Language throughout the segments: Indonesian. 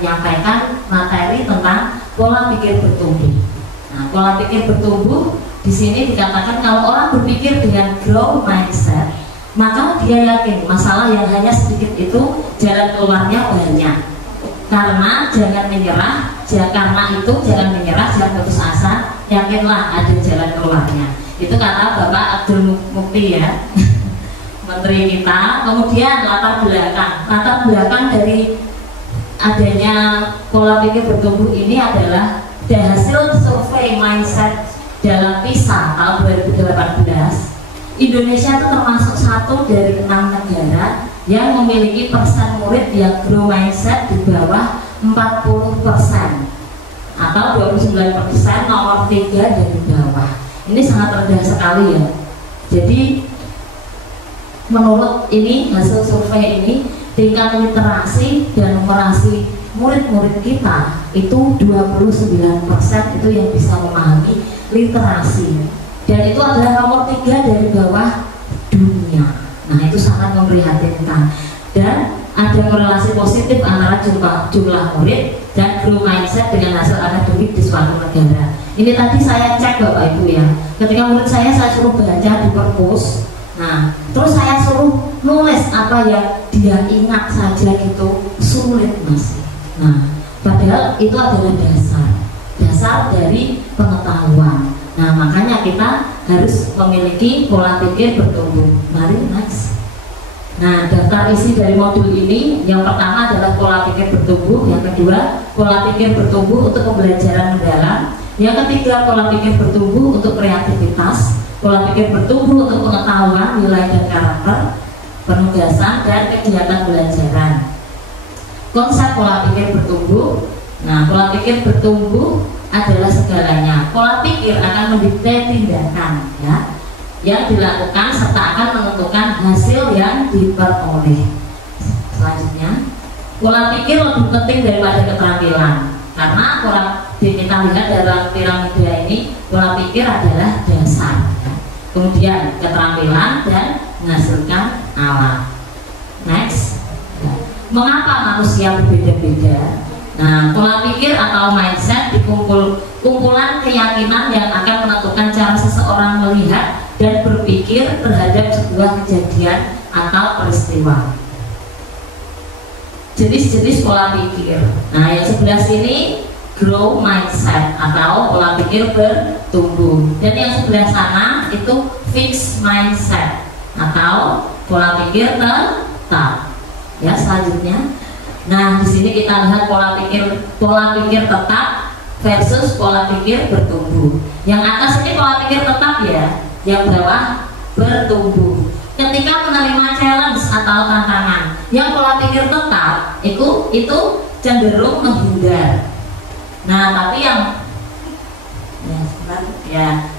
menyampaikan materi tentang pola pikir bertumbuh. Nah, pola pikir bertumbuh di sini dikatakan kalau orang berpikir dengan growth mindset, maka dia yakin masalah yang hanya sedikit itu jalan keluarnya banyak. Karena jangan menyerah, karena itu jangan menyerah, jangan putus asa, yakinlah ada jalan keluarnya. Itu kata Bapak Abdul Mukti ya, menteri kita. Kemudian latar belakang dari adanya pola pikir bertumbuh ini adalah dari hasil survei mindset dalam PISA tahun 2018. Indonesia itu termasuk satu dari 6 negara yang memiliki persen murid yang grow mindset di bawah 40% atau 29%, nomor 3 dari bawah. Ini sangat rendah sekali ya. Jadi menurut ini hasil survei ini, tingkat literasi dan numerasi murid-murid kita itu 29% itu yang bisa memahami literasi, dan itu adalah nomor 3 dari bawah dunia. Nah, itu sangat memprihatinkan, dan ada korelasi positif antara jumlah murid dan grow mindset dengan hasil akademik di suatu negara. Ini tadi saya cek Bapak Ibu ya, ketika murid saya suruh baca di perpus, nah terus saya suruh nulis apa yang dia ingat saja gitu, sulit masih. Nah, padahal itu adalah dasar dari pengetahuan. Nah, makanya kita harus memiliki pola pikir bertumbuh. Mari next. Nah, daftar isi dari modul ini, yang pertama adalah pola pikir bertumbuh, yang kedua pola pikir bertumbuh untuk pembelajaran mendalam, yang ketiga pola pikir bertumbuh untuk kreativitas, pola pikir bertumbuh untuk pengetahuan, nilai dan karakter, penugasan dan kegiatan belajaran. Konsep pola pikir bertumbuh. Nah, pola pikir bertumbuh adalah segalanya. Pola pikir akan mendikte tindakan ya, yang dilakukan serta akan menentukan hasil yang diperoleh. Selanjutnya, pola pikir lebih penting daripada keterampilan, karena pola kita lihat dalam piramida ini, pola pikir adalah dasar ya. Kemudian keterampilan dan menghasilkan alat. Next. Mengapa manusia berbeda-beda? Nah, pola pikir atau mindset kumpulan keyakinan yang akan menentukan cara seseorang melihat dan berpikir terhadap sebuah kejadian atau peristiwa. Jenis-jenis pola pikir. Nah, yang sebelah sini grow mindset atau pola pikir bertumbuh, dan yang sebelah sana itu fixed mindset atau pola pikir tetap. Ya, selanjutnya. Nah, di sini kita lihat pola pikir tetap versus pola pikir bertumbuh. Yang atas ini pola pikir tetap ya, yang bawah bertumbuh. Ketika menerima challenge atau tantangan, yang pola pikir tetap itu cenderung menghindar. Nah, tapi yang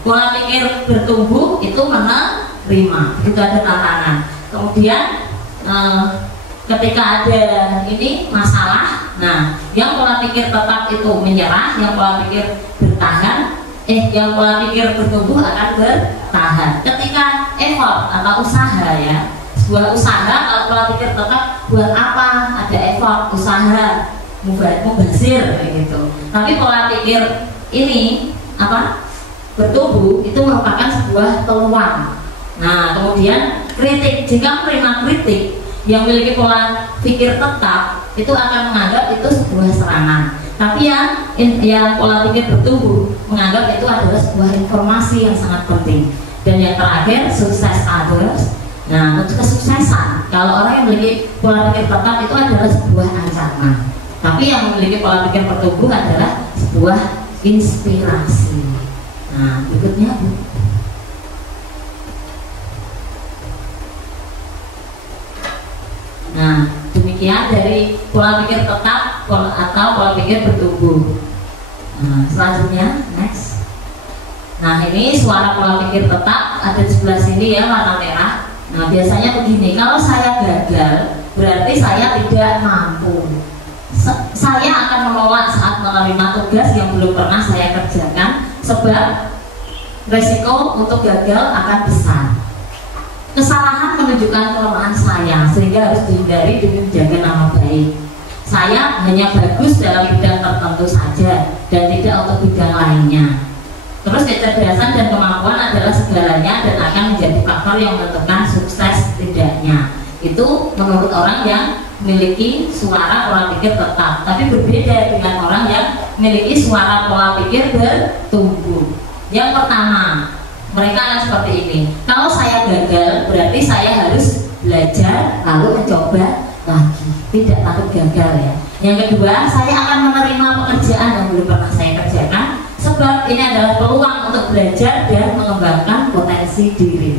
pola pikir bertumbuh itu menerima. Begitu ada tantangan. Kemudian ketika ada ini masalah, nah yang pola pikir tetap itu menyerah, yang pola pikir bertahan, yang pola pikir bertumbuh akan bertahan. Ketika effort atau usaha ya, sebuah usaha, kalau pola pikir tetap buat apa? Ada effort, usaha, mubazir kayak gitu. Tapi pola pikir ini bertumbuh itu merupakan sebuah peluang. Nah, kemudian kritik, jika menerima kritik, yang memiliki pola pikir tetap itu akan menganggap itu sebuah serangan. Tapi yang pola pikir bertumbuh menganggap itu adalah sebuah informasi yang sangat penting. Dan yang terakhir, sukses others. Nah, untuk kesuksesan, kalau orang yang memiliki pola pikir tetap itu adalah sebuah ancaman. Tapi yang memiliki pola pikir bertumbuh adalah sebuah inspirasi. Nah, berikutnya Bu. Nah, demikian dari pola pikir tetap atau pola pikir bertumbuh. Nah, selanjutnya, next. Nah, ini suara pola pikir tetap ada di sebelah sini ya, warna merah. Nah, biasanya begini, kalau saya gagal, berarti saya tidak mampu. Saya akan menolak saat menerima tugas yang belum pernah saya kerjakan, sebab resiko untuk gagal akan besar. Kesalahan menunjukkan kelemahan saya, sehingga harus dihindari demi menjaga nama baik. saya hanya bagus dalam bidang tertentu saja dan tidak untuk bidang lainnya. Terus kecerdasan dan kemampuan adalah segalanya dan akan menjadi faktor yang menentukan sukses tidaknya. Itu menurut orang yang memiliki suara pola pikir tetap, tapi berbeda dengan orang yang memiliki suara pola pikir bertumbuh. Yang pertama, mereka akan seperti ini. Kalau saya gagal, berarti saya harus belajar lalu mencoba lagi, tidak takut gagal ya. Yang kedua, saya akan menerima pekerjaan yang belum pernah saya kerjakan, sebab ini adalah peluang untuk belajar dan mengembangkan potensi diri.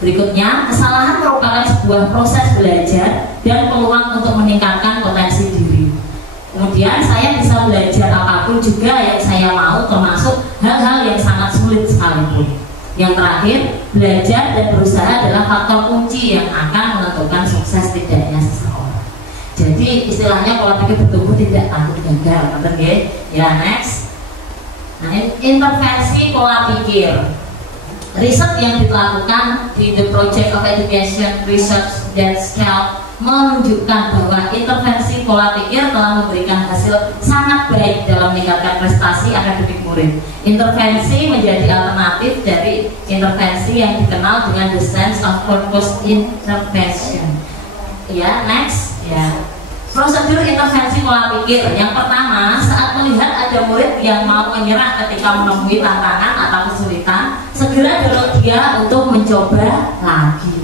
Berikutnya, kesalahan merupakan sebuah proses belajar dan peluang untuk meningkatkan potensi diri. Kemudian saya bisa belajar apapun juga yang saya mau, termasuk hal-hal yang sangat sulit sekalipun. Yang terakhir, belajar dan berusaha adalah faktor kunci yang akan menentukan sukses tidaknya seseorang. Jadi istilahnya pola pikir bertumbuh tidak takut gagal, betul ya? Next. Nah, intervensi pola pikir. Riset yang dilakukan di The Project of Education Research dan Scale menunjukkan bahwa intervensi pola pikir telah memberikan hasil sangat baik dalam meningkatkan prestasi akademik murid. Intervensi menjadi alternatif dari intervensi yang dikenal dengan the sense of purpose intervention. Ya, next. Ya. Prosedur intervensi pola pikir. Yang pertama, saat melihat ada murid yang mau menyerah ketika menemui tantangan atau kesulitan, segera dorong dia untuk mencoba lagi.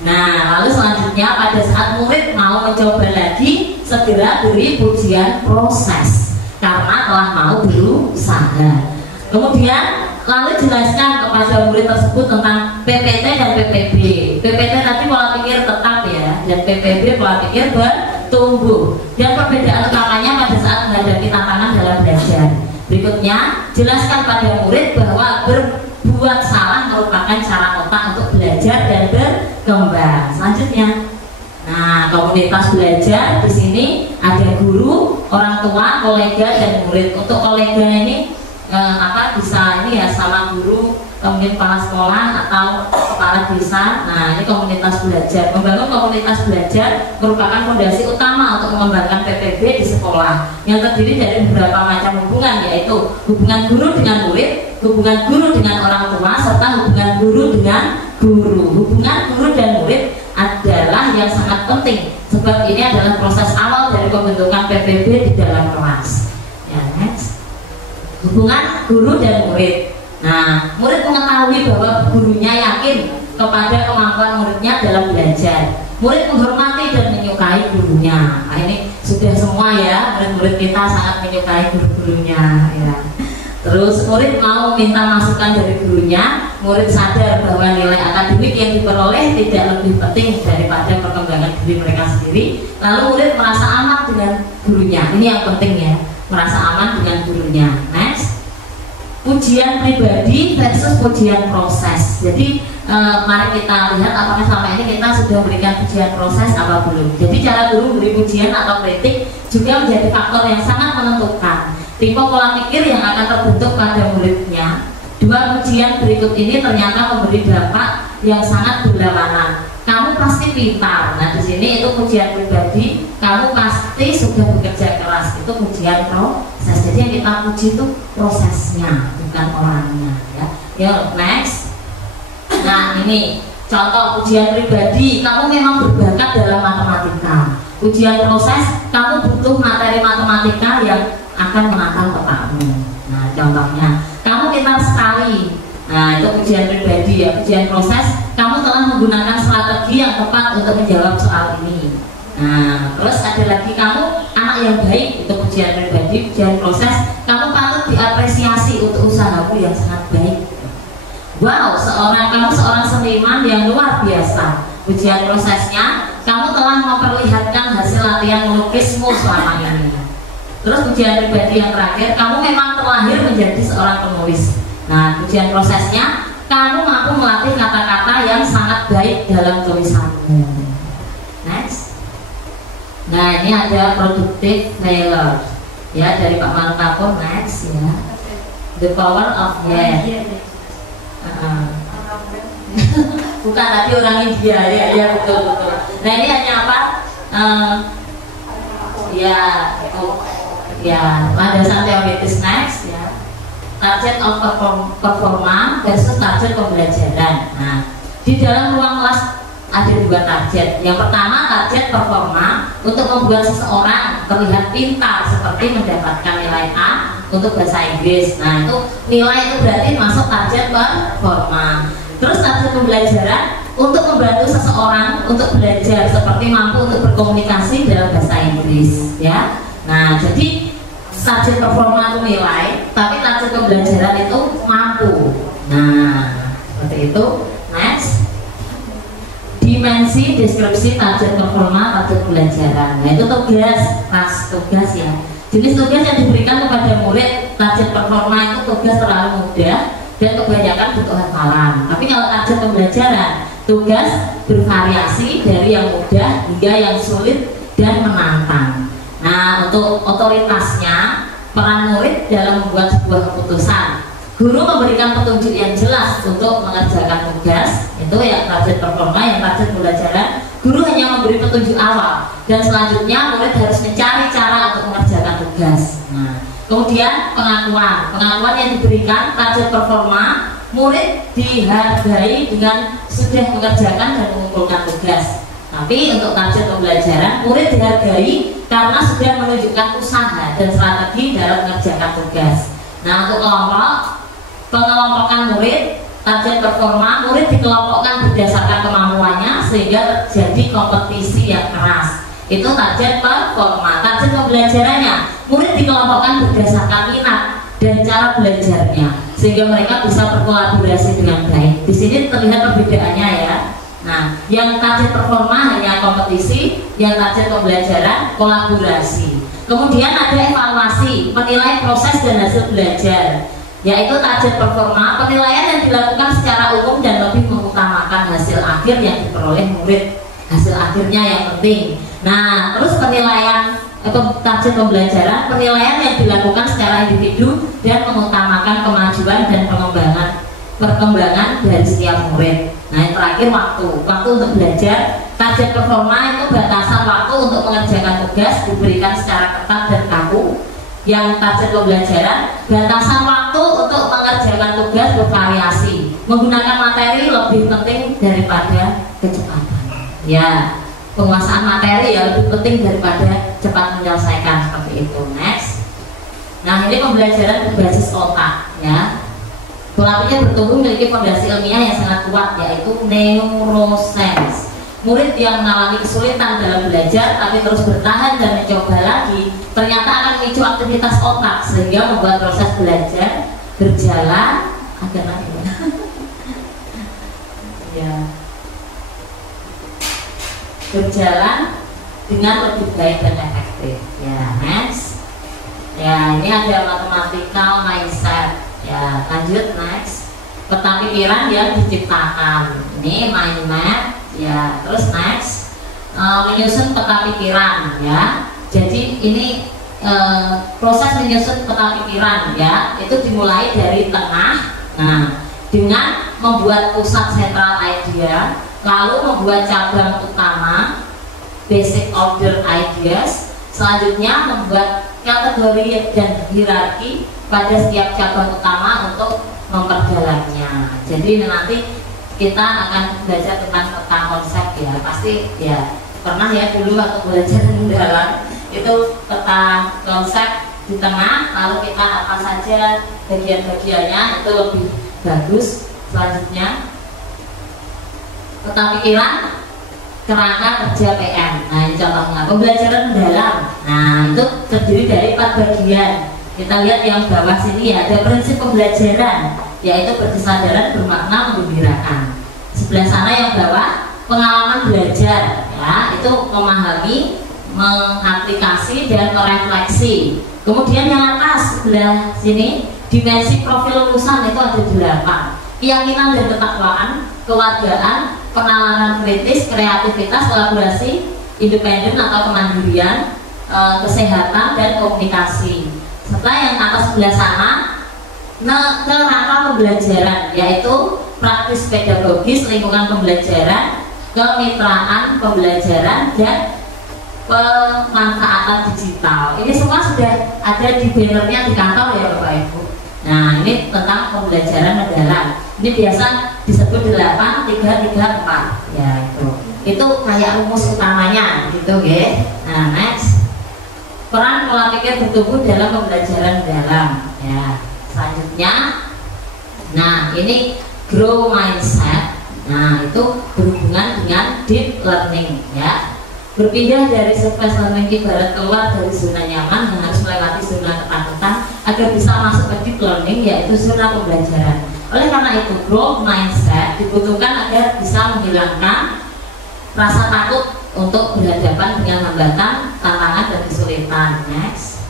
Nah, lalu selanjutnya pada saat murid mau mencoba lagi, segera beri pujian proses karena telah mau berusaha. Kemudian lalu jelaskan kepada murid tersebut tentang PPT dan PPB. PPT tadi pola pikir tetap ya, dan PPB pola pikir bertumbuh, dan perbedaan utamanya pada saat menghadapi tantangan dalam belajar. Berikutnya, jelaskan pada murid bahwa berbuat salah merupakan cara otak untuk belajar dan berkembang. Selanjutnya, nah, komunitas belajar di sini ada guru, orang tua, kolega, dan murid. Untuk kolega ini bisa ini ya sama guru, mungkin kepala sekolah atau kepala desa. Nah, ini komunitas belajar. Membangun komunitas belajar merupakan fondasi utama untuk mengembangkan PPB di sekolah yang terdiri dari beberapa macam hubungan, yaitu hubungan guru dengan murid, hubungan guru dengan orang tua, serta hubungan guru dengan guru. Hubungan guru dan murid adalah yang sangat penting sebab ini adalah proses awal dari pembentukan PPB di dalam kelas. Ya, next. Hubungan guru dan murid. Nah, murid mengetahui bahwa gurunya yakin kepada kemampuan muridnya dalam belajar. Murid menghormati dan menyukai gurunya. Nah, ini sudah semua ya, murid-murid kita sangat menyukai guru-gurunya ya. Terus murid mau minta masukan dari gurunya, murid sadar bahwa nilai akademik yang diperoleh tidak lebih penting daripada perkembangan diri mereka sendiri. Lalu murid merasa aman dengan gurunya. Ini yang penting ya, merasa aman dengan gurunya. Next. Pujian pribadi versus pujian proses. Jadi mari kita lihat apakah selama ini kita sudah memberikan pujian proses apa belum. Jadi cara guru beri pujian atau kritik juga menjadi faktor yang sangat menentukan tipe pola pikir yang akan terbentuk pada muridnya. Dua pujian berikut ini ternyata memberi dampak yang sangat berlawanan. Kamu pasti pintar. Nah, di sini itu pujian pribadi. Kamu pasti sudah bekerja keras. Itu pujian proses. Jadi yang kita puji itu prosesnya, bukan orangnya. Ya, next. Nah, ini contoh pujian pribadi. Kamu memang berbakat dalam matematika. Pujian proses. Kamu butuh materi matematika yang akan menantang otakmu. Nah, contohnya, kamu pintar sekali. Nah, itu pujian pribadi ya. Pujian proses, kamu telah menggunakan strategi yang tepat untuk menjawab soal ini. Nah, terus ada lagi, kamu anak yang baik. Itu pujian pribadi. Pujian proses, kamu patut diapresiasi untuk usahamu yang sangat baik. Wow, kamu seorang seniman yang luar biasa. Pujian prosesnya, kamu telah memperlihatkan hasil latihan melukismu selama ini. Terus pujian pribadi yang terakhir, kamu memang terlahir menjadi seorang penulis. Nah, pujian prosesnya, kamu mampu melatih kata-kata yang sangat baik dalam tulisanmu. Next. Nah, ini ada productive failure ya dari Pak Marukapur. Next ya. The power of yeah. Bukan, tadi orang India ya, betul. Nah, ini hanya apa? ya itu ya landasan teoritis. Next ya, target of performa versus target pembelajaran. Nah, di dalam ruang kelas ada dua target. Yang pertama target performa untuk membuat seseorang terlihat pintar seperti mendapatkan nilai A untuk bahasa Inggris. Nah, itu nilai itu berarti masuk target performa. Terus target pembelajaran untuk membantu seseorang untuk belajar seperti mampu untuk berkomunikasi dalam bahasa Inggris ya. Nah, jadi target performa itu nilai, tapi target pembelajaran itu mampu. Nah, seperti itu. Next, dimensi deskripsi target performa target pembelajaran. Nah, itu tugas ya. Jenis tugas yang diberikan kepada murid target performa itu tugas terlalu mudah dan kebanyakan butuh hafalan. Tapi kalau target pembelajaran, tugas bervariasi dari yang mudah hingga yang sulit dan menantang. Nah, untuk otoritasnya, peran murid dalam membuat sebuah keputusan. Guru memberikan petunjuk yang jelas untuk mengerjakan tugas, itu yang target performa. Yang target pembelajaran, guru hanya memberi petunjuk awal dan selanjutnya murid harus mencari cara untuk mengerjakan tugas. Nah, kemudian pengakuan yang diberikan target performa, murid dihargai dengan sudah mengerjakan dan mengumpulkan tugas. Tapi untuk target pembelajaran, murid dihargai karena sudah menunjukkan usaha dan strategi dalam mengerjakan tugas. Nah, untuk pengelompokan murid, target performa, murid dikelompokkan berdasarkan kemampuannya sehingga terjadi kompetisi yang keras. Itu target performa. Target pembelajarannya, murid dikelompokkan berdasarkan minat dan cara belajarnya sehingga mereka bisa berkolaborasi dengan baik. Di sini terlihat perbedaannya ya. Nah, yang target performa hanya kompetisi, yang target pembelajaran kolaborasi. Kemudian ada evaluasi, menilai proses dan hasil belajar. Yaitu target performa, penilaian yang dilakukan secara umum dan lebih mengutamakan hasil akhir yang diperoleh murid. Hasil akhirnya yang penting. Nah, terus penilaian target pembelajaran, penilaian yang dilakukan secara individu dan mengutamakan kemajuan dan perkembangan dari setiap murid. Nah, yang terakhir waktu untuk belajar. Target performa itu batasan waktu untuk mengerjakan tugas diberikan secara ketat dan kaku. Yang target pembelajaran, batasan waktu untuk mengerjakan tugas bervariasi. Menggunakan materi lebih penting daripada kecepatan. Ya, penguasaan materi ya lebih penting daripada cepat menyelesaikan, seperti itu. Next. Nah, ini pembelajaran berbasis otak ya. Pola pikir bertumbuh memiliki fondasi ilmiah yang sangat kuat, yaitu neuroscience. Murid yang mengalami kesulitan dalam belajar tapi terus bertahan dan mencoba lagi, ternyata akan memicu aktivitas otak sehingga membuat proses belajar berjalan ya, berjalan dengan lebih baik dan efektif. Ya, next. Ya, ini ada mathematical mindset. Ya, lanjut next. Peta pikiran yang diciptakan. Ini mind map. Ya, terus next, menyusun peta pikiran ya. Jadi ini proses menyusun peta pikiran ya, itu dimulai dari tengah. Nah, dengan membuat pusat sentral idea, lalu membuat cabang utama basic order ideas, selanjutnya membuat kategori dan hierarki pada setiap cabang utama untuk memperdalamnya. Jadi nanti kita akan belajar tentang peta konsep ya, pasti ya pernah ya dulu waktu belajar mendalam itu peta konsep di tengah, lalu kita apa saja bagian-bagiannya itu lebih bagus. Selanjutnya peta pikiran, kerangka kerja PM. Nah, ini contohnya pembelajaran mendalam. Nah, itu terdiri dari 4 bagian. Kita lihat yang bawah sini ya, ada prinsip pembelajaran, yaitu berkesadaran, bermakna, menggembirakan. Sebelah sana yang bawah pengalaman belajar ya, itu memahami, mengaplikasi dan merefleksi. Kemudian yang atas sebelah sini dimensi profil lulusan itu ada 8. Keyakinan dan ketakwaan, kewargaan, penalaran kritis, kreativitas, kolaborasi, independen atau kemandirian, kesehatan dan komunikasi. Setelah yang atas sebelah sana kerangka pembelajaran, yaitu praktis pedagogis, lingkungan pembelajaran, kemitraan pembelajaran, dan pemanfaatan digital. Ini semua sudah ada di bannernya di kantor ya Bapak Ibu. Nah, ini tentang pembelajaran mendalam. Ini biasa disebut 8-3-3-4 ya itu. Itu kayak rumus utamanya gitu ya. Nah, next. Peran pola pikir bertumbuh dalam pembelajaran mendalam ya. Selanjutnya, nah ini grow mindset. Nah, itu berhubungan dengan deep learning ya. Berpindah dari surface learning ibarat keluar dari zona nyaman yang harus melewati zona ketakutan agar bisa masuk ke deep learning, yaitu zona pembelajaran. Oleh karena itu, growth mindset dibutuhkan agar bisa menghilangkan rasa takut untuk berhadapan dengan hambatan, tantangan, dan kesulitan. Next.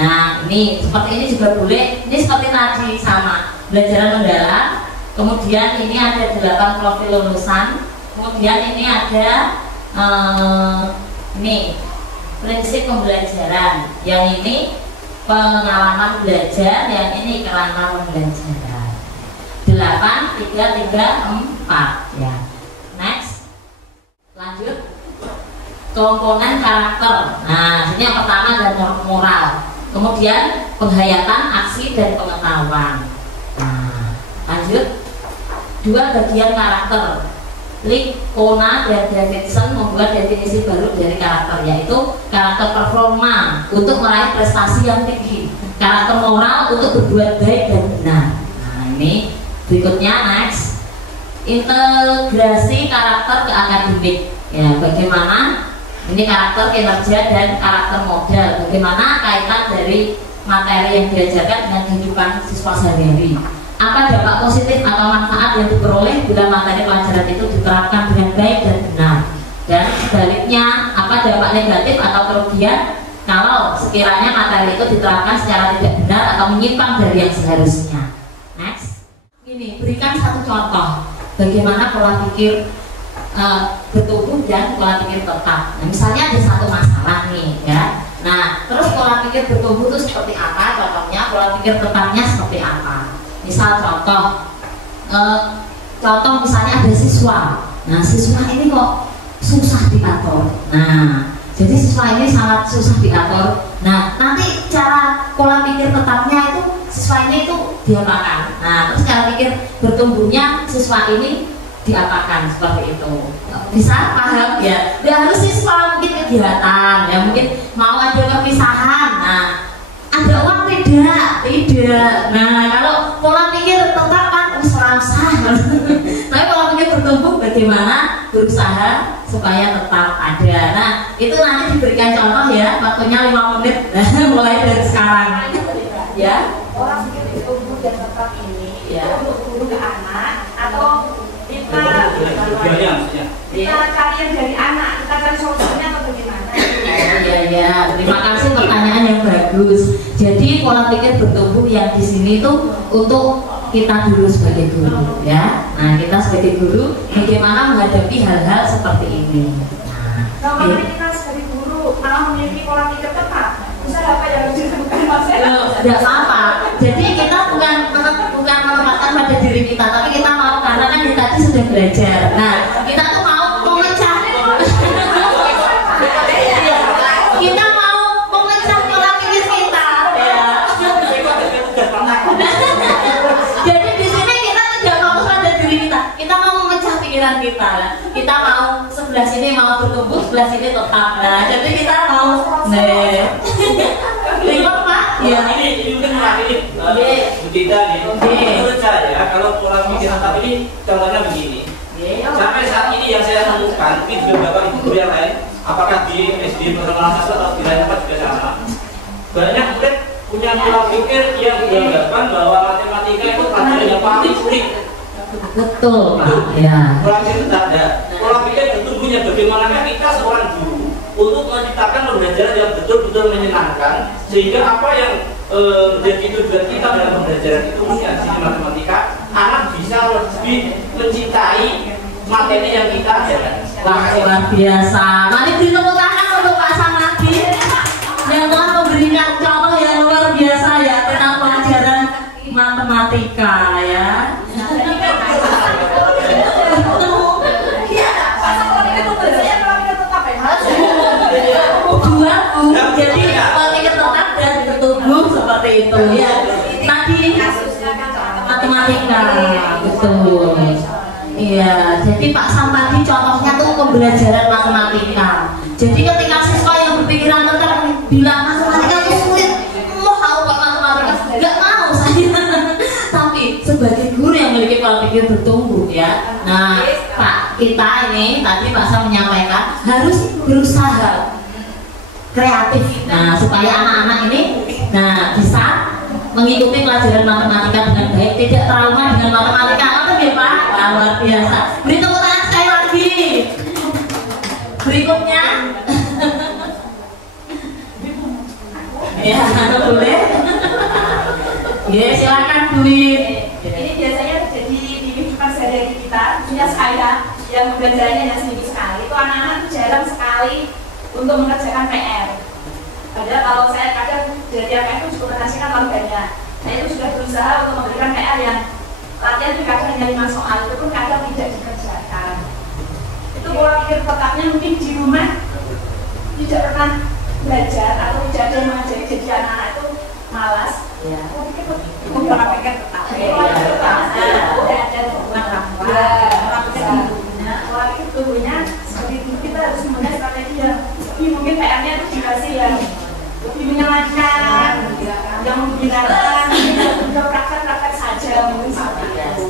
Nah, ini seperti ini juga boleh. Ini seperti tadi sama belajar mendalam. Kemudian ini ada 8 profil lulusan. Kemudian ini ada ini prinsip pembelajaran. Yang ini pengalaman belajar. Yang ini kerangka pembelajaran. 8-3-3-4 ya. Next. Lanjut. Komponen karakter. Nah, ini yang pertama adalah moral. Kemudian penghayatan, aksi, dan pengetahuan. Nah, lanjut. 2 bagian karakter. Lick, Kona, dan Davidson membuat definisi baru dari karakter, yaitu karakter performa untuk meraih prestasi yang tinggi, karakter moral untuk berbuat baik dan benar. Nah, ini berikutnya next. Integrasi karakter ke akademik. Ya, bagaimana ini karakter kinerja dan karakter modal, bagaimana kaitan dari materi yang diajarkan dengan kehidupan siswa sehari-hari. Apa dampak positif atau manfaat yang diperoleh bila materi pelajaran itu diterapkan dengan baik dan benar, dan sebaliknya apa dampak negatif atau kerugian kalau sekiranya materi itu diterapkan secara tidak benar atau menyimpang dari yang seharusnya. Next. Ini berikan satu contoh bagaimana pola pikir bertumbuh dan pola pikir tetap. Nah, misalnya ada satu masalah nih ya. Nah, terus pola pikir bertumbuh itu seperti apa? Contohnya pola pikir tetapnya seperti apa? Misal contoh misalnya ada siswa. Nah, siswa ini kok susah diatur. Nah, jadi siswa ini sangat susah diatur. Nah, nanti cara pola pikir tetapnya itu siswa ini itu diapakan. Nah, terus cara pikir bertumbuhnya siswa ini diapakan, seperti itu. Bisa paham ya? Ya harus siswa mungkin kegiatan, ya mungkin mau ada perpisahan. Nah, ada uang tidak. Nah, kalau pola pikir tetap kan usah. Tapi pola pikir bertumbuh bagaimana berusaha supaya tetap ada. Nah, itu nanti diberikan contoh ya, waktunya 5 menit mulai dari sekarang. Ya. Pola pikir bertumbuh dan tetap ini ya. Untuk guru ke anak atau kita cari yang dari anak, kita cari solusinya atau bagaimana? Iya. Terima kasih pertanyaan yang bagus. Jadi pola pikir bertumbuh yang di sini itu untuk kita dulu sebagai guru, ya. Nah, kita sebagai guru bagaimana menghadapi hal-hal seperti ini. Nah, kalau kita sebagai guru malah memiliki pola pikir tetap, bisa apa yang harus dilakukan Mas? Tidak apa-apa. Jadi kita bukan menempatkan pada diri kita, tapi kita mau karena kan kita tadi sudah belajar. Nah, kita tuh mau memecah. Kita mau memecah pola pikir kita. Ya. Jadi di sini kita tidak fokus pada diri kita. Kita mau memecah pikiran kita. Kita mau sebelah sini mau bertumbuh, sebelah sini tetap. Nah, jadi kita mau Lingkup Pak? Ya. Ini mungkin mewakili Bu Tita nih. Menurut saya kalau pola pikir tetap ini contohnya begini. Sampai saat ini yang saya temukan, mungkin juga beberapa ibu guru yang lain, apakah di SD Perkembangan Sastra atau di lain tempat juga sama. Banyak murid punya pola pikir yang beranggapan bahwa matematika itu pelajaran yang paling sulit. Betul Pak. Ya. Pola pikir tidak ada. Pola pikir bertumbuhnya bagaimana kita seorang guru untuk menciptakan pembelajaran yang betul-betul menyenangkan, sehingga apa yang menjadi tujuan kita dalam pembelajaran itu khususnya di matematika, anak bisa lebih mencintai materi yang kita ajarkan. Wah, luar biasa. Mari beri tepuk tangan untuk Pak Samadi yang telah memberikan contoh yang luar biasa ya tentang pelajaran matematika ya. Bu. Jadi pola pikir tetap dan bertumbuh seperti itu ya. Tadi matematika, betul. Iya, jadi Pak Sam tadi contohnya tuh pembelajaran matematika. Jadi ketika siswa yang berpikiran tentang bilang matematika itu sulit, mau tahu Pak matematika? Nggak mau saya. Tapi sebagai guru yang memiliki pola pikir bertumbuh ya. Nah, Pak kita ini tadi Pak Sam menyampaikan harus berusaha kreatif. Nah, supaya anak-anak ini bisa mengikuti pelajaran matematika dengan baik, tidak trauma dengan matematika. Apa ya Pak? Luar biasa. Beri tepuk tangan sekali lagi. Berikutnya, ya boleh. Ya silakan Bu. Ini biasanya terjadi di kehidupan sehari-hari kita. Punya saya yang belajarnya hanya seminggu sekali. Itu anak-anak jarang sekali untuk mengerjakan PR. Padahal kalau saya kadang dari apa itu cukup menghasilkan uang banyak. Saya itu sudah berusaha untuk memberikan PR yang latihan itu kadang hanya 5 soal, itu pun kadang tidak dikerjakan. Itu pola pikir tetapnya mungkin di rumah tidak pernah belajar atau tidak ada yang mengajari, jadi anak-anak itu malas. Ya. Pola pikir tetap. Tidak ada pola pikir tubuhnya seperti itu. Kita harus mempunyai strategi yang mungkin PR-nya itu dikasih yang lebih menyenangkan, yang menggunakan praktek-praktek saja mungkin seperti itu.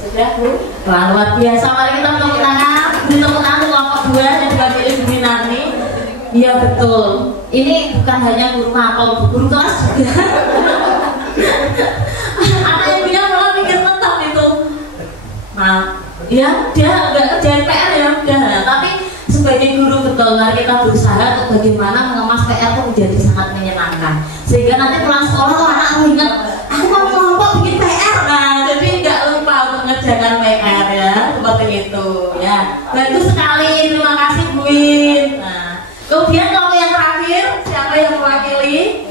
Sudah Bu. Wah, luar biasa. Mari kita tepuk tangan. Beri tepuk tangan kelompok 2 yang diwakili Bu Minarni. Iya betul. Ini bukan hanya guru mapel, guru kelas juga. Anak yang punya pola pikir tetap itu. Nah, ya dia nggak kerjain PR ya udah. Tapi sebagai guru betul mari kita berusaha untuk bagaimana mengemas PR itu menjadi sangat menyenangkan. Sehingga nanti pulang sekolah tuh anak ingat, aku mau kelompok bikin PR. Nah, jadi nggak lupa untuk mengerjakan PR ya, seperti itu ya. Bagus sekali, terima kasih Bu Win. Nah, kemudian kalau yang terakhir siapa yang mewakili?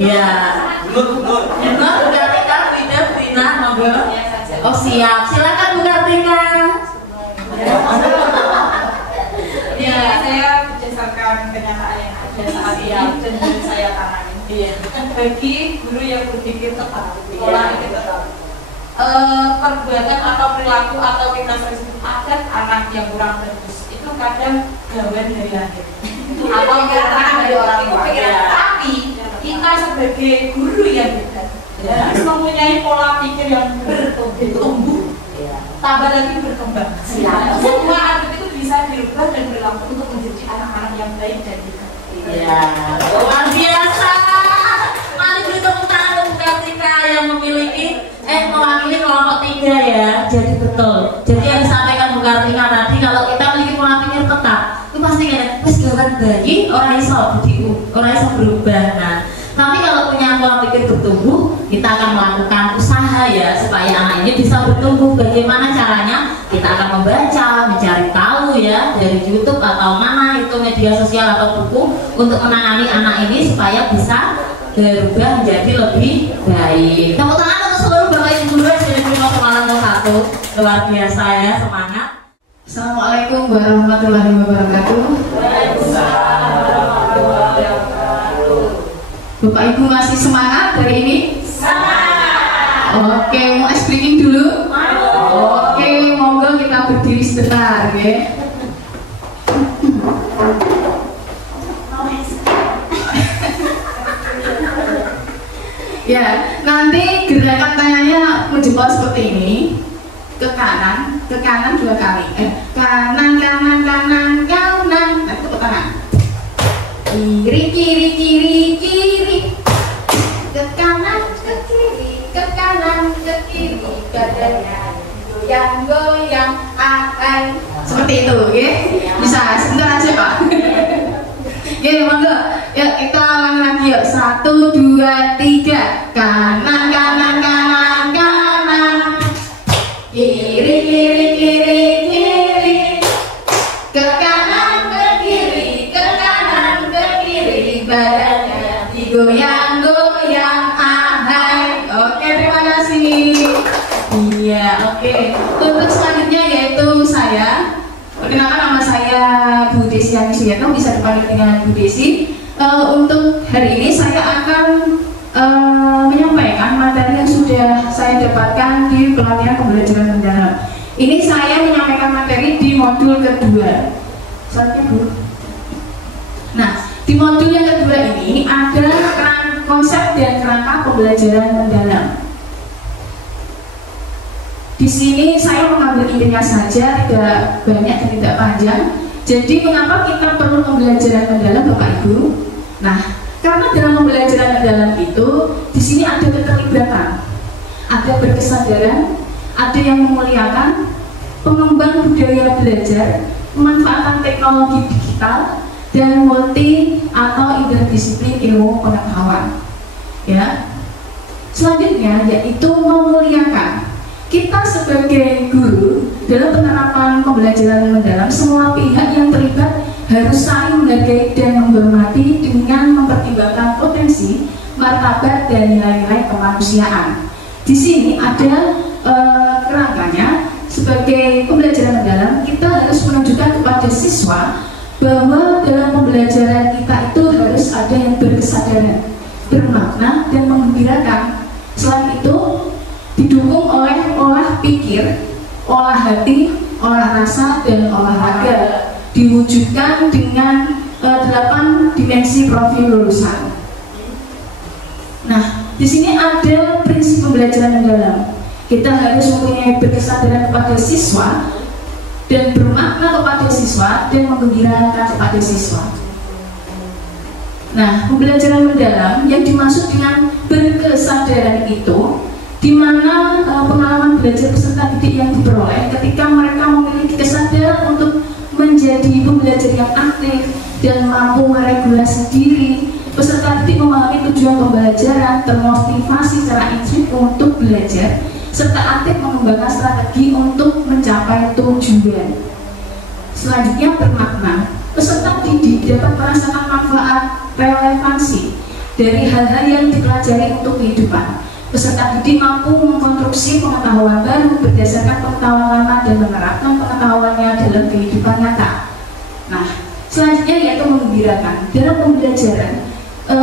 Ya, Nur Bu Kartika, Bu Ida, Bu Rina, monggo. Oh siap, silakan Bu Kartika. Ya, saya berdasarkan kenyataan yang ada saat ini dan yang saya tangani. Iya. Bagi guru yang berpikir tepat, pola pikir tepat, perbuatan atau perilaku atau kita sering ada anak yang kurang bagus itu kadang gawat dari lahir. Atau karena dari orang tua. Tapi kita sebagai guru yang hebat harus mempunyai pola pikir yang bertumbuh, tambah lagi berkembang. Semua anak itu bisa dirubah dan berlaku untuk menjadi anak-anak yang baik dan hebat. Ya, luar biasa. Mari beri tepuk tangan untuk Kartika yang mewakili kelompok 3 ya. Jadi betul. Jadi yang disampaikan Bu Kartika tadi, kalau kita memiliki pola pikir tetap, itu pasti kan wis gawat bagi orang iso berubah. Nah, tapi kalau punya pola pikir bertumbuh, kita akan melakukan usaha ya supaya anak ini bisa bertumbuh. Bagaimana caranya? Kita akan membaca, mencari tahu ya dari YouTube atau mana itu media sosial atau buku untuk menangani anak ini supaya bisa berubah menjadi lebih baik. Tepuk tangan untuk seluruh Bapak Ibu guru SD Negeri 1. Luar biasa ya, semangat. Assalamualaikum warahmatullahi wabarakatuh. Bapak Ibu masih semangat hari ini? Semangat. Oke, mau ice breaking dulu? Oke, monggo kita berdiri sebentar ya. Ya, nanti gerakan tangannya menjempol seperti ini. Ke kanan 2 kali. Kanan. Nah, tepuk tangan. Kiri. Ke kanan, ke kiri. Badannya goyang. Seperti itu, ya. Bisa, sebentar aja Pak. Ya, monggo. Ya, kita ulang lagi yuk. 1, 2, 3. Kanan. Kiri. Ke kanan, ke kiri. Badannya digoyang. Ahai. Oke, terima kasih. Iya, oke. Untuk selanjutnya yaitu saya. Perkenalkan nama saya Bu Desiani Suyatno, bisa dipanggil dengan Bu Desi. Untuk hari ini saya akan menyampaikan materi yang sudah saya dapatkan di pelatihan pembelajaran mendalam. Ini saya menyampaikan materi di modul kedua. Nah, di modul yang kedua ini ada konsep dan kerangka pembelajaran mendalam. Di sini saya mengambil intinya saja, tidak banyak dan tidak panjang. Jadi mengapa kita perlu pembelajaran mendalam, Bapak Ibu? Nah, karena dalam pembelajaran mendalam itu di sini ada keterlibatan, ada berkesadaran, ada yang memuliakan, pengembang budaya belajar, pemanfaatan teknologi digital, dan multi atau interdisiplin ilmu pengetahuan. Ya, selanjutnya yaitu memuliakan. Kita sebagai guru dalam penerapan pembelajaran mendalam, semua pihak yang terlibat harus saling menghargai dan menghormati dengan mempertimbangkan potensi, martabat, dan nilai-nilai kemanusiaan. Di sini ada kerangkanya. Sebagai pembelajaran mendalam, kita harus menunjukkan kepada siswa bahwa dalam pembelajaran kita itu harus ada yang berkesadaran, bermakna, dan menggembirakan. Selain itu, didukung oleh olah pikir, olah hati, olah rasa, dan olahraga, diwujudkan dengan 8 dimensi profil lulusan. Nah, di sini ada prinsip pembelajaran mendalam. Kita harus mempunyai berkesadaran kepada siswa dan bermakna kepada siswa dan menggembirakan kepada siswa. Nah, pembelajaran mendalam yang dimaksud dengan berkesadaran itu, di mana pengalaman belajar peserta didik yang diperoleh ketika mereka memiliki kesadaran untuk menjadi pembelajar yang aktif dan mampu meregulasi diri. Peserta didik memahami tujuan pembelajaran, termotivasi secara intrinsik untuk belajar, serta aktif mengembangkan strategi untuk mencapai tujuan. Selanjutnya bermakna. Peserta didik dapat merasakan manfaat relevansi dari hal-hal yang dipelajari untuk kehidupan. Peserta didik mampu mengkonstruksi pengetahuan baru berdasarkan pengetahuan lama dan menerapkan pengetahuannya dalam kehidupan nyata. Nah, selanjutnya yaitu menggembirakan. Dalam pembelajaran,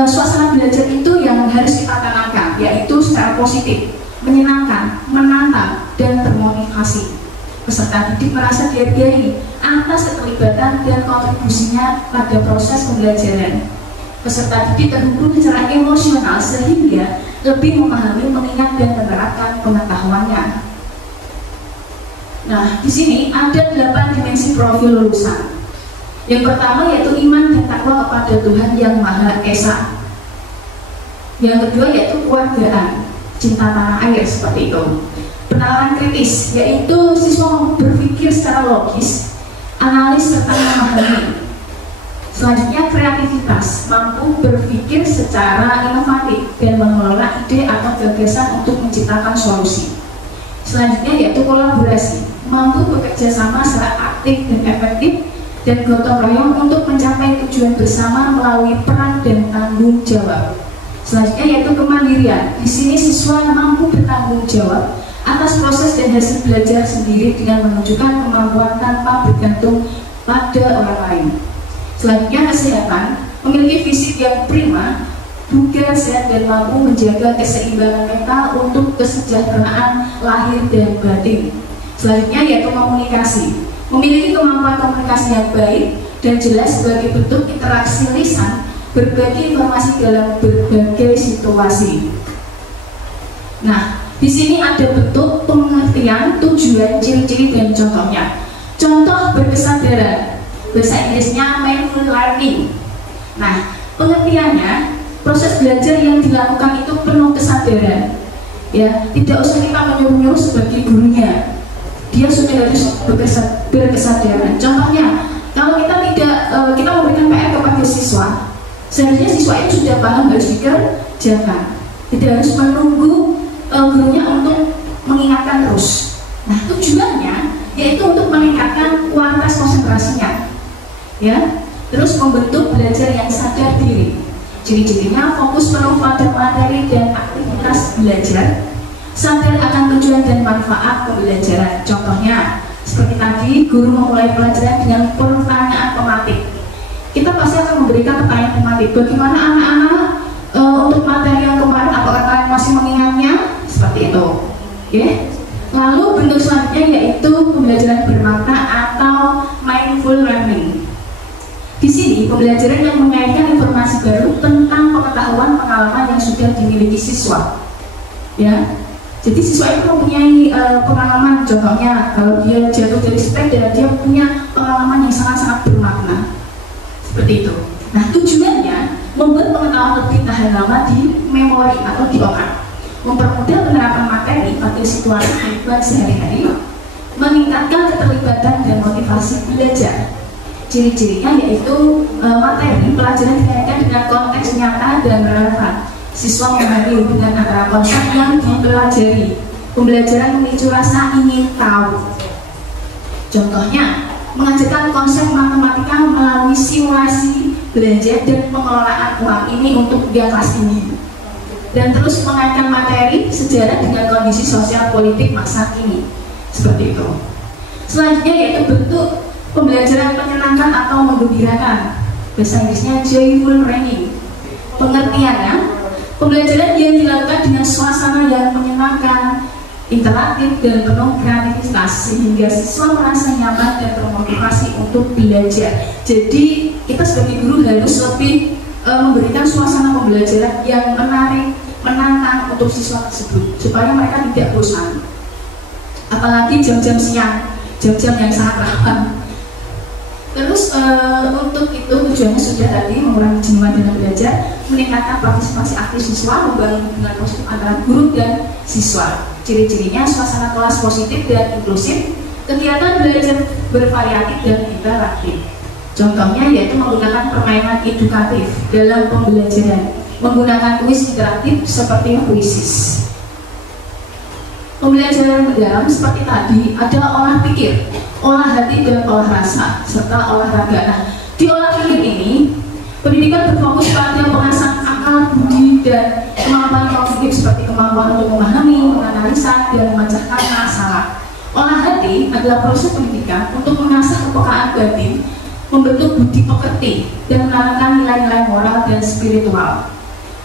suasana belajar itu yang harus kita tanamkan, yaitu secara positif, menyenangkan, menantang, dan termotivasi. Peserta didik merasa dihargai atas keterlibatan dan kontribusinya pada proses pembelajaran. Peserta didik terhubung secara emosional sehingga lebih memahami, mengingat, dan menerapkan pengetahuannya. Nah, di sini ada 8 dimensi profil lulusan. Yang pertama yaitu iman dan takwa kepada Tuhan Yang Maha Esa. Yang kedua yaitu kewargaan, cinta tanah air, seperti itu. Penalaran kritis, yaitu siswa berpikir secara logis, analis, serta memahami. Selanjutnya kreativitas, mampu berpikir secara inovatif dan mengelola ide atau gagasan untuk menciptakan solusi. Selanjutnya yaitu kolaborasi, mampu bekerja sama secara aktif dan efektif dan gotong royong untuk mencapai tujuan bersama melalui peran dan tanggung jawab. Selanjutnya yaitu kemandirian, di sini siswa mampu bertanggung jawab atas proses dan hasil belajar sendiri dengan menunjukkan kemampuan tanpa bergantung pada orang lain. Selanjutnya kesehatan, memiliki fisik yang prima, bugar, sehat, dan mampu menjaga keseimbangan mental untuk kesejahteraan lahir dan batin. Selanjutnya yaitu komunikasi, memiliki kemampuan komunikasi yang baik dan jelas sebagai bentuk interaksi lisan, berbagi informasi dalam berbagai situasi. Nah, di sini ada bentuk pengertian, tujuan, ciri-ciri, dan contohnya. Contoh berkesadaran, bahasa Inggrisnya mindful learning. Nah, pengertiannya, proses belajar yang dilakukan itu penuh kesadaran. Ya, tidak usah kita menyuruh-nyuruh sebagai gurunya. Dia sudah harus berkesadaran. Contohnya, kalau kita kita memberikan PR kepada siswa, seharusnya siswa itu sudah paham harus dikerjakan. Tidak harus menunggu gurunya untuk mengingatkan terus. Nah, tujuannya yaitu untuk meningkatkan kualitas konsentrasinya. Ya, terus membentuk belajar yang sadar diri. Ciri-cirinya fokus penuh pada materi dan aktivitas belajar, sadar akan tujuan dan manfaat pembelajaran. Contohnya, seperti tadi, guru memulai pelajaran dengan pertanyaan pematik. kita pasti akan memberikan pertanyaan tematik. Bagaimana anak-anak untuk materi yang kemarin, apakah kalian masih mengingatnya? Seperti itu. Oke. Lalu bentuk selanjutnya yaitu pembelajaran bermakna atau mindful learning. Di sini pembelajaran yang mengaitkan informasi baru tentang pengetahuan pengalaman yang sudah dimiliki siswa. Ya, jadi siswa itu mempunyai pengalaman. Contohnya kalau dia jatuh dari sepeda, dia punya pengalaman yang sangat-sangat bermakna. Seperti itu. Nah, tujuannya membuat pengetahuan lebih tahan lama di memori atau di otak, mempermudah penerapan materi pada situasi kehidupan sehari-hari, meningkatkan keterlibatan dan motivasi belajar. Ciri-cirinya yaitu materi pelajaran dikaitkan dengan konteks nyata dan relevan. Siswa memahami hubungan antara konsep yang dipelajari. Pembelajaran memicu rasa ingin tahu. Contohnya, mengajarkan konsep matematika melalui simulasi belanja dan pengelolaan uang ini untuk dia kelas ini. Dan terus mengaitkan materi sejarah dengan kondisi sosial politik masa kini. Seperti itu. Selanjutnya yaitu bentuk pembelajaran menyenangkan atau menggembirakan. Bahasa Inggrisnya joyful learning. Pengertiannya, pembelajaran yang dilakukan dengan suasana yang menyenangkan, interaktif dan penuh kreativitas sehingga siswa merasa nyaman dan termotivasi untuk belajar. Jadi kita sebagai guru harus lebih memberikan suasana pembelajaran yang menarik, menantang untuk siswa tersebut supaya mereka tidak bosan. Apalagi jam-jam siang, jam-jam yang sangat rawan. Terus untuk itu tujuannya sudah tadi mengurangi jenuh dalam belajar, meningkatkan partisipasi aktif siswa, membangun hubungan positif antara guru dan siswa. Ciri-cirinya suasana kelas positif dan inklusif, kegiatan belajar bervariatif dan interaktif. Contohnya yaitu menggunakan permainan edukatif dalam pembelajaran, menggunakan kuis interaktif seperti kuisis. Pembelajaran mendalam seperti tadi adalah olah pikir, olah hati dan olah rasa, serta olahraga. Nah, di olah pikir ini, pendidikan berfokus pada pengasah akal, budi, dan kemampuan kognitif seperti kemampuan untuk memahami, menganalisa, dan memecahkan masalah. Olah hati adalah proses pendidikan untuk mengasah kepekaan batin, membentuk budi pekerti, dan menanamkan nilai-nilai moral dan spiritual.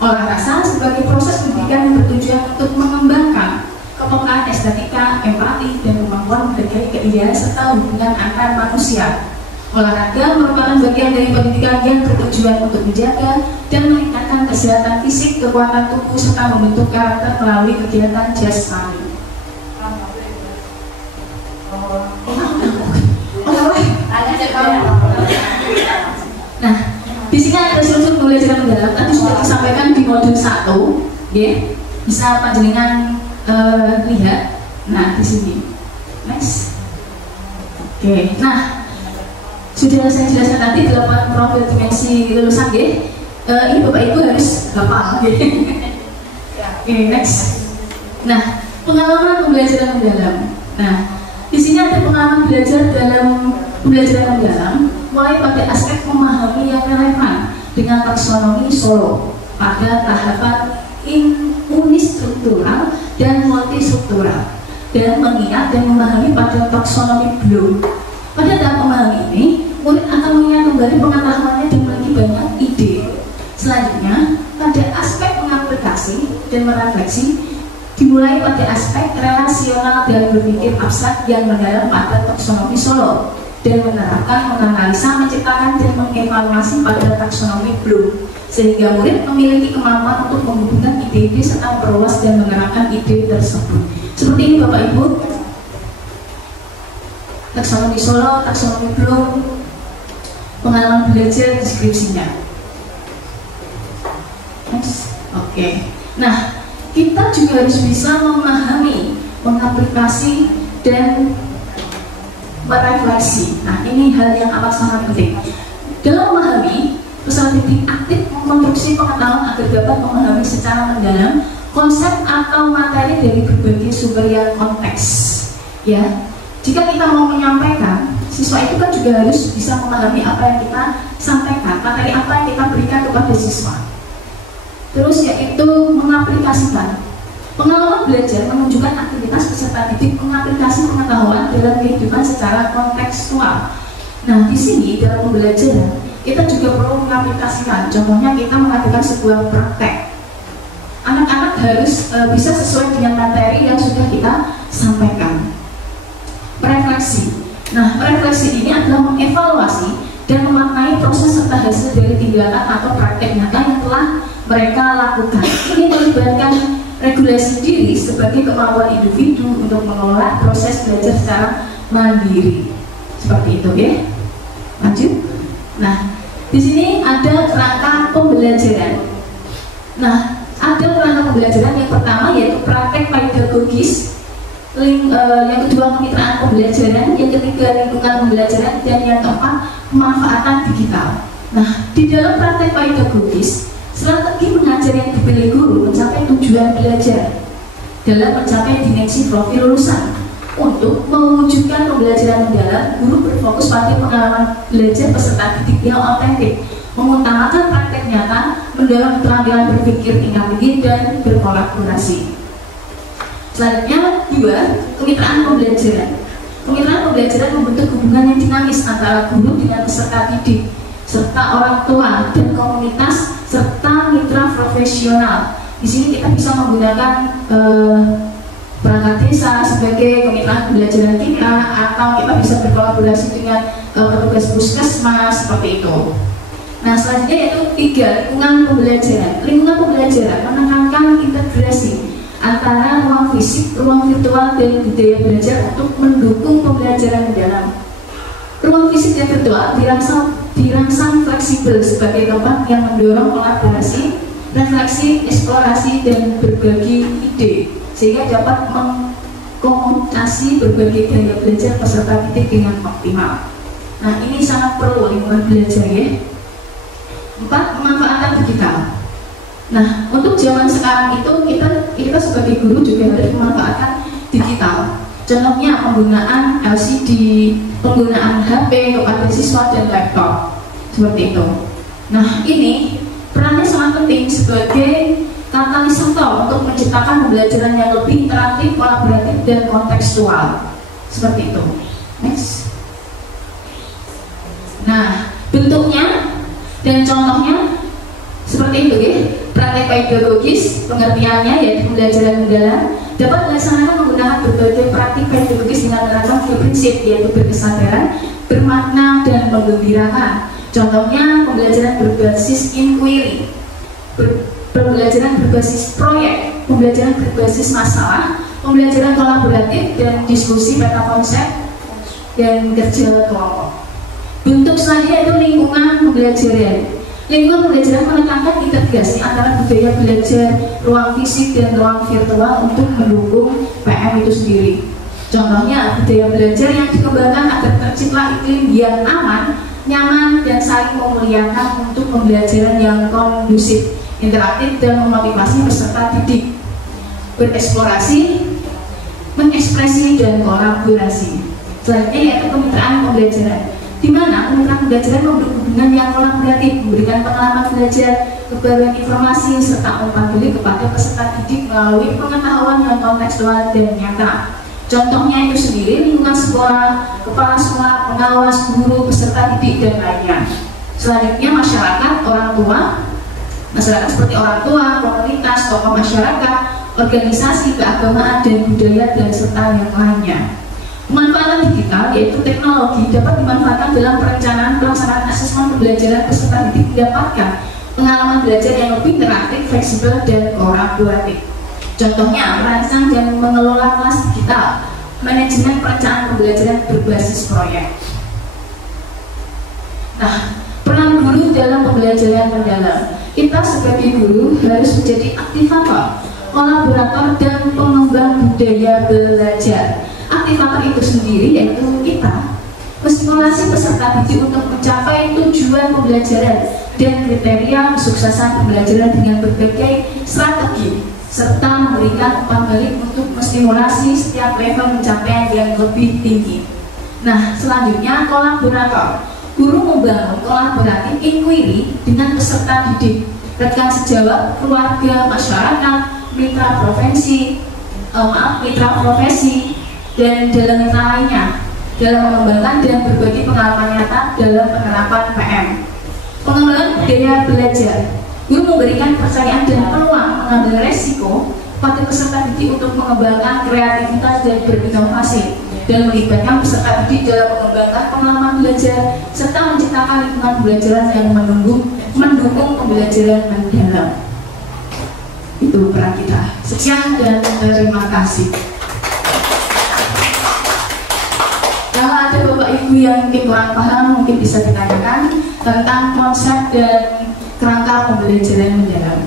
Olah rasa sebagai proses pendidikan yang bertujuan untuk mengembangkan kepekaan estetika, empati, dan kemampuan menghargai keindahan serta hubungan antar manusia. Olahraga merupakan bagian dari pendidikan yang bertujuan untuk menjaga dan meningkatkan kesehatan fisik, kekuatan tubuh, serta membentuk karakter melalui kegiatan jasmani. Nah, di sini ada struktur pembelajaran mendalam. Tadi sudah disampaikan di modul 1, ya. Bisa panjenengan lihat. Nah, di sini. Next. Oke. Nah, sudah saya jelaskan tadi 8 profil dimensi lulusan, ya. Ini Bapak Ibu harus hafal, ya. Oke, next. Nah, pengalaman pembelajaran mendalam. Nah, di sini ada pengalaman belajar dalam pembelajaran mendalam, mulai pada aspek memahami yang relevan dengan taksonomi Solo pada tahapan unistruktural dan multistruktural, dan mengingat dan memahami pada taksonomi Bloom. Pada tahap memahami ini, murid akan mengingat kembali pengetahuannya dan memiliki banyak ide. Selanjutnya, pada aspek mengaplikasi dan merefleksi, dimulai pada aspek relasional dan berpikir abstrak yang mendalam pada taksonomi Solo, dan menerapkan, menganalisa, menciptakan, dan mengevaluasi pada taksonomi Bloom, sehingga murid memiliki kemampuan untuk menghubungkan ide-ide serta memperluas dan menerapkan ide tersebut. Seperti ini Bapak Ibu, taksonomi Solo, taksonomi Bloom, pengalaman belajar, deskripsinya. Oke. Nah, kita juga harus bisa memahami, mengaplikasi, dan berefleksi. Nah, ini hal yang amat sangat penting. Dalam memahami, peserta didik aktif mengkonstruksi pengetahuan agar dapat memahami secara mendalam konsep atau materi dari berbagai sumber yang konteks. Ya, jika kita mau menyampaikan, siswa itu kan juga harus bisa memahami apa yang kita sampaikan, materi apa yang kita berikan kepada siswa. Terus yaitu mengaplikasikan. Pengalaman belajar menunjukkan aktivitas peserta didik mengaplikasi pengetahuan dalam kehidupan secara kontekstual. Nah, di sini dalam pembelajaran kita juga perlu mengaplikasikan. Contohnya kita mengadakan sebuah praktek. Anak-anak harus bisa sesuai dengan materi yang sudah kita sampaikan. Refleksi. Nah, refleksi ini adalah mengevaluasi dan memaknai proses serta hasil dari tindakan atau praktek nyata yang telah mereka lakukan. Ini melibatkan regulasi diri sebagai kemampuan individu untuk mengelola proses belajar secara mandiri. Seperti itu, ya. Lanjut. Nah, di sini ada kerangka pembelajaran. Nah, ada kerangka pembelajaran yang pertama yaitu praktek pedagogis, yang kedua kemitraan pembelajaran, yang ketiga lingkungan pembelajaran, dan yang keempat pemanfaatan digital. Nah, di dalam praktek pedagogis, strategi mengajar yang dipilih guru mencapai tujuan belajar dalam mencapai dimensi profil lulusan. Untuk mewujudkan pembelajaran mendalam, guru berfokus pada pengalaman belajar peserta didik yang otentik, mengutamakan praktek nyata, mendorong keterampilan berpikir tingkat tinggi dan berkolaborasi. Selanjutnya, 2. Kemitraan pembelajaran. Kemitraan pembelajaran membentuk hubungan yang dinamis antara guru dengan peserta didik, serta orang tua dan komunitas, serta mitra profesional. Di sini kita bisa menggunakan perangkat desa sebagai kemitraan pembelajaran kita, atau kita bisa berkolaborasi dengan petugas puskesmas seperti itu. Nah, selanjutnya yaitu 3. Lingkungan pembelajaran. Lingkungan pembelajaran menekankan integrasi antara ruang fisik, ruang virtual, dan budaya belajar untuk mendukung pembelajaran mendalam. Ruang fisik dan virtual dirangsang fleksibel sebagai tempat yang mendorong kolaborasi, refleksi, eksplorasi, dan berbagi ide, sehingga dapat mengkomunikasi berbagai gaya belajar peserta didik dengan optimal. Nah, ini sangat perlu lingkungan belajar, ya. 4. Pemanfaatan digital. Nah, untuk zaman sekarang itu kita sebagai guru juga harus memanfaatkan digital. Contohnya penggunaan LCD, penggunaan HP kepada siswa dan laptop, seperti itu. Nah, ini perannya sangat penting sebagai katalisator untuk menciptakan pembelajaran yang lebih interaktif, kolaboratif, dan kontekstual, seperti itu. Next. Nah, bentuknya dan contohnya seperti itu, ya. Praktek pedagogis, pengertiannya yaitu pembelajaran mendalam dapat dilaksanakan menggunakan berbagai praktik pedagogis dengan menerapkan 3 prinsip, yaitu berkesadaran, bermakna, dan menggembirakan. Contohnya pembelajaran berbasis inquiry, pembelajaran berbasis proyek, pembelajaran berbasis masalah, pembelajaran kolaboratif, dan diskusi meta konsep, dan kerja kelompok. Bentuk selanjutnya itu lingkungan pembelajaran. Lingkungan pembelajaran menekankan integrasi antara budaya belajar, ruang fisik, dan ruang virtual untuk mendukung PM itu sendiri. Contohnya, budaya belajar yang dikembangkan agar tercipta iklim yang aman, nyaman, dan saling memuliakan untuk pembelajaran yang kondusif, interaktif, dan memotivasi peserta didik bereksplorasi, mengekspresi, dan kolaborasi. Selanjutnya yaitu kemitraan pembelajaran, di mana kemitraan pembelajaran membentuk hubungan yang kolaboratif, memberikan pengalaman belajar, kebaruan informasi, serta umpan balik kepada peserta didik melalui pengetahuan yang kontekstual dan nyata. Contohnya itu sendiri lingkungan sekolah, kepala sekolah, pengawas, guru, peserta didik, dan lainnya. Selanjutnya masyarakat, orang tua, masyarakat seperti orang tua, komunitas, tokoh masyarakat, organisasi, keagamaan, dan budaya, dan serta yang lainnya. Pemanfaatan digital yaitu teknologi dapat dimanfaatkan dalam perencanaan pelaksanaan asesmen pembelajaran peserta didik, mendapatkan pengalaman belajar yang lebih interaktif, fleksibel, dan kolaboratif. Contohnya merancang dan mengelola kelas digital, manajemen perencanaan pembelajaran berbasis proyek. Nah, peran guru dalam pembelajaran mendalam. Kita sebagai guru harus menjadi aktivator, kolaborator, dan pengembang budaya belajar. Aktivator itu sendiri yaitu kita menstimulasi peserta didik untuk mencapai tujuan pembelajaran dan kriteria kesuksesan pembelajaran dengan berbagai strategi, serta memberikan umpan balik untuk menstimulasi setiap level pencapaian yang lebih tinggi. Nah, selanjutnya kolaborator. Guru membangun kolaboratif inquiry dengan peserta didik, rekan sejawat, keluarga, masyarakat, mitra profesi, dan dalam mitra lainnya dalam mengembangkan dan berbagi pengalaman nyata dalam penerapan PM. Pengembangan budaya belajar. Guru memberikan kepercayaan dan peluang mengambil resiko pada peserta didik untuk mengembangkan kreativitas dan berinovasi, dan melibatkan peserta didik dalam mengembangkan pengalaman belajar serta menciptakan lingkungan pembelajaran yang mendukung pembelajaran mendalam. Itu peran kita. Sekian dan terima kasih. Kalau ada Bapak Ibu yang mungkin kurang paham, mungkin bisa ditanyakan tentang konsep dan kerangka pembelajaran mendalam,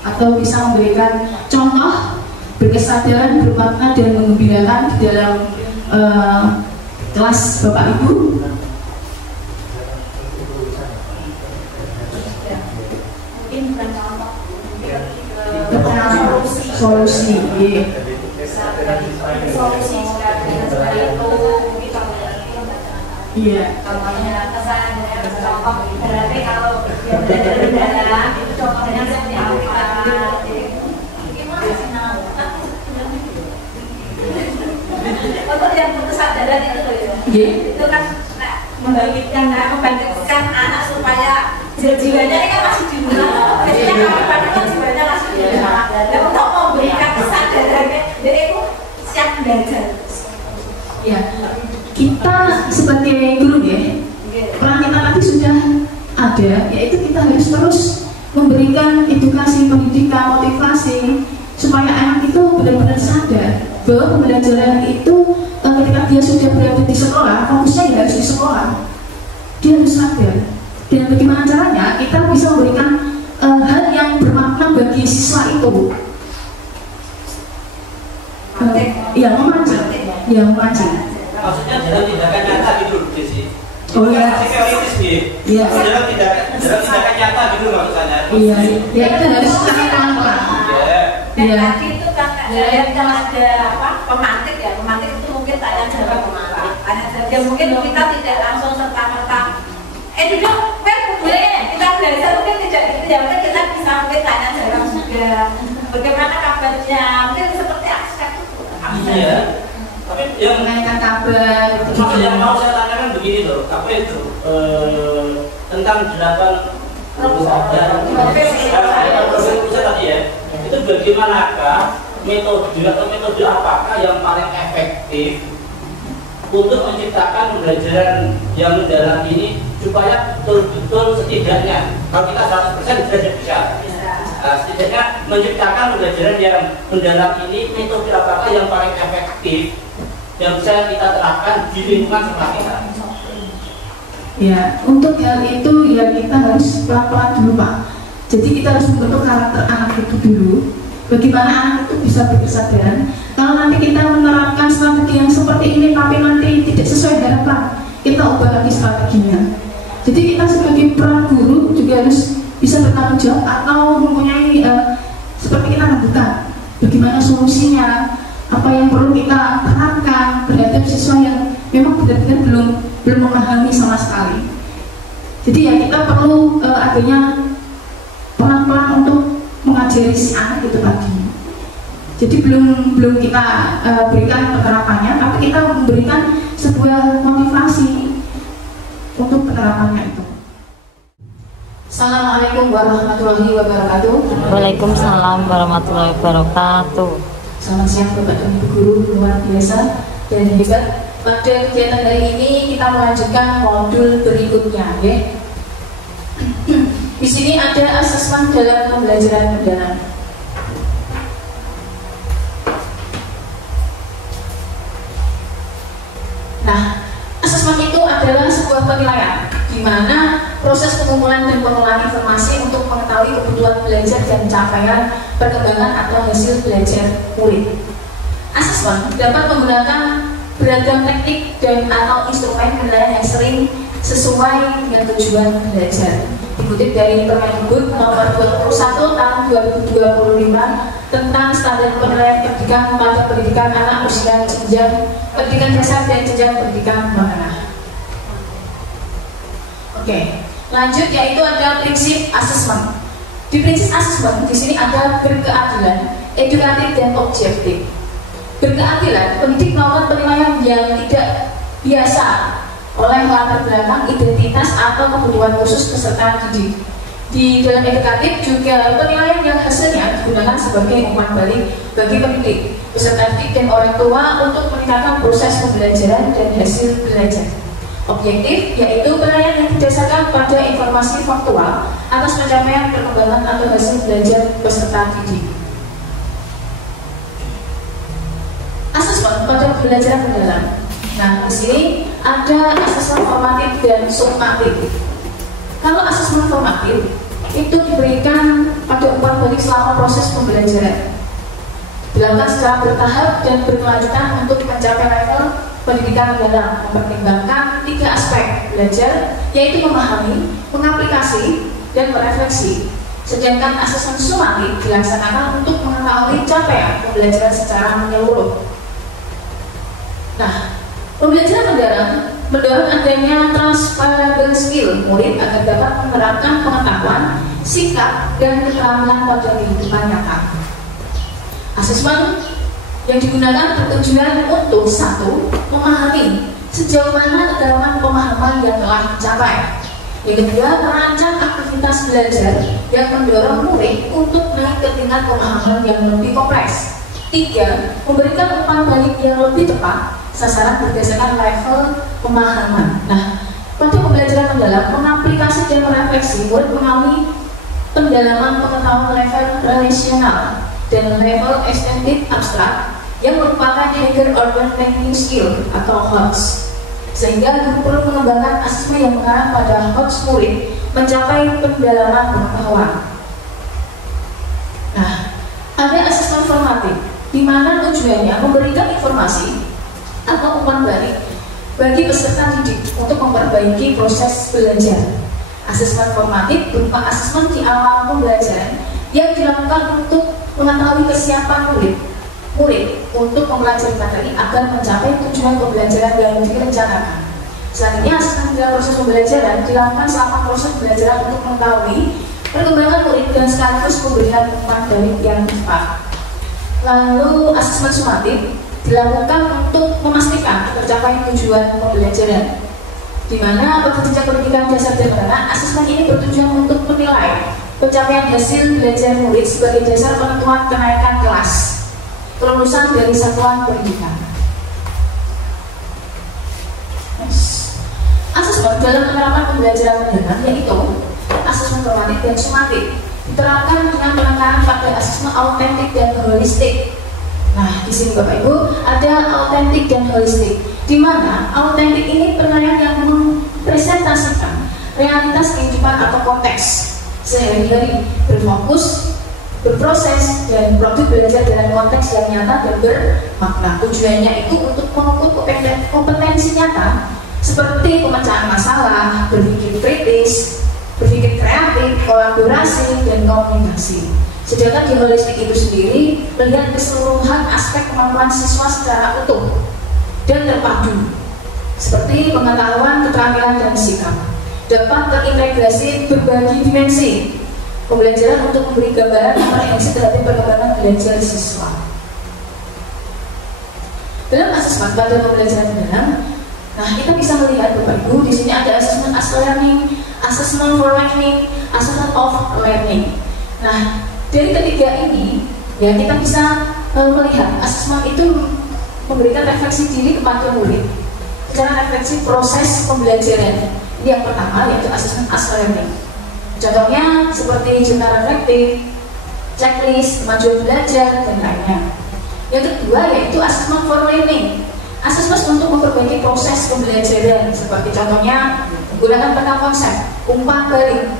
atau bisa memberikan contoh berkesadaran, bermakna dan menggembirakan di dalam kelas Bapak Ibu. Mungkin bukan contoh, solusi. Solusi seperti itu kita Iya. contohnya kesan contoh berarti kalau yang belajar mendalam itu contohnya seperti apa. Untuk yang kesadaran itu loh ya, itu kan membangkitkan anak supaya jiwanya ini kan masih di rumah. Biasanya kapan kan jiwanya masih di rumah. Dan untuk memberikan kesadarannya, jadi itu siap belajar. Ya, kita sebagai guru ya, peran kita tadi sudah ada, yaitu kita harus terus memberikan edukasi, pendidikan, motivasi supaya anak itu benar-benar sadar bahwa pembelajaran itu ketika dia sudah berada di sekolah, fokusnya ya harus di sekolah. Dia harus sadar. Dan bagaimana caranya kita bisa memberikan hal yang bermakna bagi siswa itu. Ya, memancing. Ya, memancing. Maksudnya dalam tindakan nyata gitu loh, Desi. Oh ya. Teoritis nih. Iya. Dalam tindakan nyata gitu maksudnya. Iya. Ya, kita harus pelan-pelan. Dan tadi itu kan kalau ada apa pemantik ya, pemantik itu mungkin tanya jawab ada mungkin kita tidak langsung serta-merta duduk, boleh kita belajar mungkin tidak gitu ya, mungkin kita bisa mungkin tanya jawab juga bagaimana kabarnya, mungkin seperti abstrak itu. Iya. Tapi yang menanyakan kabar. yang mau saya tanyakan begini loh, apa itu tentang 8 tadi ya, itu bagaimanakah metode apakah yang paling efektif untuk menciptakan pembelajaran yang mendalam ini supaya betul-betul setidaknya kalau kita 100% bisa setidaknya menciptakan pembelajaran yang mendalam ini, metode apakah yang paling efektif yang bisa kita terapkan di lingkungan sekolah kita? Ya, untuk hal itu ya kita harus pelan-pelan dulu Pak. Jadi kita harus membentuk karakter anak itu dulu. Bagaimana anak itu bisa berkesadaran. Kalau nanti kita menerapkan strategi yang seperti ini tapi nanti tidak sesuai harapan, kita ubah lagi strateginya. Jadi kita sebagai peran guru juga harus bisa bertanggung jawab atau mempunyai seperti kita rembukan bagaimana solusinya, apa yang perlu kita terapkan terhadap siswa yang memang benar-benar belum memahami sama sekali. Jadi ya kita perlu adanya pelan-pelan untuk mengajari si anak itu tadi. Jadi belum kita berikan penerapannya, tapi kita memberikan sebuah motivasi untuk penerapannya itu. Assalamualaikum warahmatullahi wabarakatuh. Waalaikumsalam warahmatullahi wabarakatuh. Selamat siang Bapak dan Ibu guru luar biasa dan hebat. Pada kegiatan hari ini kita melanjutkan modul berikutnya, ya. Di sini ada asesmen dalam pembelajaran mendalam. Nah, asesmen itu adalah sebuah penilaian di mana proses pengumpulan dan pengolahan informasi untuk mengetahui kebutuhan belajar dan capaian perkembangan atau hasil belajar murid. Asesmen dapat menggunakan beragam teknik dan atau instrumen penilaian yang sering sesuai dengan tujuan belajar. Dikutip dari Permendikbud nomor 21 tahun 2025 tentang standar penilaian pendidikan pada pendidikan anak usia jenjang pendidikan dasar dan jenjang pendidikan menengah. Oke, lanjut yaitu ada prinsip asesmen. Di prinsip asesmen di sini ada berkeadilan, edukatif dan objektif. Berkeadilan, pendidik melakukan penilaian yang tidak biasa oleh latar belakang, identitas, atau kebutuhan khusus peserta didik. Di dalam edukatif juga penilaian yang hasilnya digunakan sebagai umpan balik bagi pendidik, peserta didik, dan orang tua untuk meningkatkan proses pembelajaran dan hasil belajar. Objektif yaitu penilaian yang didasarkan pada informasi faktual atas pencapaian perkembangan atau hasil belajar peserta didik. Asesmen pada pembelajaran mendalam. Nah, di sini ada asesmen formatif dan summatif. Kalau asesmen formatif itu diberikan pada umpan balik selama proses pembelajaran, dilakukan secara bertahap dan berkelanjutan untuk mencapai level pendidikan mendalam, mempertimbangkan 3 aspek belajar, yaitu memahami, mengaplikasi, dan merefleksi. Sedangkan asesmen sumatif dilaksanakan untuk mengetahui capaian pembelajaran secara menyeluruh. Nah, pembelajaran mendalam mendorong adanya transferable skill murid agar dapat menerapkan pengetahuan, sikap, dan keterampilan pada kehidupan nyata. Asesmen yang digunakan bertujuan untuk 1. Memahami sejauh mana kedalaman pemahaman yang telah dicapai. Yang kedua, merancang aktivitas belajar yang mendorong murid untuk naik ke tingkat pemahaman yang lebih kompleks. 3. Memberikan umpan balik yang lebih tepat sasaran berdasarkan level pemahaman. Nah, pada pembelajaran mendalam, mengaplikasi dan merefleksi, murid mengalami pendalaman pengetahuan level relasional dan level extended abstrak yang merupakan higher order thinking skill atau HOTS, sehingga guru perlu mengembangkan asesmen yang mengarah pada HOTS murid mencapai pendalaman pengetahuan. Nah, ada asesmen formatif di mana tujuannya memberikan informasi atau umpan balik bagi peserta didik untuk memperbaiki proses belajar. Asesmen formatif berupa asesmen di awal pembelajaran yang dilakukan untuk mengetahui kesiapan murid untuk mempelajari materi agar mencapai tujuan pembelajaran yang direncanakan. Selanjutnya, asesmen dalam proses pembelajaran dilakukan selama proses pembelajaran untuk mengetahui perkembangan murid dan sekaligus pemberian umpan balik yang tepat. Lalu, asesmen sumatif dilakukan untuk memastikan tercapai tujuan pembelajaran, di mana pada jenjang pendidikan dasar dan menengah, asesmen ini bertujuan untuk menilai pencapaian hasil belajar murid sebagai dasar penentuan kenaikan kelas kelulusan dari satuan pendidikan. Asesmen dalam penerapan pembelajaran mendalam yaitu asesmen formatif dan sumatif diterapkan dengan penekanan pada asesmen autentik dan holistik. Nah, di sini Bapak Ibu ada autentik dan holistik, di mana autentik ini penilaian yang mempresentasikan realitas kehidupan atau konteks sehari-hari, berfokus, berproses, dan produk belajar dalam konteks yang nyata dan bermakna. Tujuannya itu untuk mengukur kompetensi nyata seperti pemecahan masalah, berpikir kritis, berpikir kreatif, kolaborasi, dan komunikasi. Sedangkan di holistik itu sendiri melihat keseluruhan aspek kemampuan siswa secara utuh dan terpadu, seperti pengetahuan, keterampilan, dan sikap, dapat terintegrasi berbagai dimensi pembelajaran untuk memberi gambaran komprehensif terhadap perkembangan belajar siswa. Dalam asesmen pada pembelajaran mendalam, nah kita bisa melihat Bapak Ibu di sini ada asesmen as learning, assessment for learning, assessment of learning. Nah, dari ketiga ini, ya kita bisa melihat asesmen itu memberikan refleksi diri kepada murid secara refleksi proses pembelajaran. Ini yang pertama yaitu asesmen as learning. Contohnya seperti jurnal reflektif, checklist, kemajuan belajar, dan lainnya. Yang kedua yaitu asesmen for learning, asesmen untuk memperbaiki proses pembelajaran, seperti contohnya menggunakan peta konsep, umpan balik,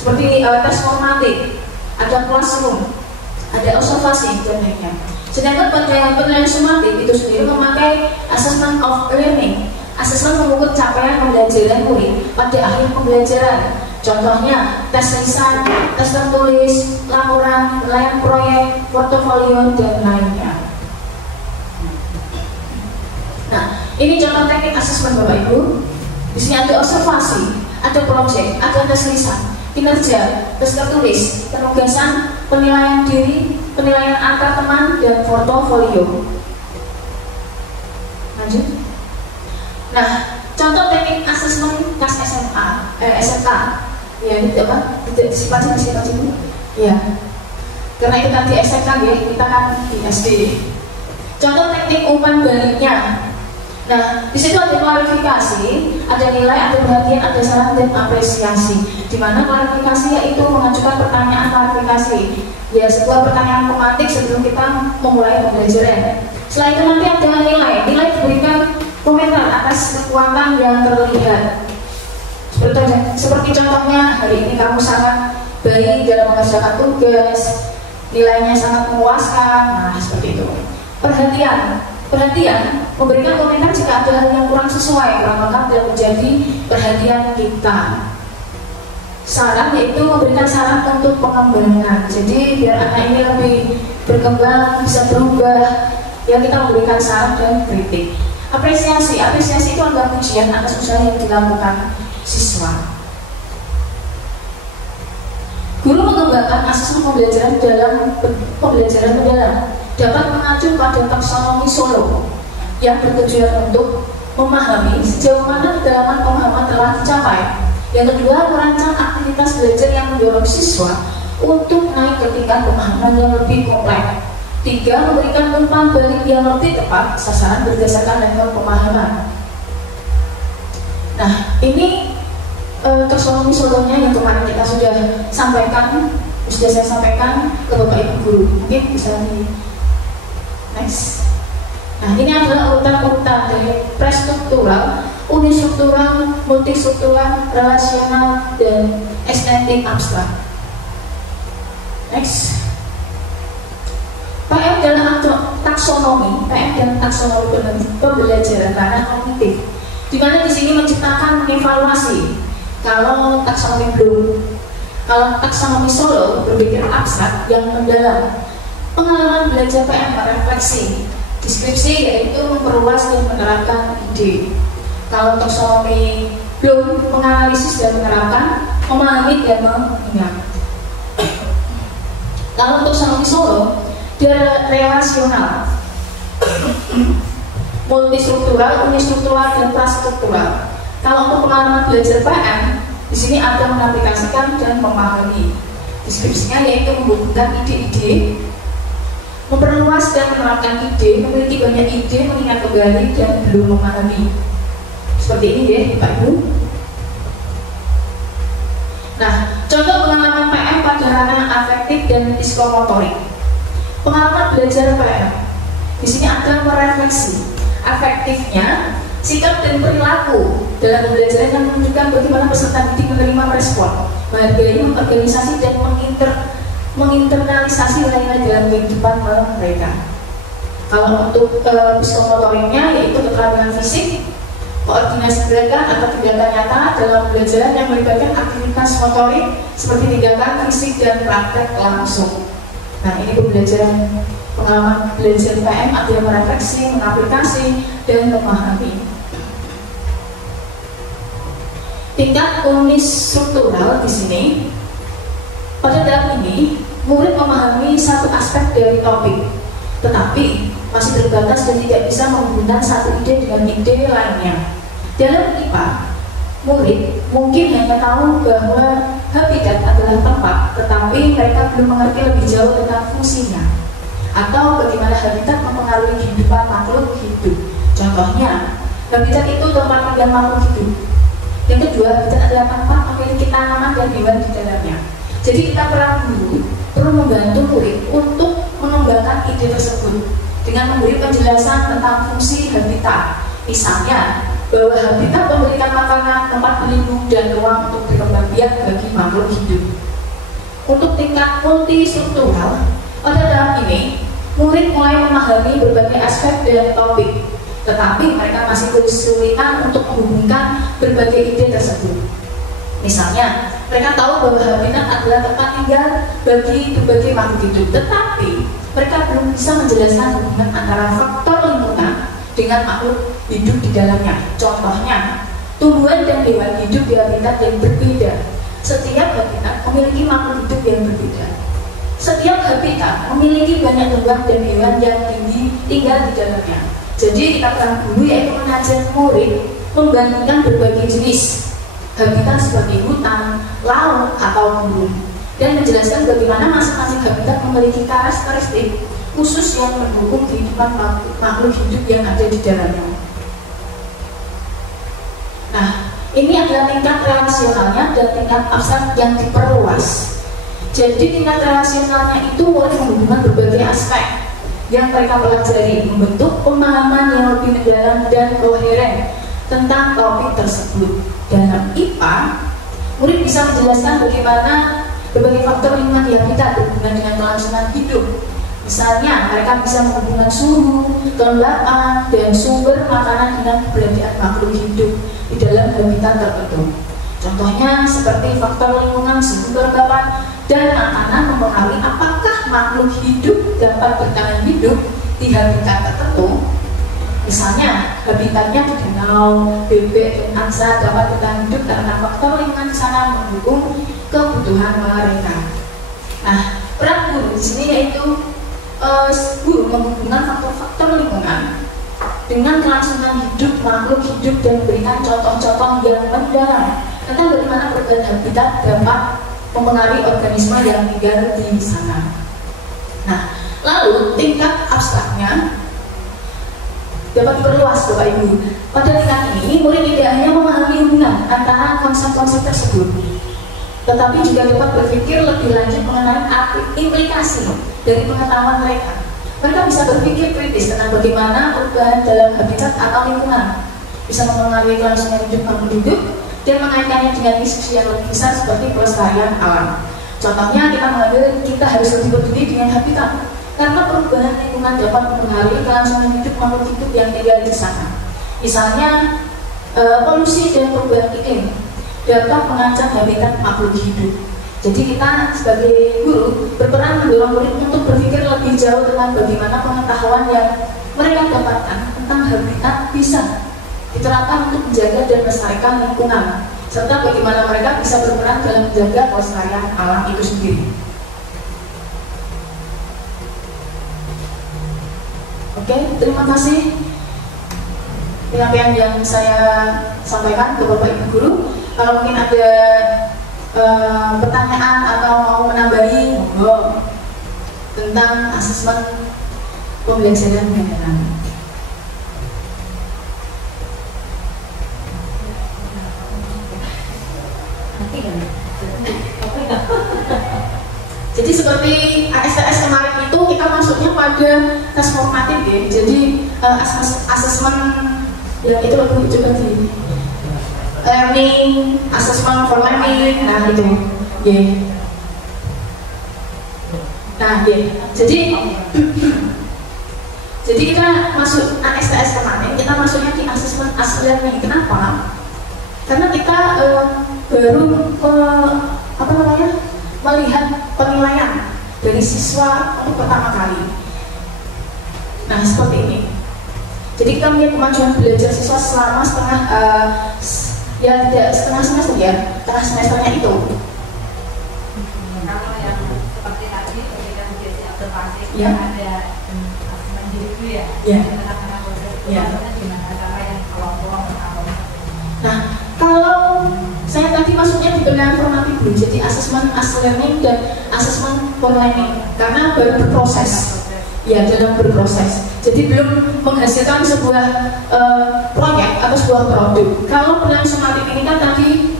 seperti tes formatif, ada classroom, ada observasi, dan lainnya. Sedangkan pada penilaian sumatif itu sendiri memakai assessment of learning, asesmen mengukur capaian pembelajaran murid pada akhir pembelajaran. Contohnya tes lisan, tes tertulis, laporan, penilaian proyek, portofolio, dan lainnya. Nah, ini contoh teknik asesmen Bapak Ibu. Di sini ada observasi, ada proyek, ada tes lisan, kinerja, tes tertulis, penugasan, penilaian diri, penilaian antar teman, dan portofolio. Lanjut. Nah, contoh teknik asesmen kas SMA, SMK. Ya, ini apa? Sifat ini. Ya. Karena itu nanti SMK ya, kita kan di SD. Contoh teknik umpan baliknya. Nah, di situ ada klarifikasi, ada nilai, ada perhatian, ada saran dan apresiasi. Di mana klarifikasi yaitu mengajukan pertanyaan klarifikasi. Ya, sebuah pertanyaan tematik sebelum kita memulai pembelajaran. Setelah itu nanti ada nilai. Nilai diberikan komentar atas kekuatan yang terlihat. Seperti contohnya, hari ini kamu sangat baik dalam mengerjakan tugas, nilainya sangat memuaskan. Nah, seperti itu. Perhatian, memberikan komentar jika ada hal yang kurang sesuai, kurang lengkap dan menjadi perhatian kita. Saran yaitu memberikan saran untuk pengembangan. Jadi biar anak ini lebih berkembang, bisa berubah, ya kita memberikan saran dan kritik. Apresiasi itu adalah pujian atas usaha yang dilakukan siswa. Guru mengembangkan asesmen pembelajaran dalam pembelajaran mendalam dapat mengacu pada taksonomi Solo yang bertujuan untuk memahami sejauh mana kedalaman pemahaman telah dicapai. Yang kedua, merancang aktivitas belajar yang mendorong siswa untuk naik ke tingkat pemahaman yang lebih kompleks. Tiga, memberikan umpan balik yang lebih tepat sasaran berdasarkan level pemahaman. Nah, ini taksonomi Solonya yang kemarin kita sudah saya sampaikan ke Bapak Ibu Guru. Mungkin bisa di next. Nah, ini adalah urutan-urutan dari prestruktural, unistruktural, multistruktural, relasional, dan estetik abstrak. Next. PM dalam taksonomi pembelajaran ranah kognitif, di mana di sini menciptakan evaluasi. Kalau taksonomi Solo berpikir abstrak yang mendalam. Pengalaman belajar PM merefleksi. Deskripsi yaitu memperluas dan menerapkan ide. Kalau taksonomi Bloom menganalisis dan menerapkan, memahami dan mengingat. Kalau taksonomi Solo dia relasional, multistruktural, unistruktural, dan prastruktural. Kalau untuk pengalaman belajar PM, di sini ada mengaplikasikan dan memahami. Deskripsinya yaitu menghubungkan ide-ide, memperluas dan menerapkan ide, memiliki banyak ide, mengingat kembali dan belum memahami. Seperti ini ya, Bapak Ibu. Nah, contoh pengalaman PM pada ranah afektif dan psikomotorik. Pengalaman belajar PM, di sini ada merefleksi. Afektifnya, sikap dan perilaku dalam pembelajaran yang menunjukkan bagaimana peserta didik menerima respon, menghargai, mengorganisasi dan menginternalisasi nilai-nilai dalam kehidupan mereka. Kalau untuk psikomotoriknya yaitu keterampilan fisik, koordinasi gerakan atau tindakan nyata dalam pembelajaran yang melibatkan aktivitas motorik seperti tindakan fisik dan praktek langsung. Nah, ini pembelajaran pengalaman belajar PM ada merefleksi, mengaplikasi, dan memahami. Tingkat unistruktural di sini, pada tahap ini murid memahami satu aspek dari topik, tetapi masih terbatas dan tidak bisa menghubungkan satu ide dengan ide lainnya. Dalam IPA, murid mungkin hanya tahu bahwa habitat adalah tempat, tetapi mereka belum mengerti lebih jauh tentang fungsinya atau bagaimana habitat mempengaruhi kehidupan makhluk hidup. Contohnya, habitat itu tempat tinggal makhluk hidup. Yang kedua, habitat adalah tempat memiliki tanaman dan hewan di dalamnya. Jadi kita perlu membantu murid untuk mengembangkan ide tersebut dengan memberi penjelasan tentang fungsi habitat. Misalnya, bahwa habitat memberikan makanan, tempat berlindung, dan ruang untuk berkembang biak bagi makhluk hidup. Untuk tingkat multistruktural, pada tahap ini, murid mulai memahami berbagai aspek dan topik, tetapi mereka masih kesulitan untuk menghubungkan berbagai ide tersebut. Misalnya, mereka tahu bahwa habitat adalah tempat tinggal bagi berbagai makhluk hidup, tetapi mereka belum bisa menjelaskan hubungan antara faktor lingkungan dengan makhluk hidup di dalamnya. Contohnya, tumbuhan dan hewan hidup di habitat yang berbeda. Setiap habitat memiliki makhluk hidup yang berbeda. Setiap habitat memiliki banyak tumbuhan dan hewan yang tinggal di dalamnya. Jadi kita peran guru yaitu mengajar murid membandingkan berbagai jenis habitat seperti hutan, laut, atau gunung, dan menjelaskan bagaimana masing-masing habitat memiliki karakteristik khusus yang mendukung kehidupan makhluk hidup yang ada di dalamnya. Nah, ini adalah tingkat relasionalnya dan tingkat abstrak yang diperluas. Jadi tingkat relasionalnya itu boleh menghubungkan berbagai aspek yang mereka pelajari, membentuk pemahaman yang lebih mendalam dan koheren tentang topik tersebut. Dalam IPA, murid bisa menjelaskan bagaimana berbagai faktor lingkungan di habitat berhubungan dengan kelangsungan hidup. Misalnya, mereka bisa menghubungkan suhu, kelembapan, dan sumber makanan dengan keberadaan makhluk hidup di dalam habitat tertentu. Contohnya seperti faktor lingkungan, suhu, kelembapan, dan makanan mempengaruhi apakah makhluk hidup dapat bertahan hidup di habitat tertentu. Misalnya, habitatnya di danau, bebek, dan angsa dapat bertahan hidup karena faktor lingkungan di sana mendukung kebutuhan mereka. Nah, peran guru di sini yaitu guru menghubungkan faktor-faktor lingkungan dengan kelangsungan hidup makhluk hidup dan memberikan contoh-contoh yang mendalam tentang bagaimana perubahan habitat dapat mempengaruhi organisme yang tinggal di sana. Nah, lalu tingkat abstraknya dapat diperluas, Bapak Ibu. Pada tingkat ini, murid tidak hanya memahami hubungan antara konsep-konsep tersebut, tetapi juga dapat berpikir lebih lanjut mengenai implikasi dari pengetahuan mereka. Mereka bisa berpikir kritis tentang bagaimana perubahan dalam habitat atau lingkungan bisa mempengaruhi kelangsungan hidup makhluk hidup dan mengaitkannya dengan isu yang lebih besar seperti pelestarian alam. Contohnya, kita harus lebih peduli dengan habitat karena perubahan lingkungan dapat mempengaruhi kelangsungan hidup makhluk hidup yang tinggal di sana. Misalnya, polusi dan perubahan iklim dapat mengancam habitat makhluk hidup. Jadi kita sebagai guru berperan mendorong murid untuk berpikir lebih jauh tentang bagaimana pengetahuan yang mereka dapatkan tentang habitat bisa diterapkan untuk menjaga dan melestarikan lingkungan, serta bagaimana mereka bisa berperan dalam menjaga kelestarian alam itu sendiri. Oke, terima kasih penyampaian yang saya sampaikan ke Bapak Ibu Guru. Kalau mungkin ada pertanyaan atau mau menambahi tentang asesmen pembelajaran mendalam. Jadi seperti ASTS kemarin itu kita masuknya pada tes formatif ya. Jadi asesmen yang itu lebih coba di learning, assessment for learning, nah itu, yeah. Nah, yeah. Jadi kita masuk ASTS kemarin, kita masuknya di assessment as learning. Kenapa? Karena kita baru melihat penilaian dari siswa untuk pertama kali. Nah, seperti ini. Jadi kita melihat kemajuan belajar siswa selama tidak setengah semester ya, tengah semesternya itu. Kalau yang seperti tadi ketika menjadi observasi ya. Ada asesmen diri itu ya, tengah-tengah proses gimana cara yang kelompok atau. Nah, kalau saya tadi masuknya di penilaian formatif dulu, jadi asesmen as learning dan asesmen for learning, karena baru berproses. Ya, dalam berproses. Jadi belum menghasilkan sebuah proyek atau sebuah produk. Kalau penilaian sumatif ini kan tadi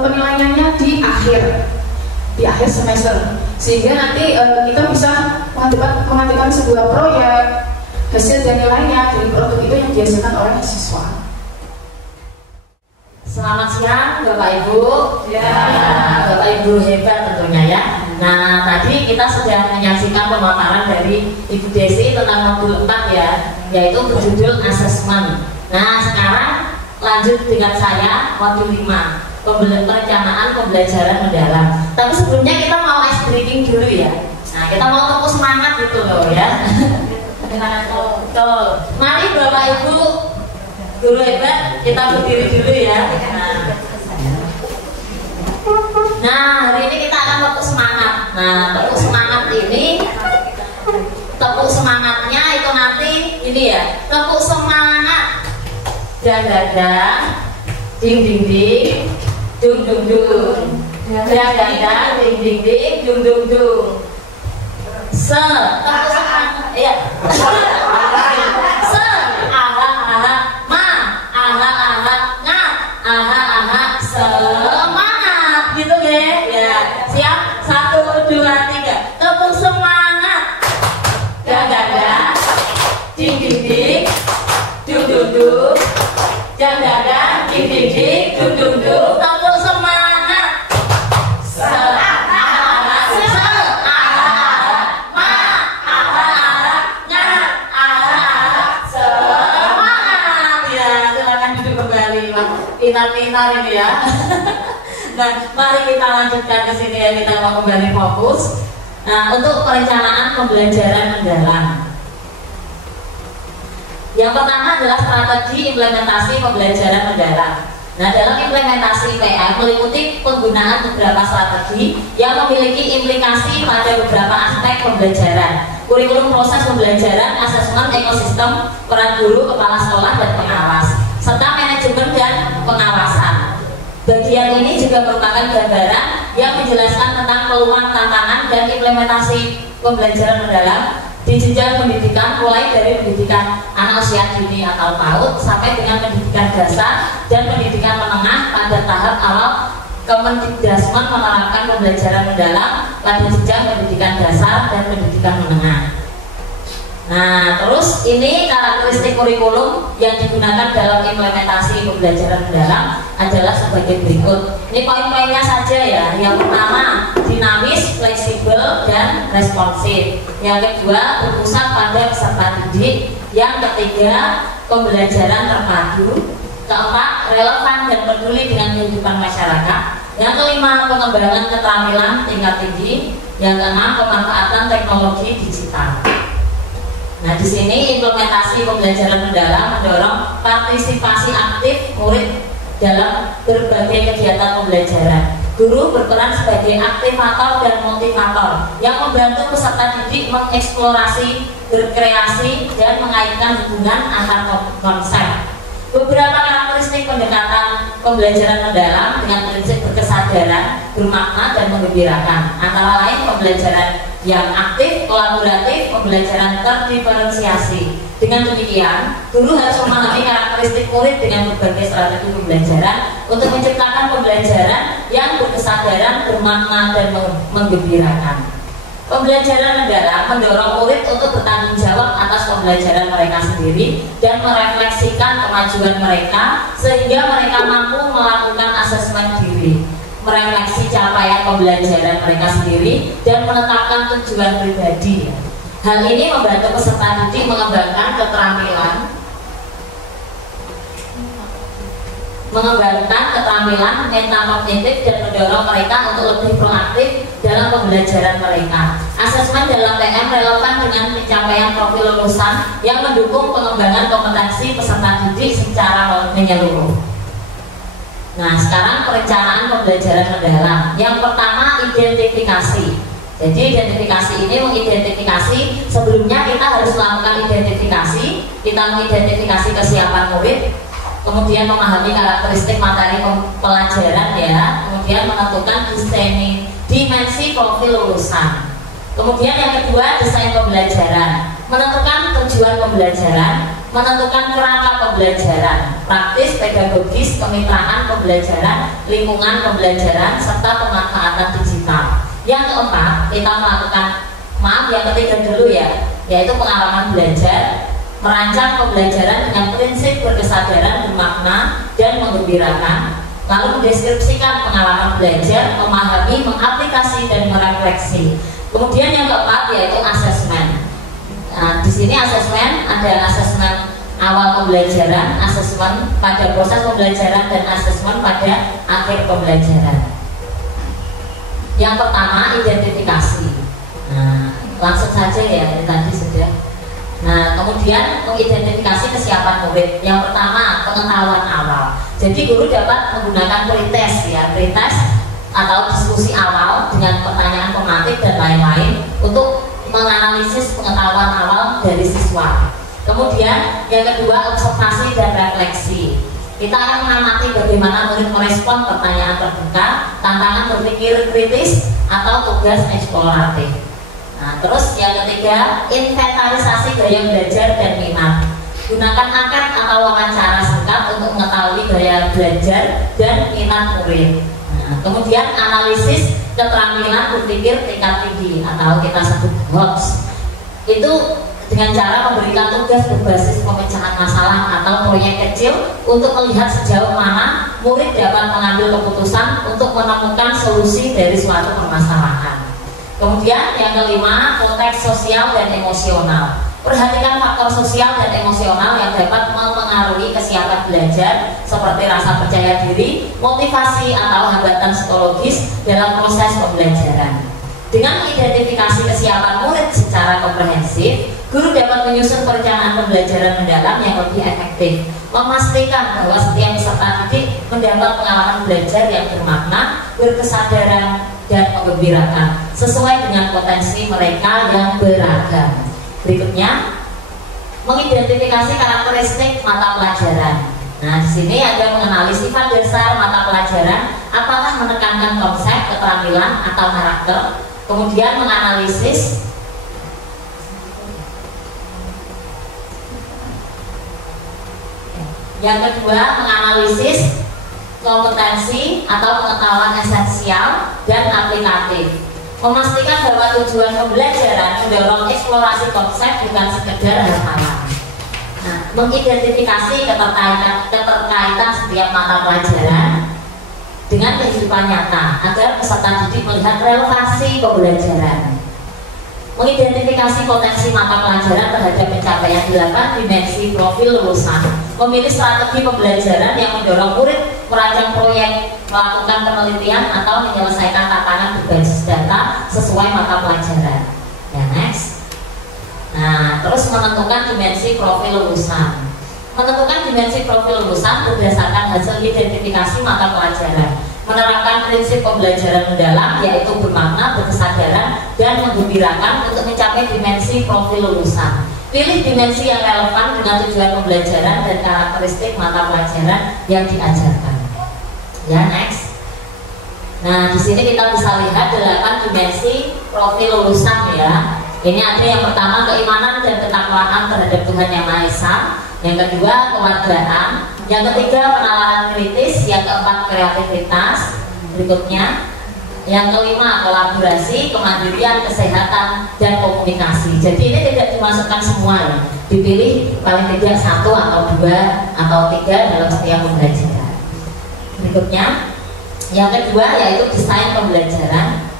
penilaiannya di akhir semester, sehingga nanti kita bisa mengadakan sebuah proyek, hasil dan nilainya dari produk itu yang dihasilkan oleh siswa. Selamat siang Bapak Ibu. Bapak Ibu hebat tentunya ya. Nah, tadi kita sudah menyaksikan pemaparan dari Ibu Desi tentang modul 4 ya, yaitu berjudul asesmen. Nah, sekarang lanjut dengan saya modul 5, perencanaan pembelajaran mendalam. Tapi sebelumnya kita mau ice breaking dulu ya. Nah, kita mau tepuk semangat gitu loh ya. Tuh, mari Bapak Ibu guru hebat, kita berdiri dulu ya. Nah, hari ini kita akan tepuk semangat. Nah, tepuk semangat ini, tepuk semangatnya itu nanti ini ya, tepuk semangat. jang dadang, ding ding ding, dung dung dung, jang dadang, ding ding ding, dung dung dung. Se, ya. Se, aha aha, ma, aha aha, nga, aha aha, semangat, gitu ya. Siap, 1, 2, 3, tepuk semangat. Jang dadang, ding ding ding, dung dung dung, jang dadang, ding ding ding, dung dung dung, tepuk semangat. Pintar-pintar ini ya. Nah, mari kita lanjutkan ke sini ya, kita mau kembali fokus. Nah, untuk perencanaan pembelajaran mendalam. Yang pertama adalah strategi implementasi pembelajaran mendalam. Nah, dalam implementasi PR meliputi penggunaan beberapa strategi yang memiliki implikasi pada beberapa aspek pembelajaran. Kurikulum proses pembelajaran, asesmen ekosistem, peran guru, kepala sekolah, dan pengawas, serta manajemen dan pengawasan. Bagian ini juga merupakan gambaran yang menjelaskan tentang peluang, tantangan, dan implementasi pembelajaran mendalam di jenjang pendidikan, mulai dari pendidikan anak usia dini atau PAUD sampai dengan pendidikan dasar dan pendidikan menengah pada tahap awal. Kemendikbudrismen menerapkan pembelajaran mendalam pada jenjang pendidikan dasar dan pendidikan menengah. Nah, terus ini karakteristik kurikulum yang digunakan dalam implementasi pembelajaran mendalam adalah sebagai berikut. Ini poin-poinnya saja ya. Yang pertama, dinamis, fleksibel, dan responsif. Yang kedua, berpusat pada peserta didik. Yang ketiga, pembelajaran terpadu. Keempat, relevan dan peduli dengan kehidupan masyarakat. Yang kelima, pengembangan keterampilan tingkat tinggi. Yang keenam, pemanfaatan teknologi digital. Nah, di sini implementasi pembelajaran mendalam mendorong partisipasi aktif murid dalam berbagai kegiatan pembelajaran. Guru berperan sebagai aktivator dan motivator yang membantu peserta didik mengeksplorasi, berkreasi, dan mengaitkan hubungan antar konsep. Beberapa karakteristik pendekatan pembelajaran mendalam dengan prinsip berkesadaran, bermakna, dan menggembirakan, antara lain pembelajaran yang aktif, kolaboratif, pembelajaran terdiferensiasi. Dengan demikian, guru harus memahami karakteristik murid dengan berbagai strategi pembelajaran untuk menciptakan pembelajaran yang berkesadaran, bermakna, dan menggembirakan. Pembelajaran mendalam mendorong murid untuk bertanggung jawab atas pembelajaran mereka sendiri dan merefleksikan kemajuan mereka sehingga mereka mampu melakukan asesmen diri, merefleksi capaian pembelajaran mereka sendiri, dan menetapkan tujuan pribadi. Hal ini membantu peserta didik mengembangkan keterampilan mental kognitif dan mendorong mereka untuk lebih proaktif dalam pembelajaran mereka. Asesmen dalam PM relevan dengan pencapaian profil lulusan yang mendukung pengembangan kompetensi peserta didik secara menyeluruh. Nah, sekarang perencanaan pembelajaran mendalam. Yang pertama, identifikasi. Jadi identifikasi ini mengidentifikasi, sebelumnya kita harus melakukan identifikasi, kita mengidentifikasi kesiapan murid, kemudian memahami karakteristik materi pelajaran ya, kemudian menentukan dimensi profil lulusan. Kemudian yang kedua, desain pembelajaran, menentukan tujuan pembelajaran, menentukan kerangka pembelajaran, praktis, pedagogis, kemitraan pembelajaran, lingkungan pembelajaran, serta pemanfaatan digital. Yang keempat, kita melakukan, yang ketiga dulu ya, yaitu pengalaman belajar, merancang pembelajaran dengan prinsip berkesadaran, bermakna, dan menggembirakan, lalu mendeskripsikan pengalaman belajar, memahami, mengaplikasi, dan merefleksi. Kemudian yang keempat yaitu asesmen. Nah, di sini asesmen ada asesmen awal pembelajaran, asesmen pada proses pembelajaran, dan asesmen pada akhir pembelajaran. Yang pertama, identifikasi. Nah, langsung saja ya, tadi sudah. Nah, kemudian mengidentifikasi kesiapan murid. Yang pertama, pengetahuan awal. Jadi guru dapat menggunakan pretest ya, pretest atau diskusi awal dengan pertanyaan pematik dan lain-lain untuk menganalisis pengetahuan awal dari siswa. Kemudian yang kedua, observasi dan refleksi. Kita akan mengamati bagaimana murid merespon pertanyaan terbuka, tantangan berpikir kritis, atau tugas eksploratif. Nah, terus yang ketiga, inventarisasi gaya belajar dan minat. Gunakan angket atau wawancara singkat untuk mengetahui gaya belajar dan minat murid. Nah, kemudian analisis keterampilan berpikir tingkat tinggi atau kita sebut HOTS. Itu dengan cara memberikan tugas berbasis pemecahan masalah atau proyek kecil untuk melihat sejauh mana murid dapat mengambil keputusan untuk menemukan solusi dari suatu permasalahan. Kemudian yang kelima, konteks sosial dan emosional. Perhatikan faktor sosial dan emosional yang dapat mempengaruhi kesiapan belajar seperti rasa percaya diri, motivasi atau hambatan psikologis dalam proses pembelajaran. Dengan mengidentifikasi kesiapan murid secara komprehensif, guru dapat menyusun perencanaan pembelajaran mendalam yang lebih efektif, memastikan bahwa setiap peserta didik mendapat pengalaman belajar yang bermakna, berkesadaran, dan menggembirakan sesuai dengan potensi mereka yang beragam. Berikutnya, mengidentifikasi karakteristik mata pelajaran. Nah, di sini ada mengenali sifat dasar mata pelajaran, apakah menekankan konsep, keterampilan, atau karakter. Kemudian menganalisis yang kedua, menganalisis kompetensi atau pengetahuan esensial dan aplikatif. Memastikan bahwa tujuan pembelajaran mendorong eksplorasi konsep bukan sekedar hafalan. Nah, mengidentifikasi keterkaitan setiap mata pelajaran dengan kehidupan nyata agar peserta didik melihat relevansi pembelajaran. Mengidentifikasi potensi mata pelajaran terhadap pencapaian 8 dimensi profil lulusan. Memilih strategi pembelajaran yang mendorong murid merancang proyek, melakukan penelitian atau menyelesaikan tantangan berbasis data sesuai mata pelajaran. Ya, next. Nah, terus menentukan dimensi profil lulusan. Menentukan dimensi profil lulusan berdasarkan hasil identifikasi mata pelajaran. Menerapkan prinsip pembelajaran mendalam yaitu bermakna, berkesadaran, dan menggembirakan untuk mencapai dimensi profil lulusan. Pilih dimensi yang relevan dengan tujuan pembelajaran dan karakteristik mata pelajaran yang diajarkan. Ya, next. Nah, di sini kita bisa lihat 8 dimensi profil lulusan ya. Ini ada yang pertama, keimanan dan ketakwaan terhadap Tuhan Yang Maha Esa. Yang kedua, kewargaan. Yang ketiga, penalaran kritis. Yang keempat, kreativitas. Berikutnya, yang kelima, kolaborasi, kemandirian, kesehatan, dan komunikasi. Jadi ini tidak dimasukkan semua ya. Dipilih paling tidak 1 atau 2 atau 3 dalam setiap pembelajaran. Berikutnya, yang kedua yaitu desain pembelajaran.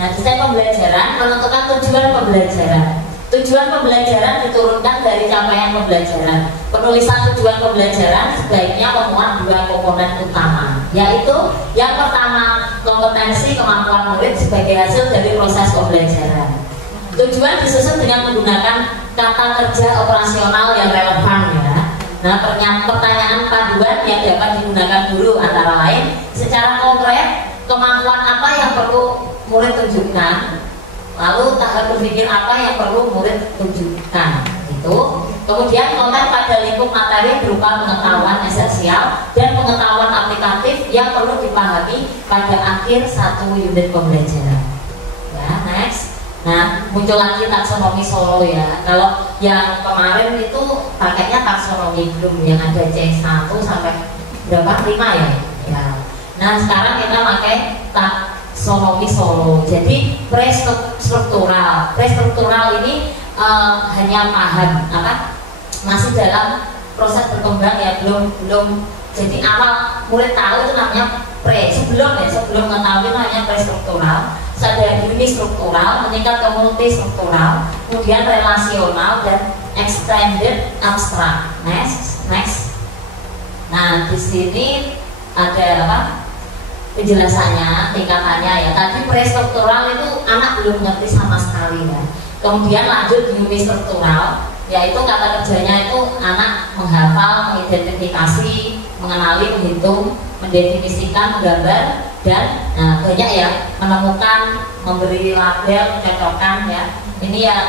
Nah, desain pembelajaran menentukan tujuan pembelajaran. Tujuan pembelajaran diturunkan dari capaian pembelajaran. Penulisan tujuan pembelajaran sebaiknya memuat 2 komponen utama, yaitu yang pertama, kompetensi kemampuan murid sebagai hasil dari proses pembelajaran. Tujuan disusun dengan menggunakan kata kerja operasional yang relevan ya. Nah, pertanyaan paduan yang dapat digunakan guru antara lain secara konkret, kemampuan apa yang perlu murid tunjukkan, lalu tahap berpikir apa yang perlu murid tunjukkan itu. Kemudian konten pada lingkup materi berupa pengetahuan esensial dan pengetahuan aplikatif yang perlu dipahami pada akhir 1 unit pembelajaran. Ya, next. Nah, muncul lagi taksonomi Solo ya. Kalau yang kemarin itu pakainya taksonomi belum, yang ada C1 sampai berapa? 5 ya? Ya. Nah, sekarang kita pakai taksonomi Solo. Jadi prestruktural. Prestruktural ini hanya paham apa? Masih dalam proses berkembang ya, belum. Jadi awal murid tahu itu namanya sebelum mengetahui namanya prestruktural. Ada unistruktural, meningkat ke multistruktural, kemudian relasional dan extended abstrak. Next. Nah, di sini ada apa? Penjelasannya, tingkatannya ya. Tadi prestruktural itu anak belum ngerti sama sekali ya. Kemudian lanjut unistruktural, yaitu kata kerjanya itu anak menghafal, mengidentifikasi, mengenali, menghitung, mendefinisikan, menggambar, dan banyak ya, menemukan, memberi label, mencocokkan ya. Ini yang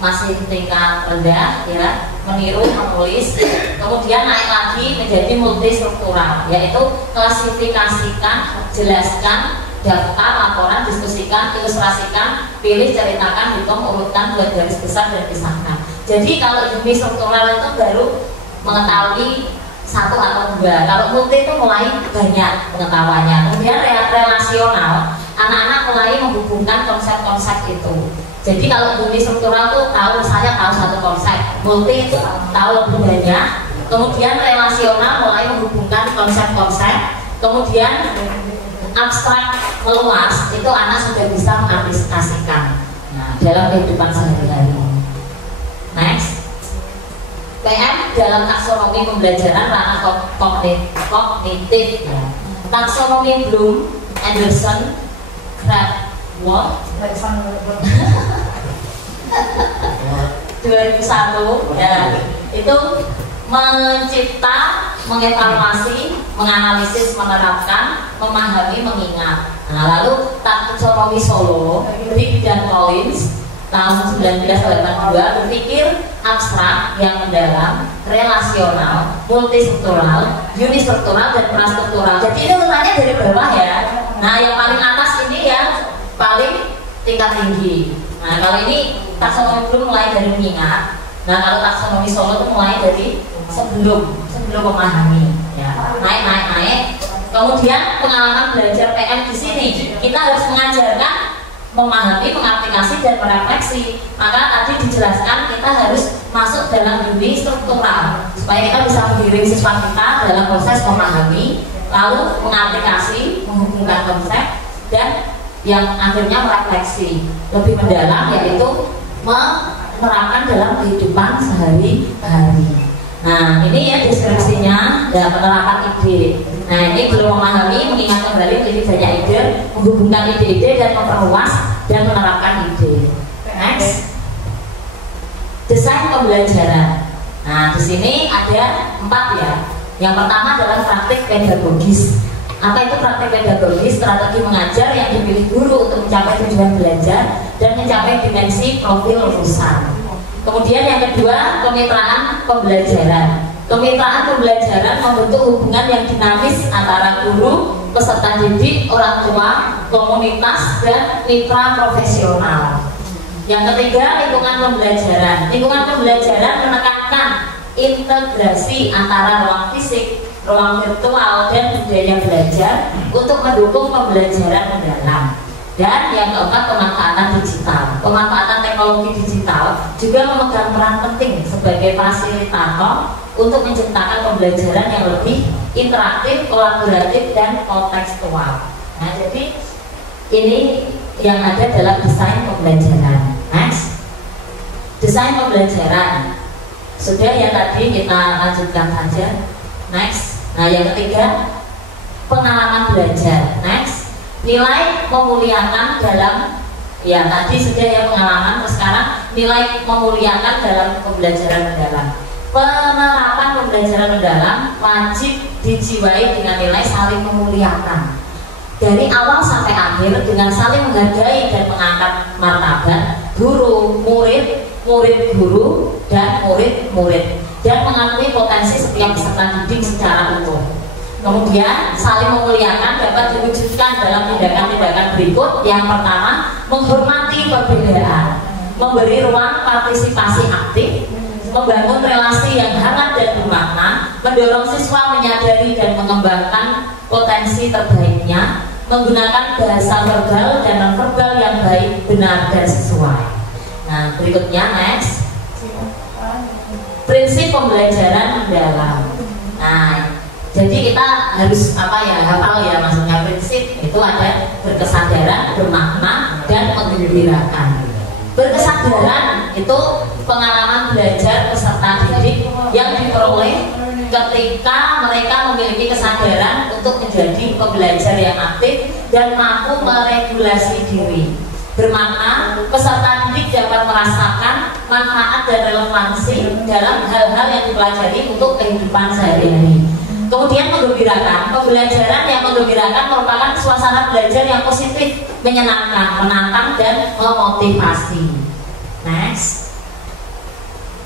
masih tingkat rendah ya, meniru, menulis, kemudian naik lagi menjadi multistruktural, yaitu klasifikasikan, jelaskan, daftar, laporan, diskusikan, ilustrasikan, pilih, ceritakan, hitung, urutkan, buat garis besar dan pisahkan. Jadi kalau unistruktural itu baru mengetahui satu atau dua, kalau multi itu mulai banyak pengetahuannya. Kemudian relasional, anak-anak mulai menghubungkan konsep-konsep itu. Jadi kalau unistruktural itu tahu, saya tahu satu konsep, multi itu tahu lebih banyak. Kemudian relasional mulai menghubungkan konsep-konsep. Kemudian abstrak meluas, itu anak sudah bisa mengaplikasikan dalam kehidupan sehari-hari. Next, PM dalam taksonomi pembelajaran ranah kognitif ya. Taksonomi Bloom, Anderson, Krathwohl 2001 ya, itu mencipta, mengevaluasi, menganalisis, menerapkan, memahami, mengingat. Nah, lalu taksonomi Solo, Rick dan Collins tahun 1982 berpikir abstrak yang mendalam, relasional, multistruktural, unistruktural, dan prastruktural. Jadi ini urutannya dari bawah ya. Nah, yang paling atas ini yang paling tingkat tinggi. Nah, kalau ini taksonomi Bloom mulai dari mengingat. Nah, kalau taksonomi Solo itu mulai dari sebelum memahami ya. Naik. Kemudian pengalaman belajar PM di sini kita harus mengajarkan memahami, mengaplikasi, dan merefleksi. Maka tadi dijelaskan kita harus masuk dalam unistruktural supaya kita bisa menggiring siswa kita dalam proses memahami, lalu mengaplikasi, menghubungkan konsep, dan yang akhirnya merefleksi lebih mendalam, yaitu menerapkan dalam kehidupan sehari-hari. Nah, ini ya deskripsinya dan penerapan ide. Nah, ini belum memahami, mengingat kembali menjadi banyak ide, menghubungkan ide-ide dan memperluas dan menerapkan ide. Next, desain pembelajaran. Nah, di sini ada 4 ya. Yang pertama adalah praktik pedagogis. Apa itu praktik pedagogis? Strategi mengajar yang dipilih guru untuk mencapai tujuan belajar dan mencapai dimensi profil lulusan. Kemudian yang kedua, kemitraan pembelajaran. Kemitraan pembelajaran membentuk hubungan yang dinamis antara guru, peserta didik, orang tua, komunitas, dan mitra profesional. Yang ketiga, lingkungan pembelajaran. Lingkungan pembelajaran menekankan integrasi antara ruang fisik, ruang virtual, dan budaya belajar untuk mendukung pembelajaran mendalam. Dan yang keempat, pemanfaatan digital. Pemanfaatan teknologi digital juga memegang peran penting sebagai fasilitator untuk menciptakan pembelajaran yang lebih interaktif, kolaboratif, dan kontekstual. Nah, jadi ini yang ada dalam desain pembelajaran. Next, desain pembelajaran. Sudah ya, tadi kita lanjutkan saja. Next, nah yang ketiga, pengalaman belajar. Next, nilai memuliakan dalam, ya tadi sudah ya pengalaman, sekarang nilai memuliakan dalam pembelajaran mendalam. Penerapan pembelajaran mendalam wajib dijiwai dengan nilai saling memuliakan dari awal sampai akhir, dengan saling menghargai dan mengangkat martabat guru, murid, murid guru, dan murid-murid, dan mengakui potensi setiap peserta didik secara utuh. Kemudian saling memuliakan dapat diwujudkan dalam tindakan-tindakan berikut. Yang pertama, menghormati perbedaan, memberi ruang partisipasi aktif, membangun relasi yang hangat dan bermakna, mendorong siswa menyadari dan mengembangkan potensi terbaiknya, menggunakan bahasa verbal dan non-verbal yang baik, benar, dan sesuai. Nah, berikutnya next, prinsip pembelajaran mendalam. Nah, jadi kita harus hafal ya, maksudnya prinsip itu ada berkesadaran, bermakna, dan menggembirakan. Berkesadaran itu pengalaman belajar peserta didik yang diperoleh ketika mereka memiliki kesadaran untuk menjadi pembelajar yang aktif dan mampu meregulasi diri. Bermakna peserta didik dapat merasakan manfaat dan relevansi dalam hal-hal yang dipelajari untuk kehidupan sehari-hari. Kemudian menggembirakan, pembelajaran yang menggembirakan merupakan suasana belajar yang positif, menyenangkan, menantang, dan memotivasi. Next,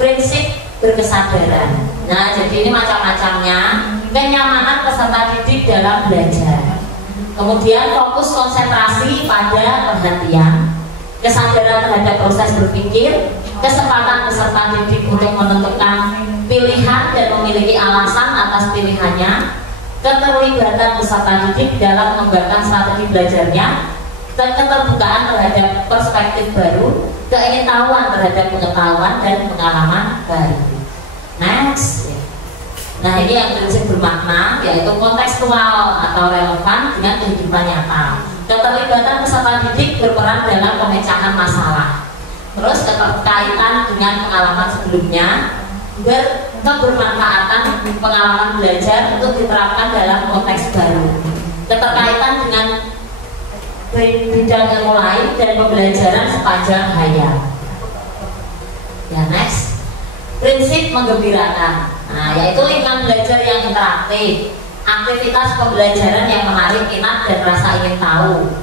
prinsip berkesadaran. Nah, jadi ini macam-macamnya. Kenyamanan peserta didik dalam belajar. Kemudian fokus konsentrasi pada perhatian, kesadaran terhadap proses berpikir, kesempatan peserta didik untuk menentukan pilihan dan memiliki alasan atas pilihannya, keterlibatan peserta didik dalam mengembangkan strategi belajarnya, dan keterbukaan terhadap perspektif baru, keingintahuan terhadap pengetahuan dan pengalaman baru. Next. Nah, ini yang prinsip bermakna, yaitu kontekstual atau relevan dengan kehidupan nyata. Keterlibatan peserta didik berperan dalam pemecahan masalah. Terus keterkaitan dengan pengalaman sebelumnya, kebermanfaatan pengalaman belajar untuk diterapkan dalam konteks baru. Keterkaitan dengan bidang ilmu lain dan pembelajaran sepanjang hayat. Ya, next. Prinsip menggembirakan. Nah, yaitu lingkungan belajar yang interaktif, aktivitas pembelajaran yang menarik minat dan rasa ingin tahu,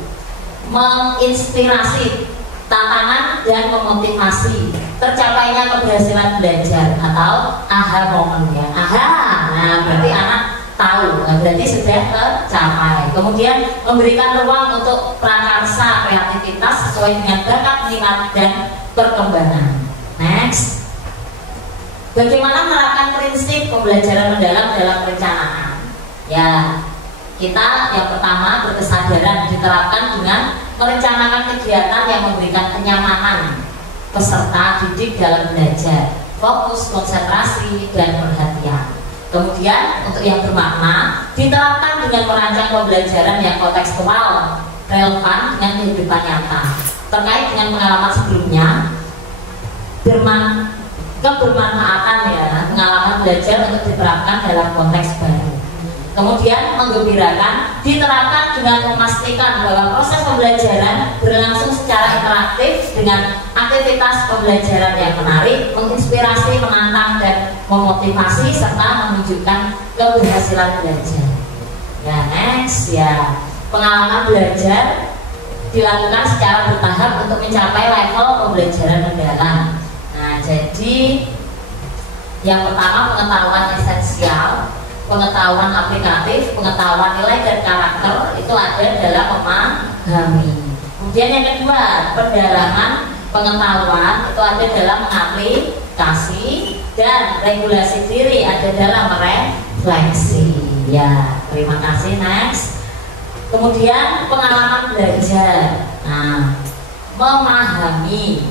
menginspirasi, tantangan dan memotivasi, tercapainya keberhasilan belajar atau aha moment ya. Aha, nah berarti anak tahu, nah, berarti sudah tercapai. Kemudian memberikan ruang untuk prakarsa kreativitas sesuai dengan bakat minat dan perkembangan. Next. Bagaimana menerapkan prinsip pembelajaran mendalam dalam perencanaan? Ya, kita yang pertama berkesadaran diterapkan dengan merencanakan kegiatan yang memberikan kenyamanan peserta didik dalam belajar, fokus, konsentrasi, dan perhatian. Kemudian untuk yang bermakna diterapkan dengan merancang pembelajaran yang kontekstual, relevan dengan kehidupan nyata, terkait dengan pengalaman sebelumnya, kebermanfaatan ya pengalaman belajar untuk diterapkan dalam konteks baru. Kemudian menggembirakan diterapkan dengan memastikan bahwa proses pembelajaran berlangsung secara interaktif dengan aktivitas pembelajaran yang menarik, menginspirasi, menantang dan memotivasi serta menunjukkan keberhasilan belajar. Ya, next ya, pengalaman belajar dilakukan secara bertahap untuk mencapai level pembelajaran mendalam. Nah, jadi yang pertama pengetahuan esensial, pengetahuan aplikatif, pengetahuan nilai dan karakter itu ada dalam memahami. Kemudian yang kedua, pendalaman pengetahuan itu ada dalam mengaplikasi, dan regulasi diri ada dalam refleksi. Ya, terima kasih. Next. Kemudian pengalaman belajar. Nah, memahami.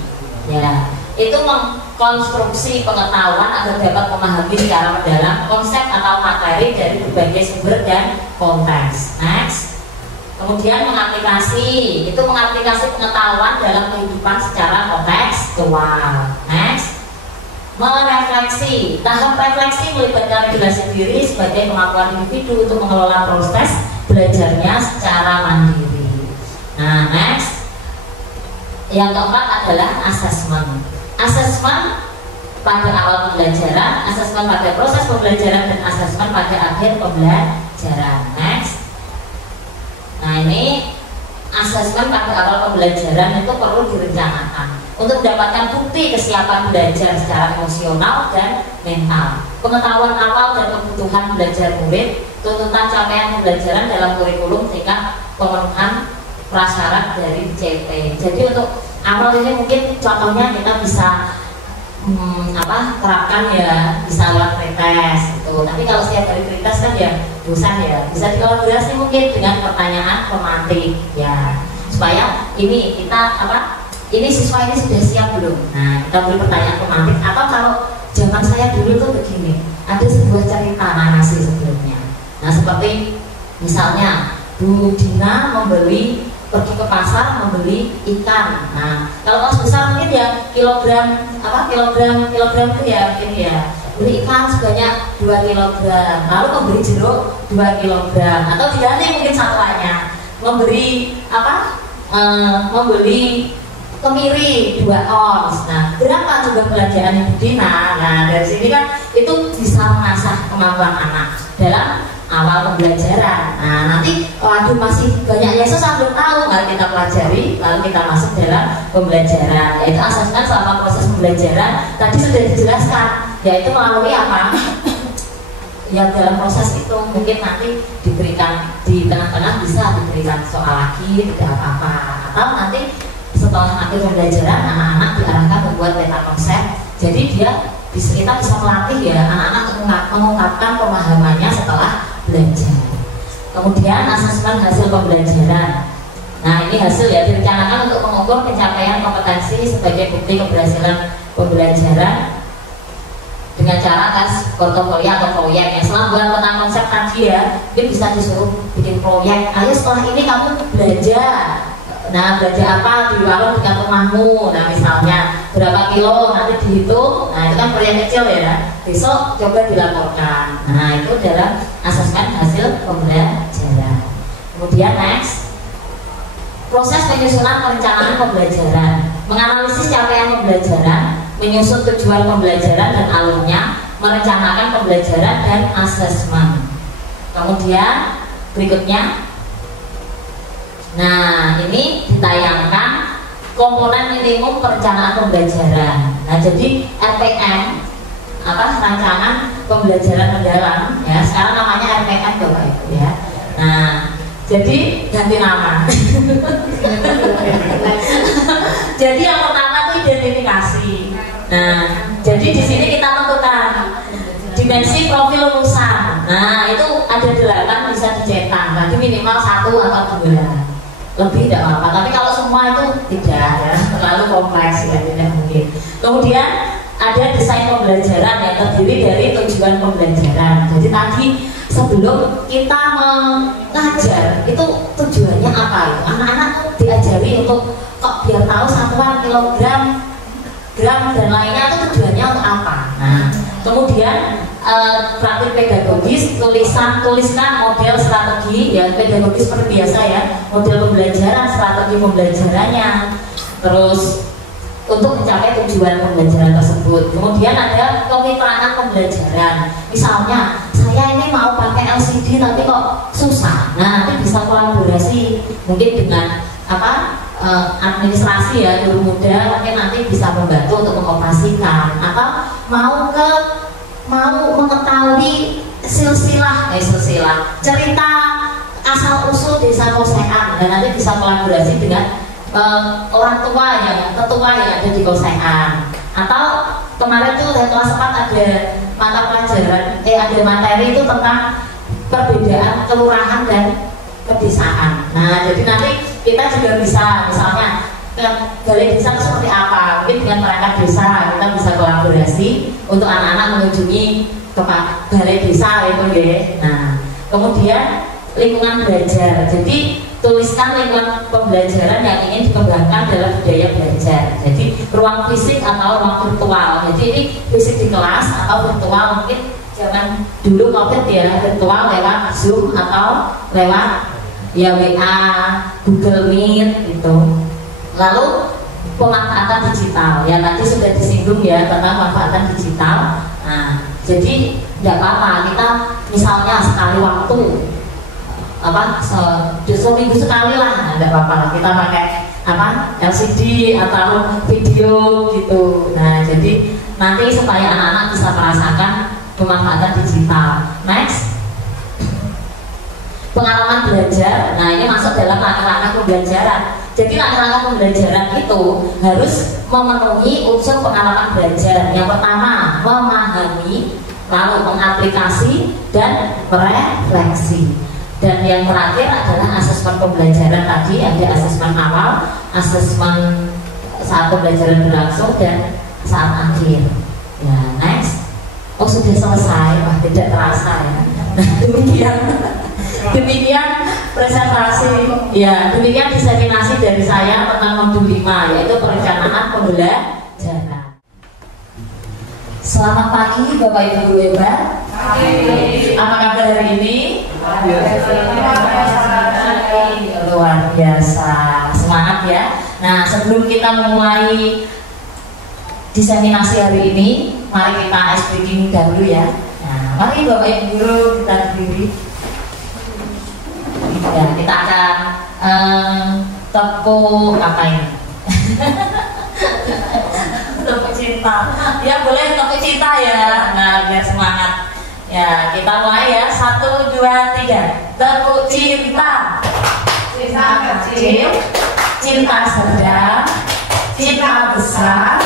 Ya, itu mengkonstruksi pengetahuan agar dapat memahami secara mendalam konsep atau materi dari berbagai sumber dan konteks. Next. Kemudian mengaplikasi, itu mengaplikasi pengetahuan dalam kehidupan secara kontekstual. Next. Merefleksi, tahap refleksi melibatkan regulasi diri sebagai kemampuan individu untuk mengelola proses belajarnya secara mandiri. Nah, next. Yang keempat adalah assessment. Asesmen pada awal pembelajaran, asesmen pada proses pembelajaran, dan asesmen pada akhir pembelajaran. Next. Nah, ini asesmen pada awal pembelajaran itu perlu direncanakan untuk mendapatkan bukti kesiapan belajar secara emosional dan mental, pengetahuan awal dan kebutuhan belajar murid, tuntutan capaian pembelajaran dalam kurikulum tingkat pemenuhan prasyarat dari CP. Jadi untuk awal ini mungkin contohnya kita bisa terapkan ya, bisa lewat pretest gitu. Tapi kalau setiap hari pretest kan ya bosan ya, bisa dikolaborasi mungkin dengan pertanyaan pemantik ya, supaya ini kita ini siswa ini sudah siap belum. Nah, kita beri pertanyaan pemantik. Atau kalau zaman saya dulu tuh begini, ada sebuah cerita narasi sebelumnya. Nah, seperti misalnya Bu Dina pergi ke pasar membeli ikan. Nah, kalau kaos besar mungkin ya kilogram itu ya mungkin ya. Beli ikan sebanyak 2 kilogram, lalu memberi jeruk 2 kilogram, atau diganti mungkin satuannya, memberi membeli kemiri 2 ons. Nah, berapa juga belanjaan Ibu Dina? Nah, dari sini kan itu bisa mengasah kemampuan anak dalam awal pembelajaran. Nah, nanti waduh masih banyak yang susah belum tahu, mari kita pelajari, lalu kita masuk dalam pembelajaran, yaitu asesmen selama proses pembelajaran. Tadi sudah dijelaskan, yaitu melalui apa? Yang dalam proses itu mungkin nanti diberikan di tengah-tengah bisa diberikan soal lagi, tidak apa-apa, atau nanti setelah akhir pembelajaran anak-anak diarahkan membuat peta konsep. Jadi kita bisa melatih ya anak-anak mengungkapkan pemahamannya setelah belajar. Kemudian asesmen hasil pembelajaran. Nah, ini hasil ya direncanakan untuk mengukur pencapaian kompetensi sebagai bukti keberhasilan pembelajaran dengan cara tes portofolio atau proyek. Ya, setelah buat peta konsep tadi ya, dia bisa disuruh bikin proyek. Ayo setelah ini kamu belajar. Nah, belajar apa di warung dekat rumahmu. Nah, misalnya berapa kilo nanti dihitung. Nah, itu kan proyek kecil ya. Besok coba dilaporkan. Nah, itu dalam asesmen hasil pembelajaran. Kemudian next, proses penyusunan perencanaan pembelajaran, menganalisis capaian pembelajaran, menyusun tujuan pembelajaran dan alurnya, merencanakan pembelajaran dan asesmen. Kemudian berikutnya, nah ini ditayangkan komponen minimum perencanaan pembelajaran. Nah, jadi RPM rancangan pembelajaran mendalam ya, sekarang namanya RPM Bapak Ibu ya. Nah, jadi ganti nama. Jadi yang pertama itu identifikasi. Nah, jadi di sini kita tentukan dimensi profil lulusan. Nah, itu ada 8 bisa dicetak. Berarti minimal 1 atau 2. Lebih tidak apa-apa. Tapi kalau semua itu tidak ya, terlalu kompleks ya, tidak mungkin. Kemudian ada desain pembelajaran yang terdiri dari tujuan pembelajaran. Jadi tadi sebelum kita mengajar itu tujuannya apa? Anak-anak diajari untuk kok biar tahu satuan kilogram, gram dan lainnya itu tujuannya untuk apa? Nah, kemudian praktik pedagogis, tuliskan model strategi ya, pedagogis seperti biasa ya, model pembelajaran, strategi pembelajarannya, terus untuk mencapai tujuan pembelajaran tersebut. Kemudian ada kemitraan pembelajaran, misalnya saya ini mau pakai LCD tapi kok susah. Nah, nanti bisa kolaborasi mungkin dengan administrasi ya, guru muda mungkin nanti bisa membantu untuk mengoperasikan, atau mau mengetahui silsilah cerita asal usul desa Kosean, dan nanti bisa kolaborasi dengan orang tua yang tetua yang ada di Kosean. Atau kemarin tuh kelas 4 ada mata pelajaran ada materi itu tentang perbedaan kelurahan dan pedesaan. Nah, jadi nanti kita juga bisa misalnya balai desa itu seperti apa, mungkin dengan perangkat desa kita bisa kolaborasi untuk anak-anak mengunjungi ke balai desa itu ya. Nah, kemudian lingkungan belajar, jadi tuliskan lingkungan pembelajaran yang ingin dikembangkan dalam budaya belajar. Jadi ruang fisik atau ruang virtual. Jadi ini fisik di kelas atau virtual, mungkin zaman dulu COVID ya, virtual lewat Zoom atau lewat ya WA, Google Meet gitu. Lalu pemanfaatan digital ya, tadi sudah disinggung ya tentang pemanfaatan digital. Nah, jadi tidak apa-apa kita misalnya sekali waktu seminggu sekali lah, tidak apa-apa kita pakai LCD atau video gitu. Nah, jadi nanti supaya anak-anak bisa merasakan pemanfaatan digital. Next, pengalaman belajar. Nah, ini masuk dalam langkah-langkah pembelajaran. Jadi langkah-langkah pembelajaran itu harus memenuhi unsur pengalaman belajar. Yang pertama, memahami, lalu mengaplikasi dan merefleksi. Dan yang terakhir adalah asesmen pembelajaran. Tadi ada asesmen awal, asesmen saat pembelajaran berlangsung, dan saat akhir. Ya, next. Oh, sudah selesai. Wah, tidak terasa ya. Nah, demikian presentasi ya, demikian diseminasi dari saya tentang modul 5, yaitu perencanaan pembelajaran. Selamat pagi Bapak Ibu guru hebat. Apa kabar hari ini? Luar biasa, semangat ya. Nah, sebelum kita memulai diseminasi hari ini, mari kita ice breaking dahulu ya. Nah, mari Bapak Ibu guru kita berdiri. Ya, kita akan tepuk apa ini? Tepuk cinta. Ya boleh tepuk cinta ya. Nah biar semangat. Ya kita mulai ya. 1, 2, 3. Tepuk cinta. Cinta kecil, cinta sedang, cinta besar,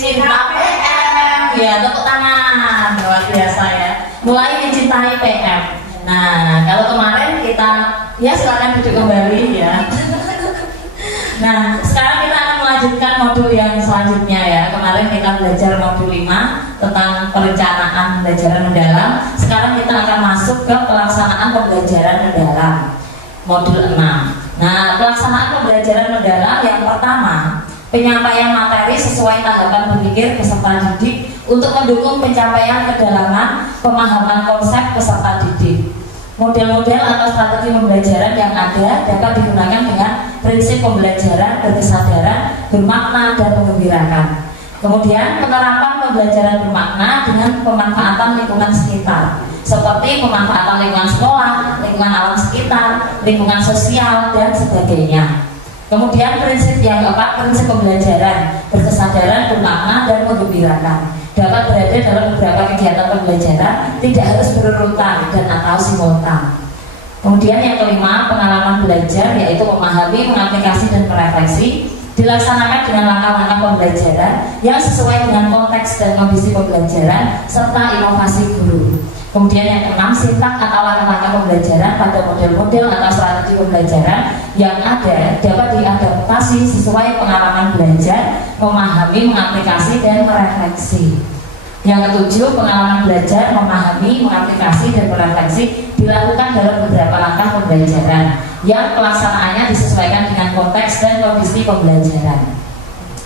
cinta PM. Ya tepuk tangan. Luar biasa ya. Mulai mencintai PM. Nah kalau kemarin kita ya silakan duduk kembali ya. Nah, sekarang kita akan melanjutkan modul yang selanjutnya ya. Kemarin kita belajar modul 5 tentang perencanaan pembelajaran mendalam. Sekarang kita akan masuk ke pelaksanaan pembelajaran mendalam modul 6. Nah, pelaksanaan pembelajaran mendalam yang pertama, penyampaian materi sesuai tanggapan berpikir peserta didik untuk mendukung pencapaian kedalaman pemahaman konsep peserta didik. Model-model atau strategi pembelajaran yang ada dapat digunakan dengan prinsip pembelajaran berkesadaran, bermakna, dan menggembirakan. Kemudian penerapan pembelajaran bermakna dengan pemanfaatan lingkungan sekitar, seperti pemanfaatan lingkungan sekolah, lingkungan alam sekitar, lingkungan sosial, dan sebagainya. Kemudian prinsip yang keempat, prinsip pembelajaran berkesadaran, bermakna, dan menggembirakan dapat berada dalam beberapa kegiatan pembelajaran, tidak harus berurutan dan atau simultan. Kemudian yang kelima, pengalaman belajar, yaitu memahami, mengaplikasi, dan merefleksi dilaksanakan dengan langkah-langkah pembelajaran yang sesuai dengan konteks dan kondisi pembelajaran serta inovasi guru. Kemudian yang keenam, sintak atau langkah-langkah pembelajaran pada model-model atau strategi pembelajaran yang ada dapat diadaptasi sesuai pengalaman belajar, memahami, mengaplikasi, dan merefleksi. Yang ketujuh, pengalaman belajar, memahami, mengaplikasi, dan merefleksi dilakukan dalam beberapa langkah pembelajaran yang pelaksanaannya disesuaikan dengan konteks dan kondisi pembelajaran.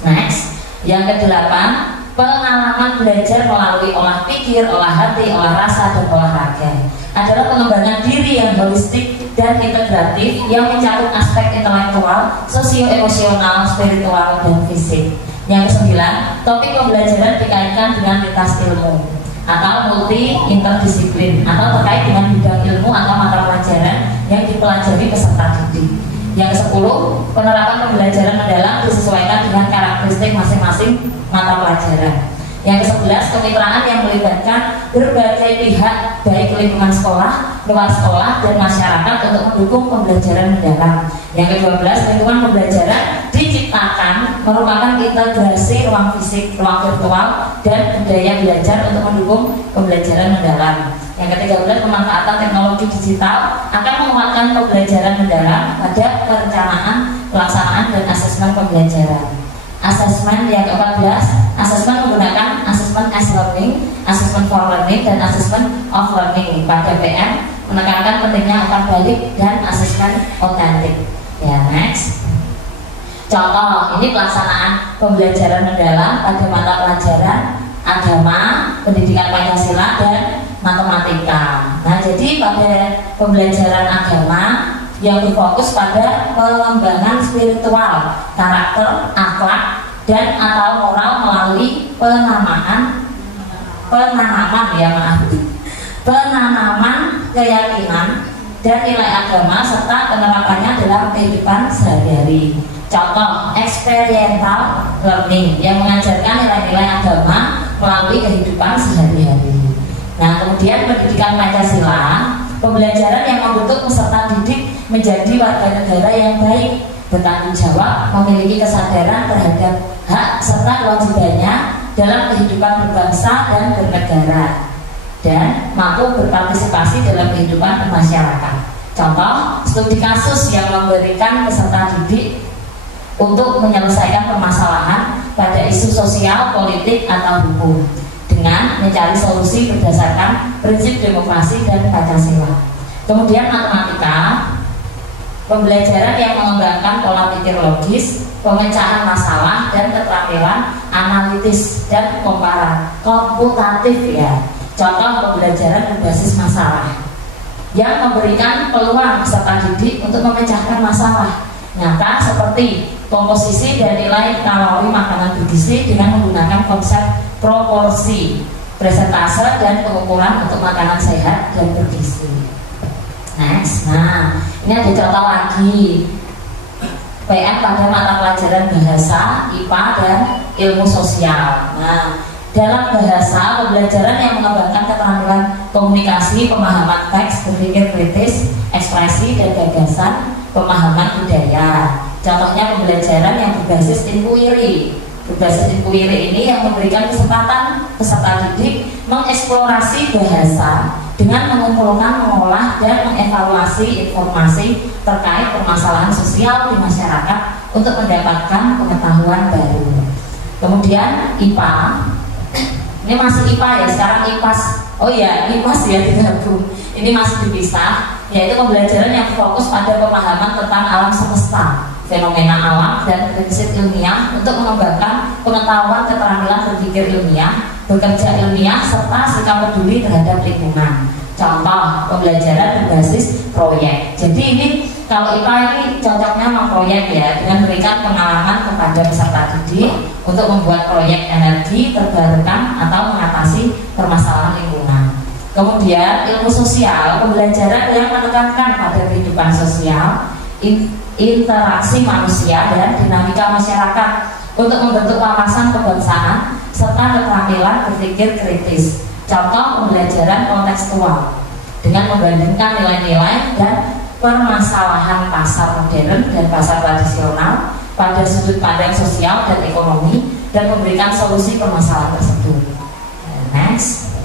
Next, yang kedelapan, pengalaman belajar melalui olah pikir, olah hati, olah rasa, dan olahraga adalah pengembangan diri yang holistik dan integratif yang mencakup aspek intelektual, sosio-emosional, spiritual, dan fisik. Yang kesembilan, topik pembelajaran dikaitkan dengan lintas ilmu atau multi interdisiplin atau terkait dengan bidang ilmu atau mata pelajaran yang dipelajari peserta didik. Yang kesepuluh, penerapan pembelajaran mendalam disesuaikan dengan karakteristik masing-masing mata pelajaran. Yang ke-11, kemitraan yang melibatkan berbagai pihak baik lingkungan sekolah, luar sekolah, dan masyarakat untuk mendukung pembelajaran mendalam. Yang ke-12, lingkungan pembelajaran diciptakan merupakan integrasi ruang fisik, ruang virtual, dan budaya belajar untuk mendukung pembelajaran mendalam. Yang ke-13, pemanfaatan teknologi digital akan menguatkan pembelajaran mendalam pada perencanaan, pelaksanaan, dan asesmen pembelajaran. Asesmen yang ke-14, asesmen menggunakan asesmen as learning, asesmen for learning, dan asesmen of learning pada PM menekankan pentingnya umpan balik dan asesmen otentik. Ya, next. Contoh, ini pelaksanaan pembelajaran mendalam pada mata pelajaran agama, pendidikan Pancasila, dan matematika. Nah, jadi pada pembelajaran agama yang berfokus pada pengembangan spiritual, karakter, akhlak, dan atau moral melalui penanaman keyakinan dan nilai agama serta penerapannya dalam kehidupan sehari-hari. Contoh, experiential learning yang mengajarkan nilai-nilai agama melalui kehidupan sehari-hari. Nah, kemudian pendidikan Pancasila, pembelajaran yang membentuk peserta didik menjadi warga negara yang baik, bertanggung jawab, memiliki kesadaran terhadap hak serta kewajibannya dalam kehidupan berbangsa dan bernegara, dan mampu berpartisipasi dalam kehidupan bermasyarakat. Contoh, studi kasus yang memberikan peserta didik untuk menyelesaikan permasalahan pada isu sosial, politik, atau hukum dengan mencari solusi berdasarkan prinsip demokrasi dan Pancasila. Kemudian matematika, pembelajaran yang mengembangkan pola pikir logis, pemecahan masalah, dan keterampilan analitis dan komputatif ya. Contoh pembelajaran berbasis masalah yang memberikan peluang peserta didik untuk memecahkan masalah nyata seperti komposisi dan nilai kalori makanan bergizi dengan menggunakan konsep proporsi, presentase, dan pengukuran untuk makanan sehat dan bergizi. Next, nah Ini ada contoh lagi. PM pada mata pelajaran bahasa, IPA, dan ilmu sosial. Nah, dalam bahasa, pembelajaran yang mengembangkan keterampilan komunikasi, pemahaman teks, berpikir kritis, ekspresi, dan gagasan, pemahaman budaya. Contohnya pembelajaran yang berbasis inquiry. Berbasis inquiry ini yang memberikan kesempatan peserta didik mengeksplorasi bahasa dengan mengumpulkan, mengolah, dan mengevaluasi informasi terkait permasalahan sosial di masyarakat untuk mendapatkan pengetahuan baru. Kemudian IPA, ini masih IPA ya, sekarang IPAS. Oh ya, IPAS ya digabung. Ini masih dipisah, yaitu pembelajaran yang fokus pada pemahaman tentang alam semesta, fenomena alam, dan prinsip ilmiah untuk mengembangkan pengetahuan keterampilan berpikir ilmiah, bekerja ilmiah, serta sikap peduli terhadap lingkungan. Contoh pembelajaran berbasis proyek. Jadi ini kalau IPA ini cocoknya memproyek ya, dengan memberikan pengalaman kepada peserta didik untuk membuat proyek energi terbarukan atau mengatasi permasalahan lingkungan. Kemudian ilmu sosial, pembelajaran yang menekankan pada kehidupan sosial, interaksi manusia, dan dinamika masyarakat untuk membentuk wawasan kebangsaan serta keterampilan berpikir kritis. Contoh pembelajaran kontekstual dengan membandingkan nilai-nilai dan permasalahan pasar modern dan pasar tradisional pada sudut pandang sosial dan ekonomi dan memberikan solusi permasalahan tersebut. Next.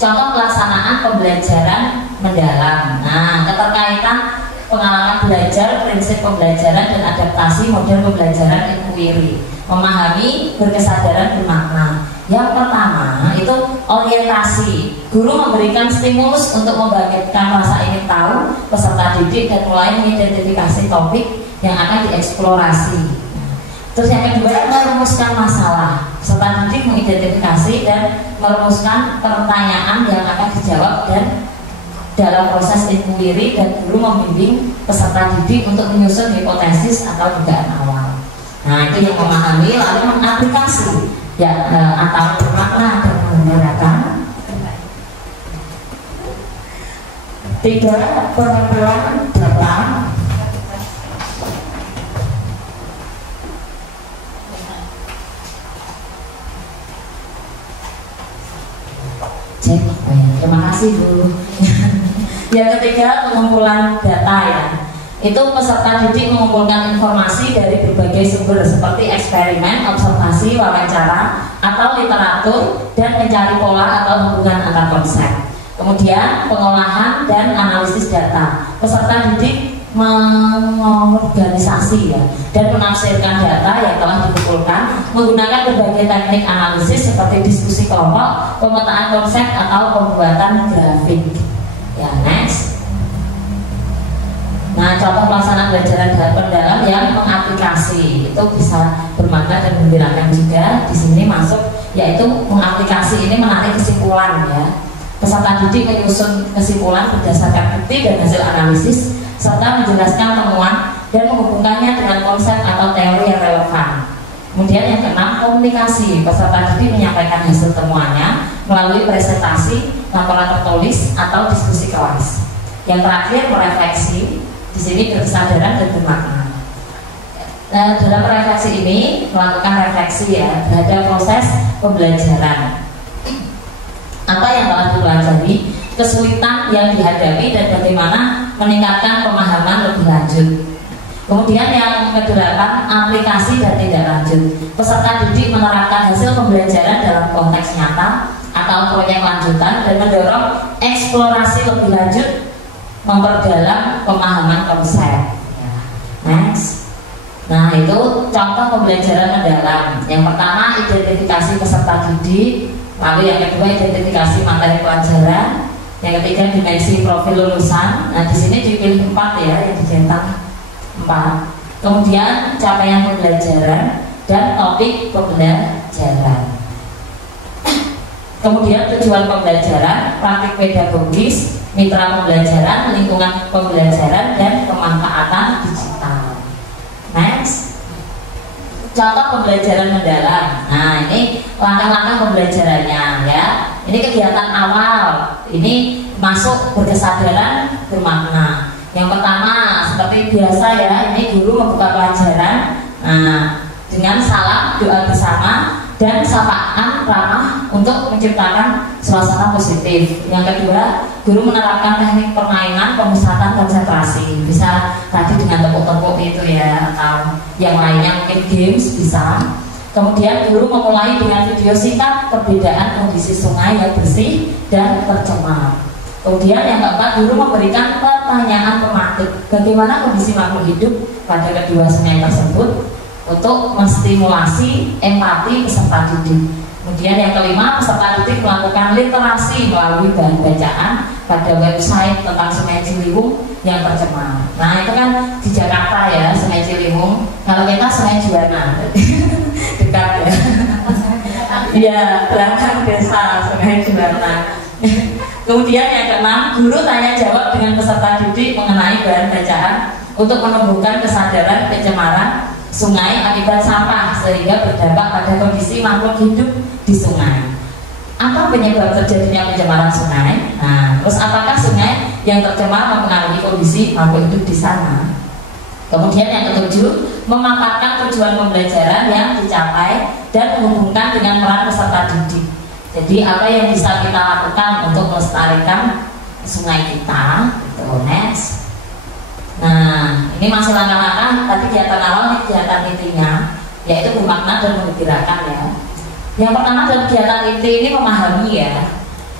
Contoh pelaksanaan pembelajaran mendalam. Nah, keterkaitan pengalaman belajar, prinsip pembelajaran, dan adaptasi model pembelajaran inquiry. Memahami, berkesadaran, bermakna. Yang pertama itu orientasi. Guru memberikan stimulus untuk membangkitkan rasa ingin tahu peserta didik dan mulai mengidentifikasi topik yang akan dieksplorasi. Terus yang kedua, merumuskan masalah. Peserta didik mengidentifikasi dan merumuskan pertanyaan yang akan dijawab, dan dalam proses inquiry dan guru membimbing peserta didik untuk menyusun hipotesis atau dugaan awal. Nah, itu yang memahami lalu mengaplikasi ya, atau bermakna dan menggunakan. Tiga, pengumpulan data. Terima kasih Bu. Yang ketiga, pengumpulan data ya. Itu peserta didik mengumpulkan informasi dari berbagai sumber seperti eksperimen, observasi, wawancara, atau literatur, dan mencari pola atau hubungan antar konsep. Kemudian pengolahan dan analisis data. Peserta didik mengorganisasi ya, dan menafsirkan data yang telah dikumpulkan menggunakan berbagai teknik analisis seperti diskusi kelompok, pemetaan konsep, atau pembuatan grafik. Ya, next. Nah, contoh pelaksanaan belajar mendalam yang mengaplikasi itu bisa bermakna dan menggembirakan juga. Di sini masuk yaitu mengaplikasi ini menarik kesimpulan ya. Peserta didik menyusun kesimpulan berdasarkan bukti dan hasil analisis serta menjelaskan temuan dan menghubungkannya dengan konsep atau teori yang relevan. Kemudian yang keenam, komunikasi. Peserta didik menyampaikan hasil temuannya melalui presentasi, laporan tertulis, atau diskusi kelas. Yang terakhir, merefleksi. Di sini berkesadaran dan bermakna. Nah, dalam refleksi ini melakukan refleksi ya terhadap proses pembelajaran. Apa yang telah dipelajari, kesulitan yang dihadapi, dan bagaimana meningkatkan pemahaman lebih lanjut. Kemudian yang kedelapan, aplikasi dan tindak lanjut. Peserta didik menerapkan hasil pembelajaran dalam konteks nyata atau proyek lanjutan dan mendorong eksplorasi lebih lanjut, memperdalam pemahaman konsep. Next. Nah, itu contoh pembelajaran mendalam. Yang pertama, identifikasi peserta didik. Lalu yang kedua, identifikasi materi pelajaran. Yang ketiga, dimensi profil lulusan. Nah, di sini dipilih 4 ya, yang dicetak 4. Kemudian capaian pembelajaran dan topik pembelajaran. Kemudian tujuan pembelajaran, praktik pedagogis, mitra pembelajaran, lingkungan pembelajaran, dan pemanfaatan digital. Next. Contoh pembelajaran mendalam. Nah, ini langkah-langkah pembelajarannya ya. Ini kegiatan awal. Ini masuk berkesadaran, bermakna. Yang pertama, seperti biasa ya, ini guru membuka pelajaran dengan salam, doa bersama, dan sapaan ramah untuk menciptakan suasana positif. Yang kedua, guru menerapkan teknik permainan pemusatan konsentrasi. Bisa tadi dengan tepuk-tepuk itu ya, atau yang lainnya mungkin games bisa. Kemudian guru memulai dengan video singkat perbedaan kondisi sungai yang bersih dan tercemar. Kemudian yang keempat, guru memberikan pertanyaan tematik bagaimana kondisi makhluk hidup pada kedua sungai tersebut untuk menstimulasi empati peserta didik. Kemudian yang kelima, peserta didik melakukan literasi melalui bahan bacaan pada website tentang Sungai Ciliwung yang tercemar. Nah itu kan di Jakarta ya, Sungai Ciliwung. Kalau kita Sungai Juwana dekat ya. Iya, belakang desa Sungai Juwana. Kemudian yang keenam, guru tanya jawab dengan peserta didik mengenai bahan bacaan untuk menumbuhkan kesadaran pencemaran sungai akibat sampah sehingga berdampak pada kondisi makhluk hidup di sungai. Apa penyebab terjadinya pencemaran sungai? Nah, terus apakah sungai yang tercemar mempengaruhi kondisi makhluk hidup di sana? Kemudian yang ketujuh, memaparkan tujuan pembelajaran yang dicapai dan menghubungkan dengan peran peserta didik. Jadi apa yang bisa kita lakukan untuk melestarikan sungai kita? Next. Nah, ini masih langkah-langkah. Tadi kegiatan awal, ini kegiatan intinya, yaitu bermakna dan menggembirakan ya. Yang pertama dalam kegiatan inti ini memahami ya.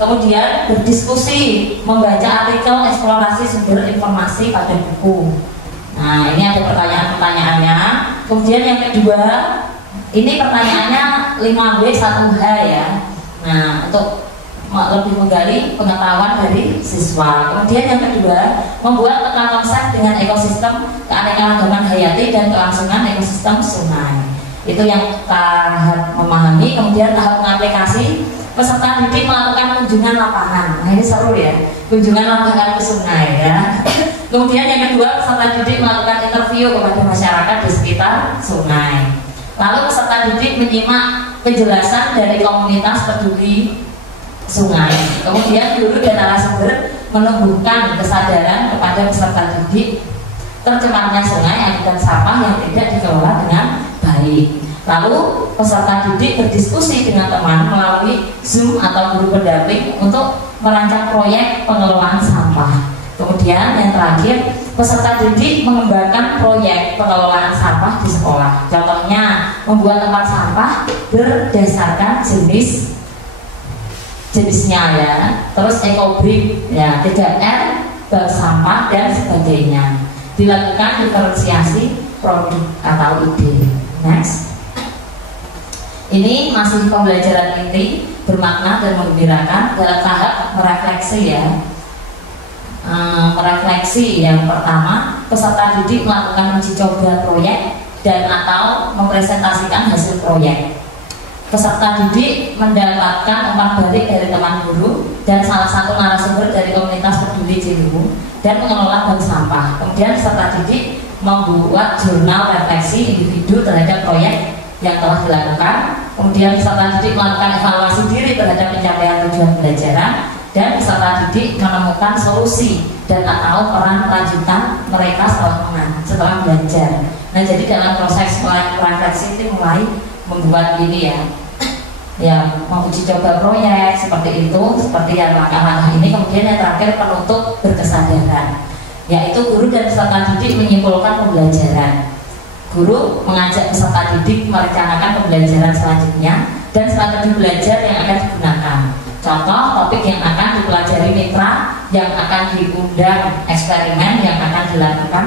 Kemudian berdiskusi, membaca artikel, eksplorasi sumber informasi pada buku. Nah, ini ada pertanyaan-pertanyaannya. Kemudian yang kedua, ini pertanyaannya 5W 1H ya. Nah, untuk lebih menggali pengetahuan dari siswa. Kemudian yang kedua, membuat peta konsep dengan ekosistem keanekaragaman hayati dan kelangsungan ekosistem sungai. Itu yang tahap memahami. Kemudian tahap mengaplikasi, peserta didik melakukan kunjungan lapangan. Nah ini seru ya, kunjungan lapangan ke sungai ya. Kemudian yang kedua, peserta didik melakukan interview kepada masyarakat di sekitar sungai. Lalu peserta didik menyimak penjelasan dari komunitas peduli sungai. Kemudian guru dan narasumber menumbuhkan kesadaran kepada peserta didik tercemarnya sungai akibat sampah yang tidak dikelola dengan baik. Lalu peserta didik berdiskusi dengan teman melalui Zoom atau guru pendamping untuk merancang proyek pengelolaan sampah. Kemudian yang terakhir, peserta didik mengembangkan proyek pengelolaan sampah di sekolah. Contohnya membuat tempat sampah berdasarkan jenisnya ya, terus eco-brick ya, 3R, bank sampah dan sebagainya. Dilakukan diferensiasi produk atau ide. Next. Ini masih pembelajaran inti bermakna dan menggembirakan dalam tahap merefleksi ya. Merefleksi yang pertama, peserta didik melakukan uji coba proyek dan atau mempresentasikan hasil proyek. Peserta didik mendapatkan umpan balik dari teman guru dan salah satu narasumber dari komunitas peduli Ciliwung dan mengelola bank sampah. Kemudian peserta didik membuat jurnal refleksi individu terhadap proyek yang telah dilakukan. Kemudian peserta didik melakukan evaluasi diri terhadap pencapaian tujuan pembelajaran dan peserta didik menemukan solusi dan atau peran lanjutan mereka setelah belajar. Nah, jadi dalam proses refleksi itu mulai membuat ini ya menguji coba proyek seperti itu, seperti yang langkah-langkah ini. Kemudian yang terakhir penutup berkesadaran, yaitu guru dan peserta didik menyimpulkan pembelajaran. Guru mengajak peserta didik merencanakan pembelajaran selanjutnya dan strategi belajar yang akan digunakan. Contoh topik yang akan dipelajari mitra, yang akan diundang eksperimen yang akan dilakukan,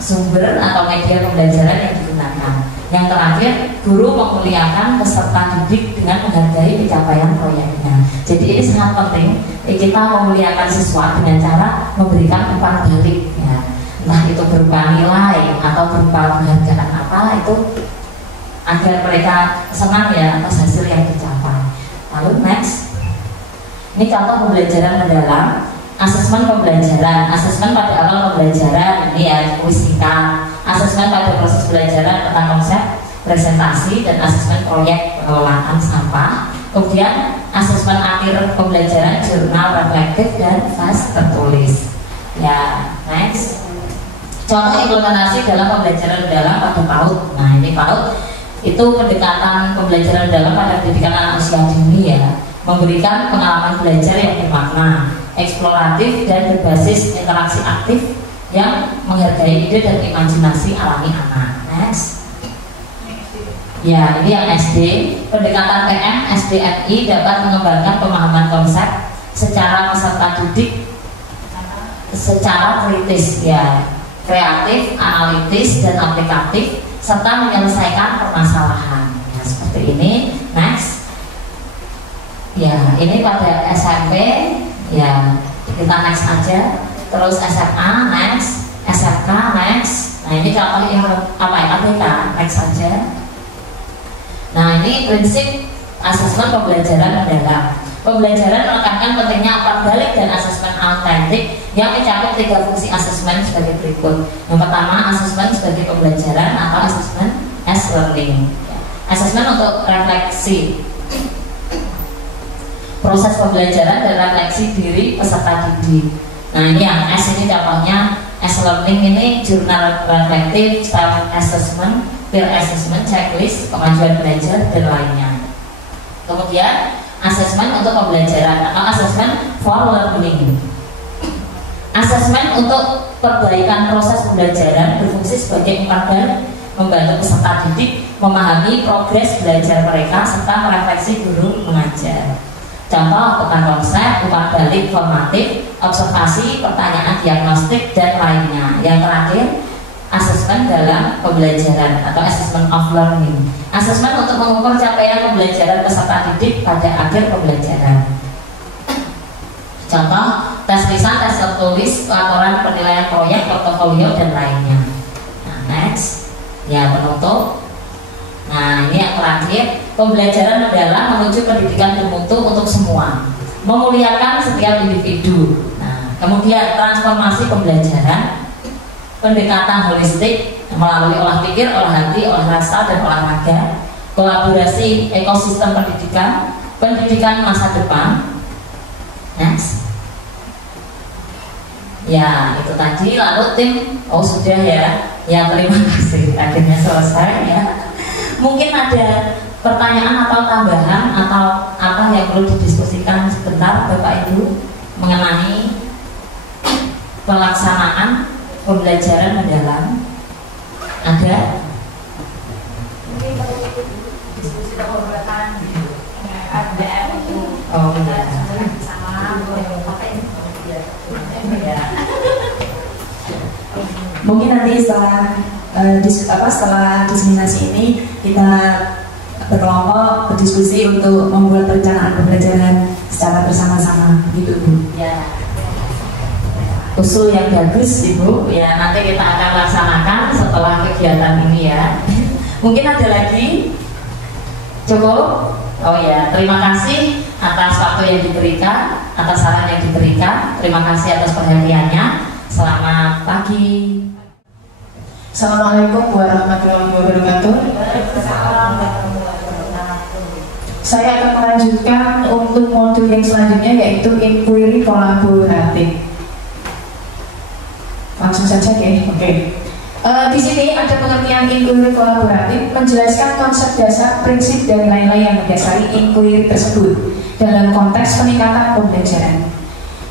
sumber atau media pembelajaran yang digunakan. Yang terakhir, guru memuliakan peserta didik dengan menghargai pencapaian proyeknya. Jadi ini sangat penting, kita memuliakan siswa dengan cara memberikan umpan balik ya. Entah itu berupa nilai atau berupa penghargaan apa, itu agar mereka senang ya atas hasil yang dicapai. Lalu next, ini contoh pembelajaran mendalam, asesmen pembelajaran, asesmen pada awal pembelajaran, ini ya kuis singkat, asesmen pada proses belajaran tentang konsep, presentasi, dan asesmen proyek pengelolaan sampah. Kemudian asesmen akhir pembelajaran, jurnal reflektif dan fast tertulis. Ya, next. Contoh implementasi dalam pembelajaran mendalam pada PAUD. Nah, ini PAUD itu pendekatan pembelajaran mendalam pada pendidikan anak usia dini ya, memberikan pengalaman belajar yang bermakna, eksploratif dan berbasis interaksi aktif yang menghargai ide dan imajinasi alami anak. Next. Ya, ini yang SD. Pendekatan PM SDNI dapat mengembangkan pemahaman konsep secara peserta didik secara kritis ya, kreatif, analitis dan aplikatif serta menyelesaikan permasalahan. Ya, seperti ini. Next. Ya, ini pada SMP ya, kita next aja. Terus SMA next, SMK next. Nah, ini contoh yang apa ya? APK next aja. Nah, ini prinsip asesmen pembelajaran mendalam. Pembelajaran menekankan pentingnya akar balik dan asesmen autentik yang mencakup 3 fungsi asesmen sebagai berikut. Yang pertama, asesmen sebagai pembelajaran atau asesmen as learning. Asesmen untuk refleksi, proses pembelajaran dan refleksi diri peserta didik. Nah, ini yang S ini contohnya as learning ini jurnal reflektif, self assessment, peer assessment, checklist, kemajuan belajar dan lainnya. Kemudian asesmen untuk pembelajaran atau asesmen for learning. Asesmen untuk perbaikan proses pembelajaran berfungsi sebagai umpan balik, membantu peserta didik memahami progres belajar mereka serta merefleksi guru mengajar. Contoh tentang konsep, umpan balik formatif, observasi, pertanyaan diagnostik dan lainnya. Yang terakhir, asesmen dalam pembelajaran atau assessment of learning. Asesmen untuk mengukur capaian pembelajaran peserta didik pada akhir pembelajaran. Contoh, tes lisan, tes tertulis, laporan penilaian proyek, portofolio dan lainnya. Nah, next. Ya, penutup. Nah, ini yang terakhir, pembelajaran mendalam menuju pendidikan bermutu untuk semua, memuliakan setiap individu. Nah, kemudian transformasi pembelajaran, pendekatan holistik melalui olah pikir, olah hati, olah rasa, dan olahraga, kolaborasi ekosistem pendidikan, pendidikan masa depan. Next. Ya, itu tadi. Lalu tim, oh sudah ya. Ya, terima kasih. Akhirnya selesai ya. Mungkin ada pertanyaan atau tambahan atau apa yang perlu didiskusikan sebentar Bapak Ibu mengenai pelaksanaan pembelajaran mendalam. Ada? Mungkin kalau diskusi pengobatan ADM itu kita sama pakai ya. Mungkin nanti setelah setelah diseminasi ini kita berkelompok berdiskusi untuk membuat perencanaan pembelajaran secara bersama-sama gitu Bu. Ya. Usul yang bagus Ibu. Ya, nanti kita akan laksanakan setelah kegiatan ini ya. Mungkin ada lagi? Cukup? Oh ya, terima kasih atas waktu yang diberikan, atas saran yang diberikan. Terima kasih atas perhatiannya. Selamat pagi. Assalamualaikum warahmatullahi wabarakatuh. Saya akan melanjutkan untuk modul yang selanjutnya, yaitu inquiry kolaboratif. Langsung saja ya, oke. Di sini ada pengertian inquiry kolaboratif, menjelaskan konsep dasar, prinsip dan nilai-nilai yang mendasari inquiry tersebut dalam konteks peningkatan pembelajaran.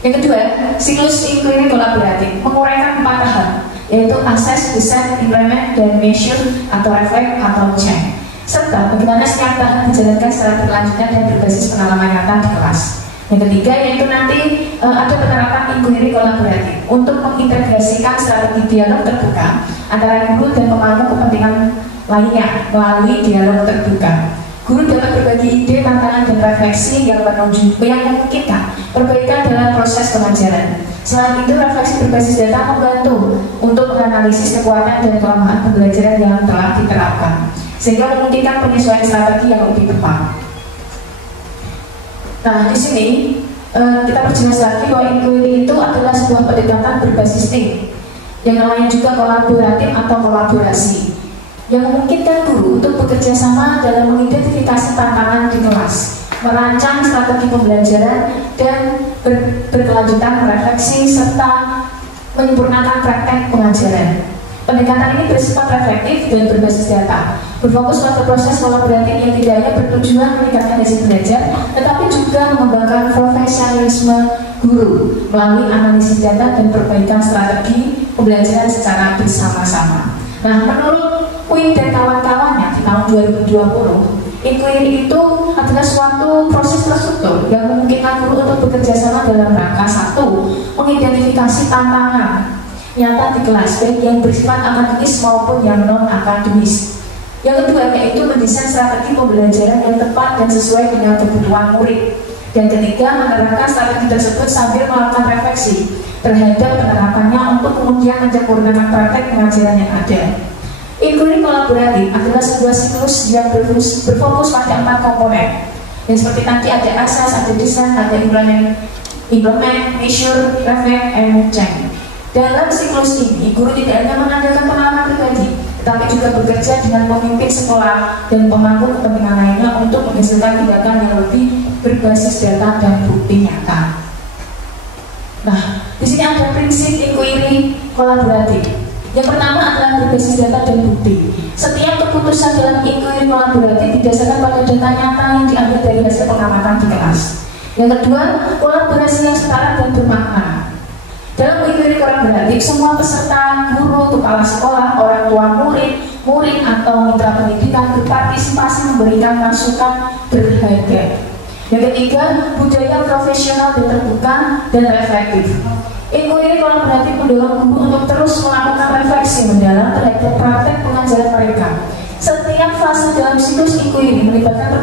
Yang kedua, siklus inquiry kolaboratif menguraikan 4 tahap, yaitu assess, design, implement, dan measure atau reflect atau check, serta bagaimana setiap tahap dijalankan secara berkelanjutan dan berbasis pengalaman nyata di kelas. Yang ketiga yaitu nanti ada penerapan inquiry kolaboratif untuk mengintegrasikan strategi dialog terbuka antara guru dan pemangku kepentingan lainnya melalui dialog terbuka. Guru dapat berbagi ide, tantangan, dan refleksi yang memungkinkan perbaikan dalam proses pengajaran. Selain itu, refleksi berbasis data membantu untuk menganalisis kekuatan dan kelemahan pembelajaran yang telah diterapkan, sehingga memungkinkan penyesuaian strategi yang lebih tepat. Nah, di sini kita perjelas lagi bahwa inquiry itu adalah sebuah pendekatan berbasis tim, yang lain juga kolaboratif atau kolaborasi, yang memungkinkan guru untuk bekerja sama dalam mengidentifikasi tantangan di kelas, merancang strategi pembelajaran, dan berkelanjutan merefleksi serta menyempurnakan praktek pengajaran. Pendekatan ini bersifat reflektif dan berbasis data, berfokus pada proses kolaboratif yang tidak hanya bertujuan meningkatkan hasil belajar, tetapi juga mengembangkan profesionalisme guru melalui analisis data dan perbaikan strategi pembelajaran secara bersama-sama. Nah, menurut Quinn dan kawan-kawannya di tahun 2020, inquiry itu adalah suatu proses terstruktur yang memungkinkan guru untuk bekerja sama dalam rangka satu, mengidentifikasi tantangan nyata di kelas, baik yang bersifat akademis maupun yang non-akademis. Yang kedua, yaitu mendesain strategi pembelajaran yang tepat dan sesuai dengan kebutuhan murid. Dan ketiga, menerapkan strategi tersebut sambil melakukan refleksi terhadap penerapannya untuk kemudian menyempurnakan praktek pengajaran yang ada. Inquiry kolaboratif adalah sebuah siklus yang berfokus pada 4 komponen. Yang seperti tadi ada asas, ada desain, ada implement, measure, reflect, and change. Dalam siklus ini, guru tidak hanya mengandalkan pengalaman pribadi, tetapi juga bekerja dengan pemimpin sekolah dan pemangku kepentingan lainnya untuk menghasilkan tindakan yang lebih berbasis data dan bukti nyata. Nah, di sini ada prinsip inquiry kolaboratif. Yang pertama adalah berbasis data dan bukti. Setiap keputusan dalam inquiry kolaboratif didasarkan pada data nyata yang diambil dari hasil pengamatan di kelas. Yang kedua, kolaborasi yang setara dan bermakna. Dalam inquiry kolaboratif, semua peserta, guru, kepala sekolah, orang tua murid atau mitra pendidikan berpartisipasi memberikan masukan berharga. Yang ketiga, budaya profesional dan terbuka dan reflektif. Inquiry kolaboratif mendorong guru untuk terus melakukan refleksi mendalam terhadap praktek pengajaran mereka. Setiap fase dalam siklus inquiry melibatkan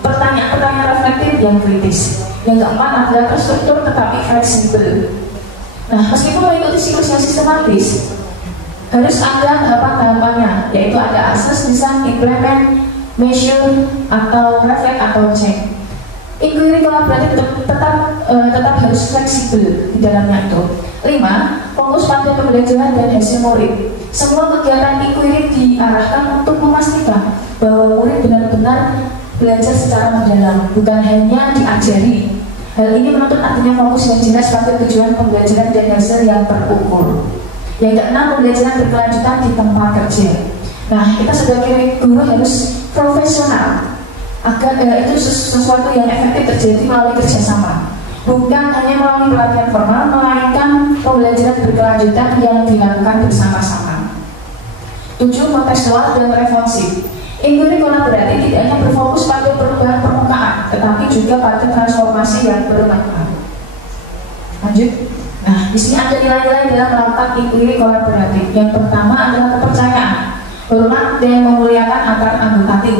pertanyaan reflektif yang kritis. Yang keempat adalah terstruktur tetapi fleksibel. Nah, meskipun mengikuti siklus yang sistematis, harus ada tahapannya, yaitu ada asas, desain, implement, measure, atau reflect, atau check. Inquiry kolaboratif tetap harus fleksibel di dalamnya itu. 5. Fokus pada pembelajaran dan hasil murid. Semua kegiatan inquiry diarahkan untuk memastikan bahwa murid benar-benar belajar secara mendalam, bukan hanya diajari. Hal ini menuntut adanya fokus yang jelas pada tujuan pembelajaran dan hasil yang terukur. Yang keenam, pembelajaran berkelanjutan di tempat kerja. Nah, kita sebagai guru harus profesional agar itu sesuatu yang efektif terjadi melalui kerjasama, bukan hanya melalui pelatihan formal, melainkan pembelajaran berkelanjutan yang dilakukan bersama-sama. 7. Kontekstual dan responsif. Inquiry kolaboratif tidak hanya berfokus pada perubahan permukaan, tetapi juga pada transformasi yang bermakna. Lanjut. Nah, di sini ada nilai-nilai dalam melakukan inquiry kolaboratif. Yang pertama adalah kepercayaan, hormat dan memuliakan antar anggota tim.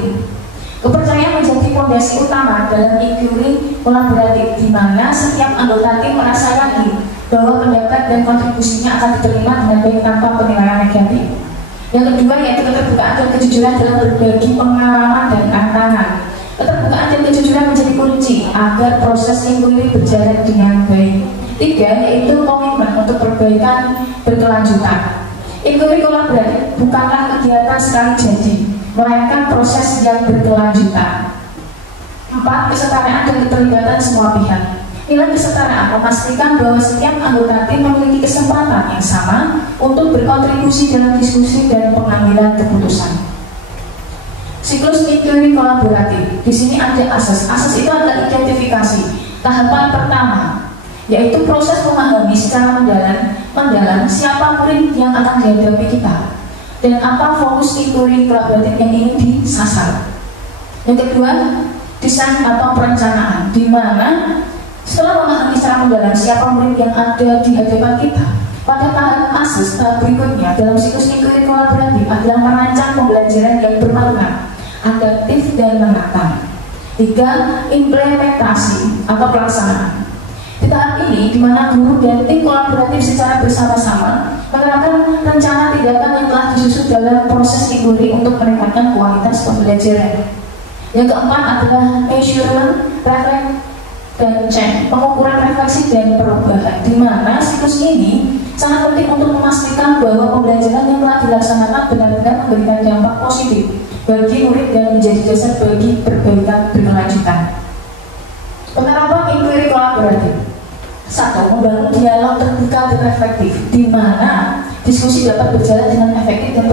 Kepercayaan menjadi fondasi utama dalam inquiry kolaboratif, di mana setiap anggota tim merasa yakin bahwa pendapat dan kontribusinya akan diterima dengan baik tanpa penilaian negatif. Yang kedua yaitu keterbukaan dan kejujuran dalam berbagi pengalaman dan tantangan. Keterbukaan dan kejujuran menjadi kunci agar proses inquiry berjalan dengan baik. 3. Yaitu komitmen untuk perbaikan berkelanjutan. Inquiry kolaboratif bukanlah kegiatan sekali jadi, melainkan proses yang berkelanjutan. 4. Kesetaraan dan keterlibatan semua pihak. Nilai kesetaraan memastikan bahwa setiap anggota tim memiliki kesempatan yang sama untuk berkontribusi dalam diskusi dan pengambilan keputusan. Siklus inquiry kolaboratif. Di sini ada asas. Asas itu adalah identifikasi. Tahapan pertama, yaitu proses memahami secara mendalam siapa murid yang akan dihadapi kita dan apa fokus inquiry kolaboratif yang ingin disasar. Yang kedua, desain atau perencanaan, di mana setelah memahami secara mendalam siapa murid yang ada di hadapan kita, pada tahap asas berikutnya dalam siklus inquiry kolaboratif adalah merancang pembelajaran yang bermakna, adaptif dan menata. 3. Implementasi atau pelaksanaan. Di tahap ini, di mana guru dan tim kolaboratif secara bersama-sama menerapkan rencana tindakan yang telah disusun dalam proses inquiry untuk meningkatkan kualitas pembelajaran. Yang keempat adalah measurement, reflect, dan change, pengukuran refleksi dan perubahan, di mana siklus ini sangat penting untuk memastikan bahwa pembelajaran yang telah dilaksanakan benar-benar memberikan dampak positif bagi murid dan menjadi dasar bagi perbaikan berkelanjutan. Penerapan inquiry kolaboratif. 1. Membangun dialog terbuka dan efektif, di mana diskusi dapat berjalan dengan efektif dan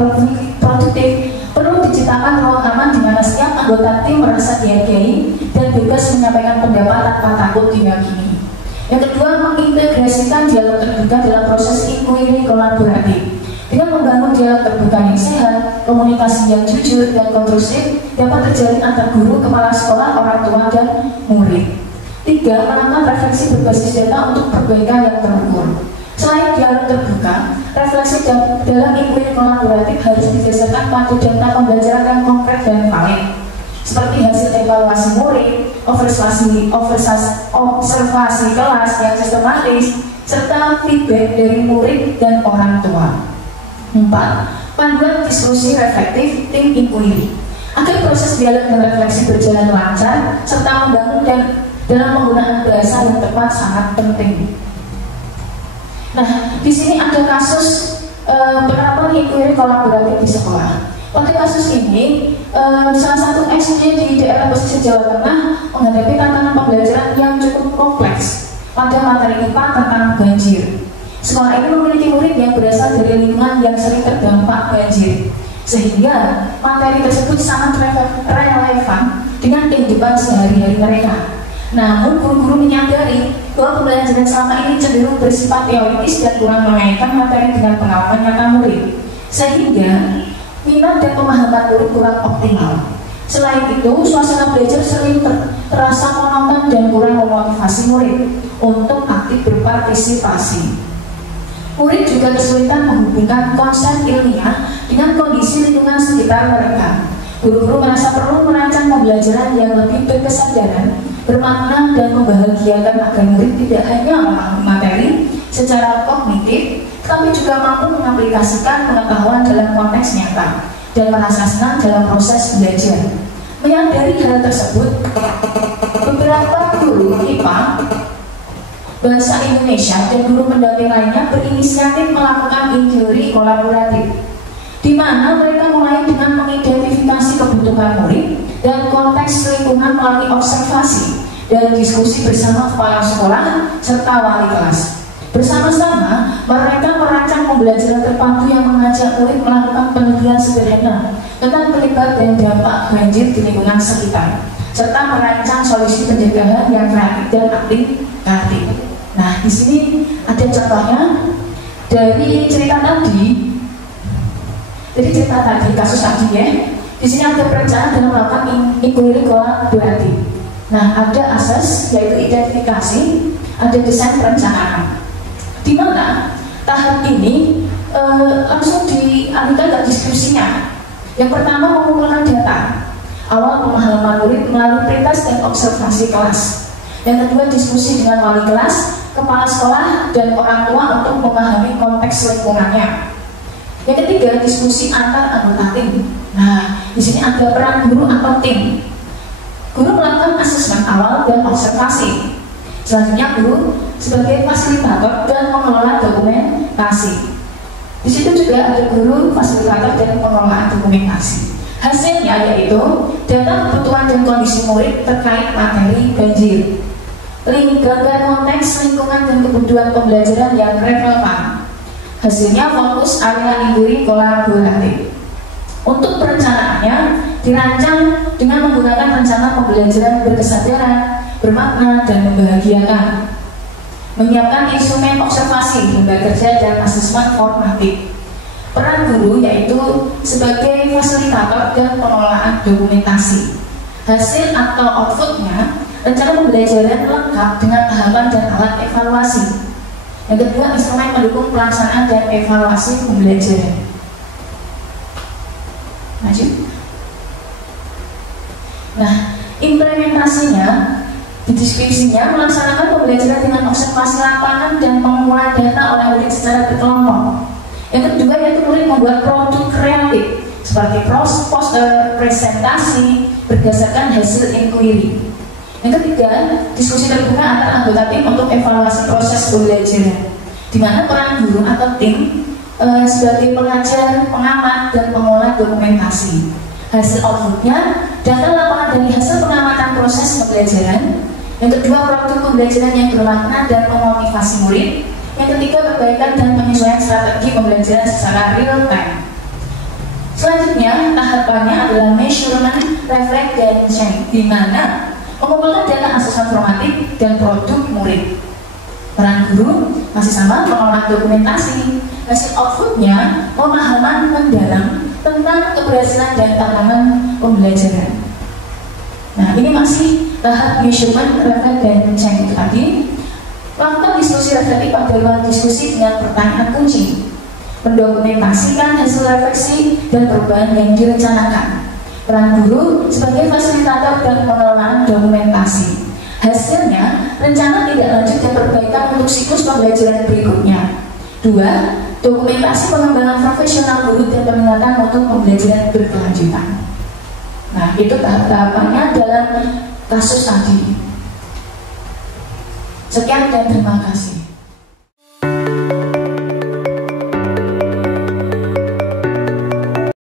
produktif. Perlu diciptakan ruang aman di mana setiap anggota tim merasa dihargai dan bebas menyampaikan pendapat tanpa takut dihakimi. Yang kedua, mengintegrasikan dialog terbuka dalam proses inquiry kolaboratif. Dengan membangun dialog terbuka yang sehat, komunikasi yang jujur dan konstruktif dapat terjalin antar guru, kepala sekolah, orang tua, dan murid. 3. Melakukan refleksi berbasis data untuk perbaikan yang terukur. Selain dialog terbuka, refleksi dalam inquiry kolaboratif harus didasarkan pada data pembelajaran yang konkret dan valid, seperti hasil evaluasi murid, observasi kelas yang sistematis, serta feedback dari murid dan orang tua. 4. Panduan diskusi reflektif tim inquiry. Agar proses dialog dan refleksi berjalan lancar, serta membangun dan dalam penggunaan bahasa yang tepat sangat penting. Nah, di sini ada kasus penerapan inquiry kolaboratif di sekolah. Pada kasus ini, salah satu SD di daerah pesisir Jawa Tengah menghadapi tantangan pembelajaran yang cukup kompleks pada materi IPA tentang banjir. Sekolah ini memiliki murid yang berasal dari lingkungan yang sering terdampak banjir, sehingga materi tersebut sangat relevan dengan kehidupan sehari-hari mereka. Namun, guru-guru menyadari bahwa pembelajaran selama ini cenderung bersifat teoritis dan kurang mengaitkan materi dengan pengalaman nyata murid, sehingga minat dan pemahaman murid kurang optimal. Selain itu, suasana belajar sering terasa monoton dan kurang memotivasi murid untuk aktif berpartisipasi. Murid juga kesulitan menghubungkan konsep ilmiah dengan kondisi lingkungan sekitar mereka. Guru-guru merasa perlu merancang pembelajaran yang lebih berkesadaran, bermakna, dan membahagiakan agar murid tidak hanya memahami materi secara kognitif, tapi juga mampu mengaplikasikan pengetahuan dalam konteks nyata dan merasa senang dalam proses belajar. Menyadari hal tersebut, beberapa guru IPA, bahasa Indonesia, dan guru pendamping lainnya berinisiatif melakukan inquiry kolaboratif, di mana mereka mulai dengan mengidentifikasi kebutuhan murid dan konteks lingkungan melalui observasi dan diskusi bersama kepala sekolah serta wali kelas. Bersama-sama, mereka merancang pembelajaran terpadu yang mengajak murid melakukan penelitian sederhana tentang penyebab dan dampak banjir di lingkungan sekitar, serta merancang solusi pencegahan yang kreatif dan aplikatif. Nah, di sini ada contohnya dari cerita tadi. Jadi cerita tadi, kasus tadi ya. Di sini ada perencanaan dalam melakukan inquiry kolaboratif. Nah, ada asas yaitu identifikasi, ada desain perencanaan. Di mana tahap ini langsung dialihkan ke diskusinya. Yang pertama, mengumpulkan data awal pemahaman murid melalui prioritas dan observasi kelas. Yang kedua, diskusi dengan wali kelas, kepala sekolah, dan orang tua untuk memahami konteks lingkungannya. Yang ketiga, diskusi antar anggota tim. Nah, di sini ada peran guru atau tim. Guru melakukan asesmen awal dan observasi. Selanjutnya, guru sebagai fasilitator dan mengelola dokumentasi. Di situ juga ada guru, fasilitator, dan pengelolaan dokumentasi. Hasilnya yaitu data kebutuhan dan kondisi murid terkait materi banjir, gambar konteks lingkungan dan kebutuhan pembelajaran yang relevan. Hasilnya fokus area inquiry kolaboratif. Untuk perencanaannya dirancang dengan menggunakan rencana pembelajaran berkesadaran, bermakna, dan membahagiakan. Menyiapkan instrumen observasi, lembaga kerja, dan asesmen formatif. Peran guru yaitu sebagai fasilitator dan pengelolaan dokumentasi. Hasil atau outputnya rencana pembelajaran lengkap dengan tahapan dan alat evaluasi. Yang kedua, instrumen mendukung pelaksanaan dan evaluasi pembelajaran. Maju. Nah, implementasinya di deskripsinya melaksanakan pembelajaran dengan observasi lapangan dan pengumpulan data oleh murid secara berkelompok. Yang kedua, yaitu murid membuat produk kreatif seperti poster, presentasi berdasarkan hasil inquiry. Yang ketiga, diskusi terbuka antar anggota tim untuk evaluasi proses pembelajaran, di mana peran guru atau tim sebagai pengajar, pengamat, dan pengolah dokumentasi. Hasil outputnya data lapangan dari hasil pengamatan proses pembelajaran. Yang kedua, produk pembelajaran yang bermakna dan memotivasi murid. Yang ketiga, perbaikan dan penyesuaian strategi pembelajaran secara real time. Selanjutnya, tahapannya adalah measurement, reflect, dan change, di mana mengumpulkan data asesmen formatif dan produk murid. Peran guru masih sama, mengolah dokumentasi. Hasil outputnya pemahaman mendalam tentang keberhasilan dan tantangan pembelajaran. Nah, ini masih tahap measurement, reflect, dan change tadi. Lakukan diskusi reflektif pada ruang diskusi dengan pertanyaan kunci. Mendokumentasikan hasil refleksi dan perubahan yang direncanakan. Peran guru sebagai fasilitator dan pengelolaan dokumentasi. Hasilnya, rencana tidak lanjut dan perbaikan untuk siklus pembelajaran berikutnya. 2. Dokumentasi pengembangan profesional guru dan peningkatan mutu pembelajaran berkelanjutan. Nah, itu tahap-tahapannya dalam kasus tadi. Sekian dan terima kasih.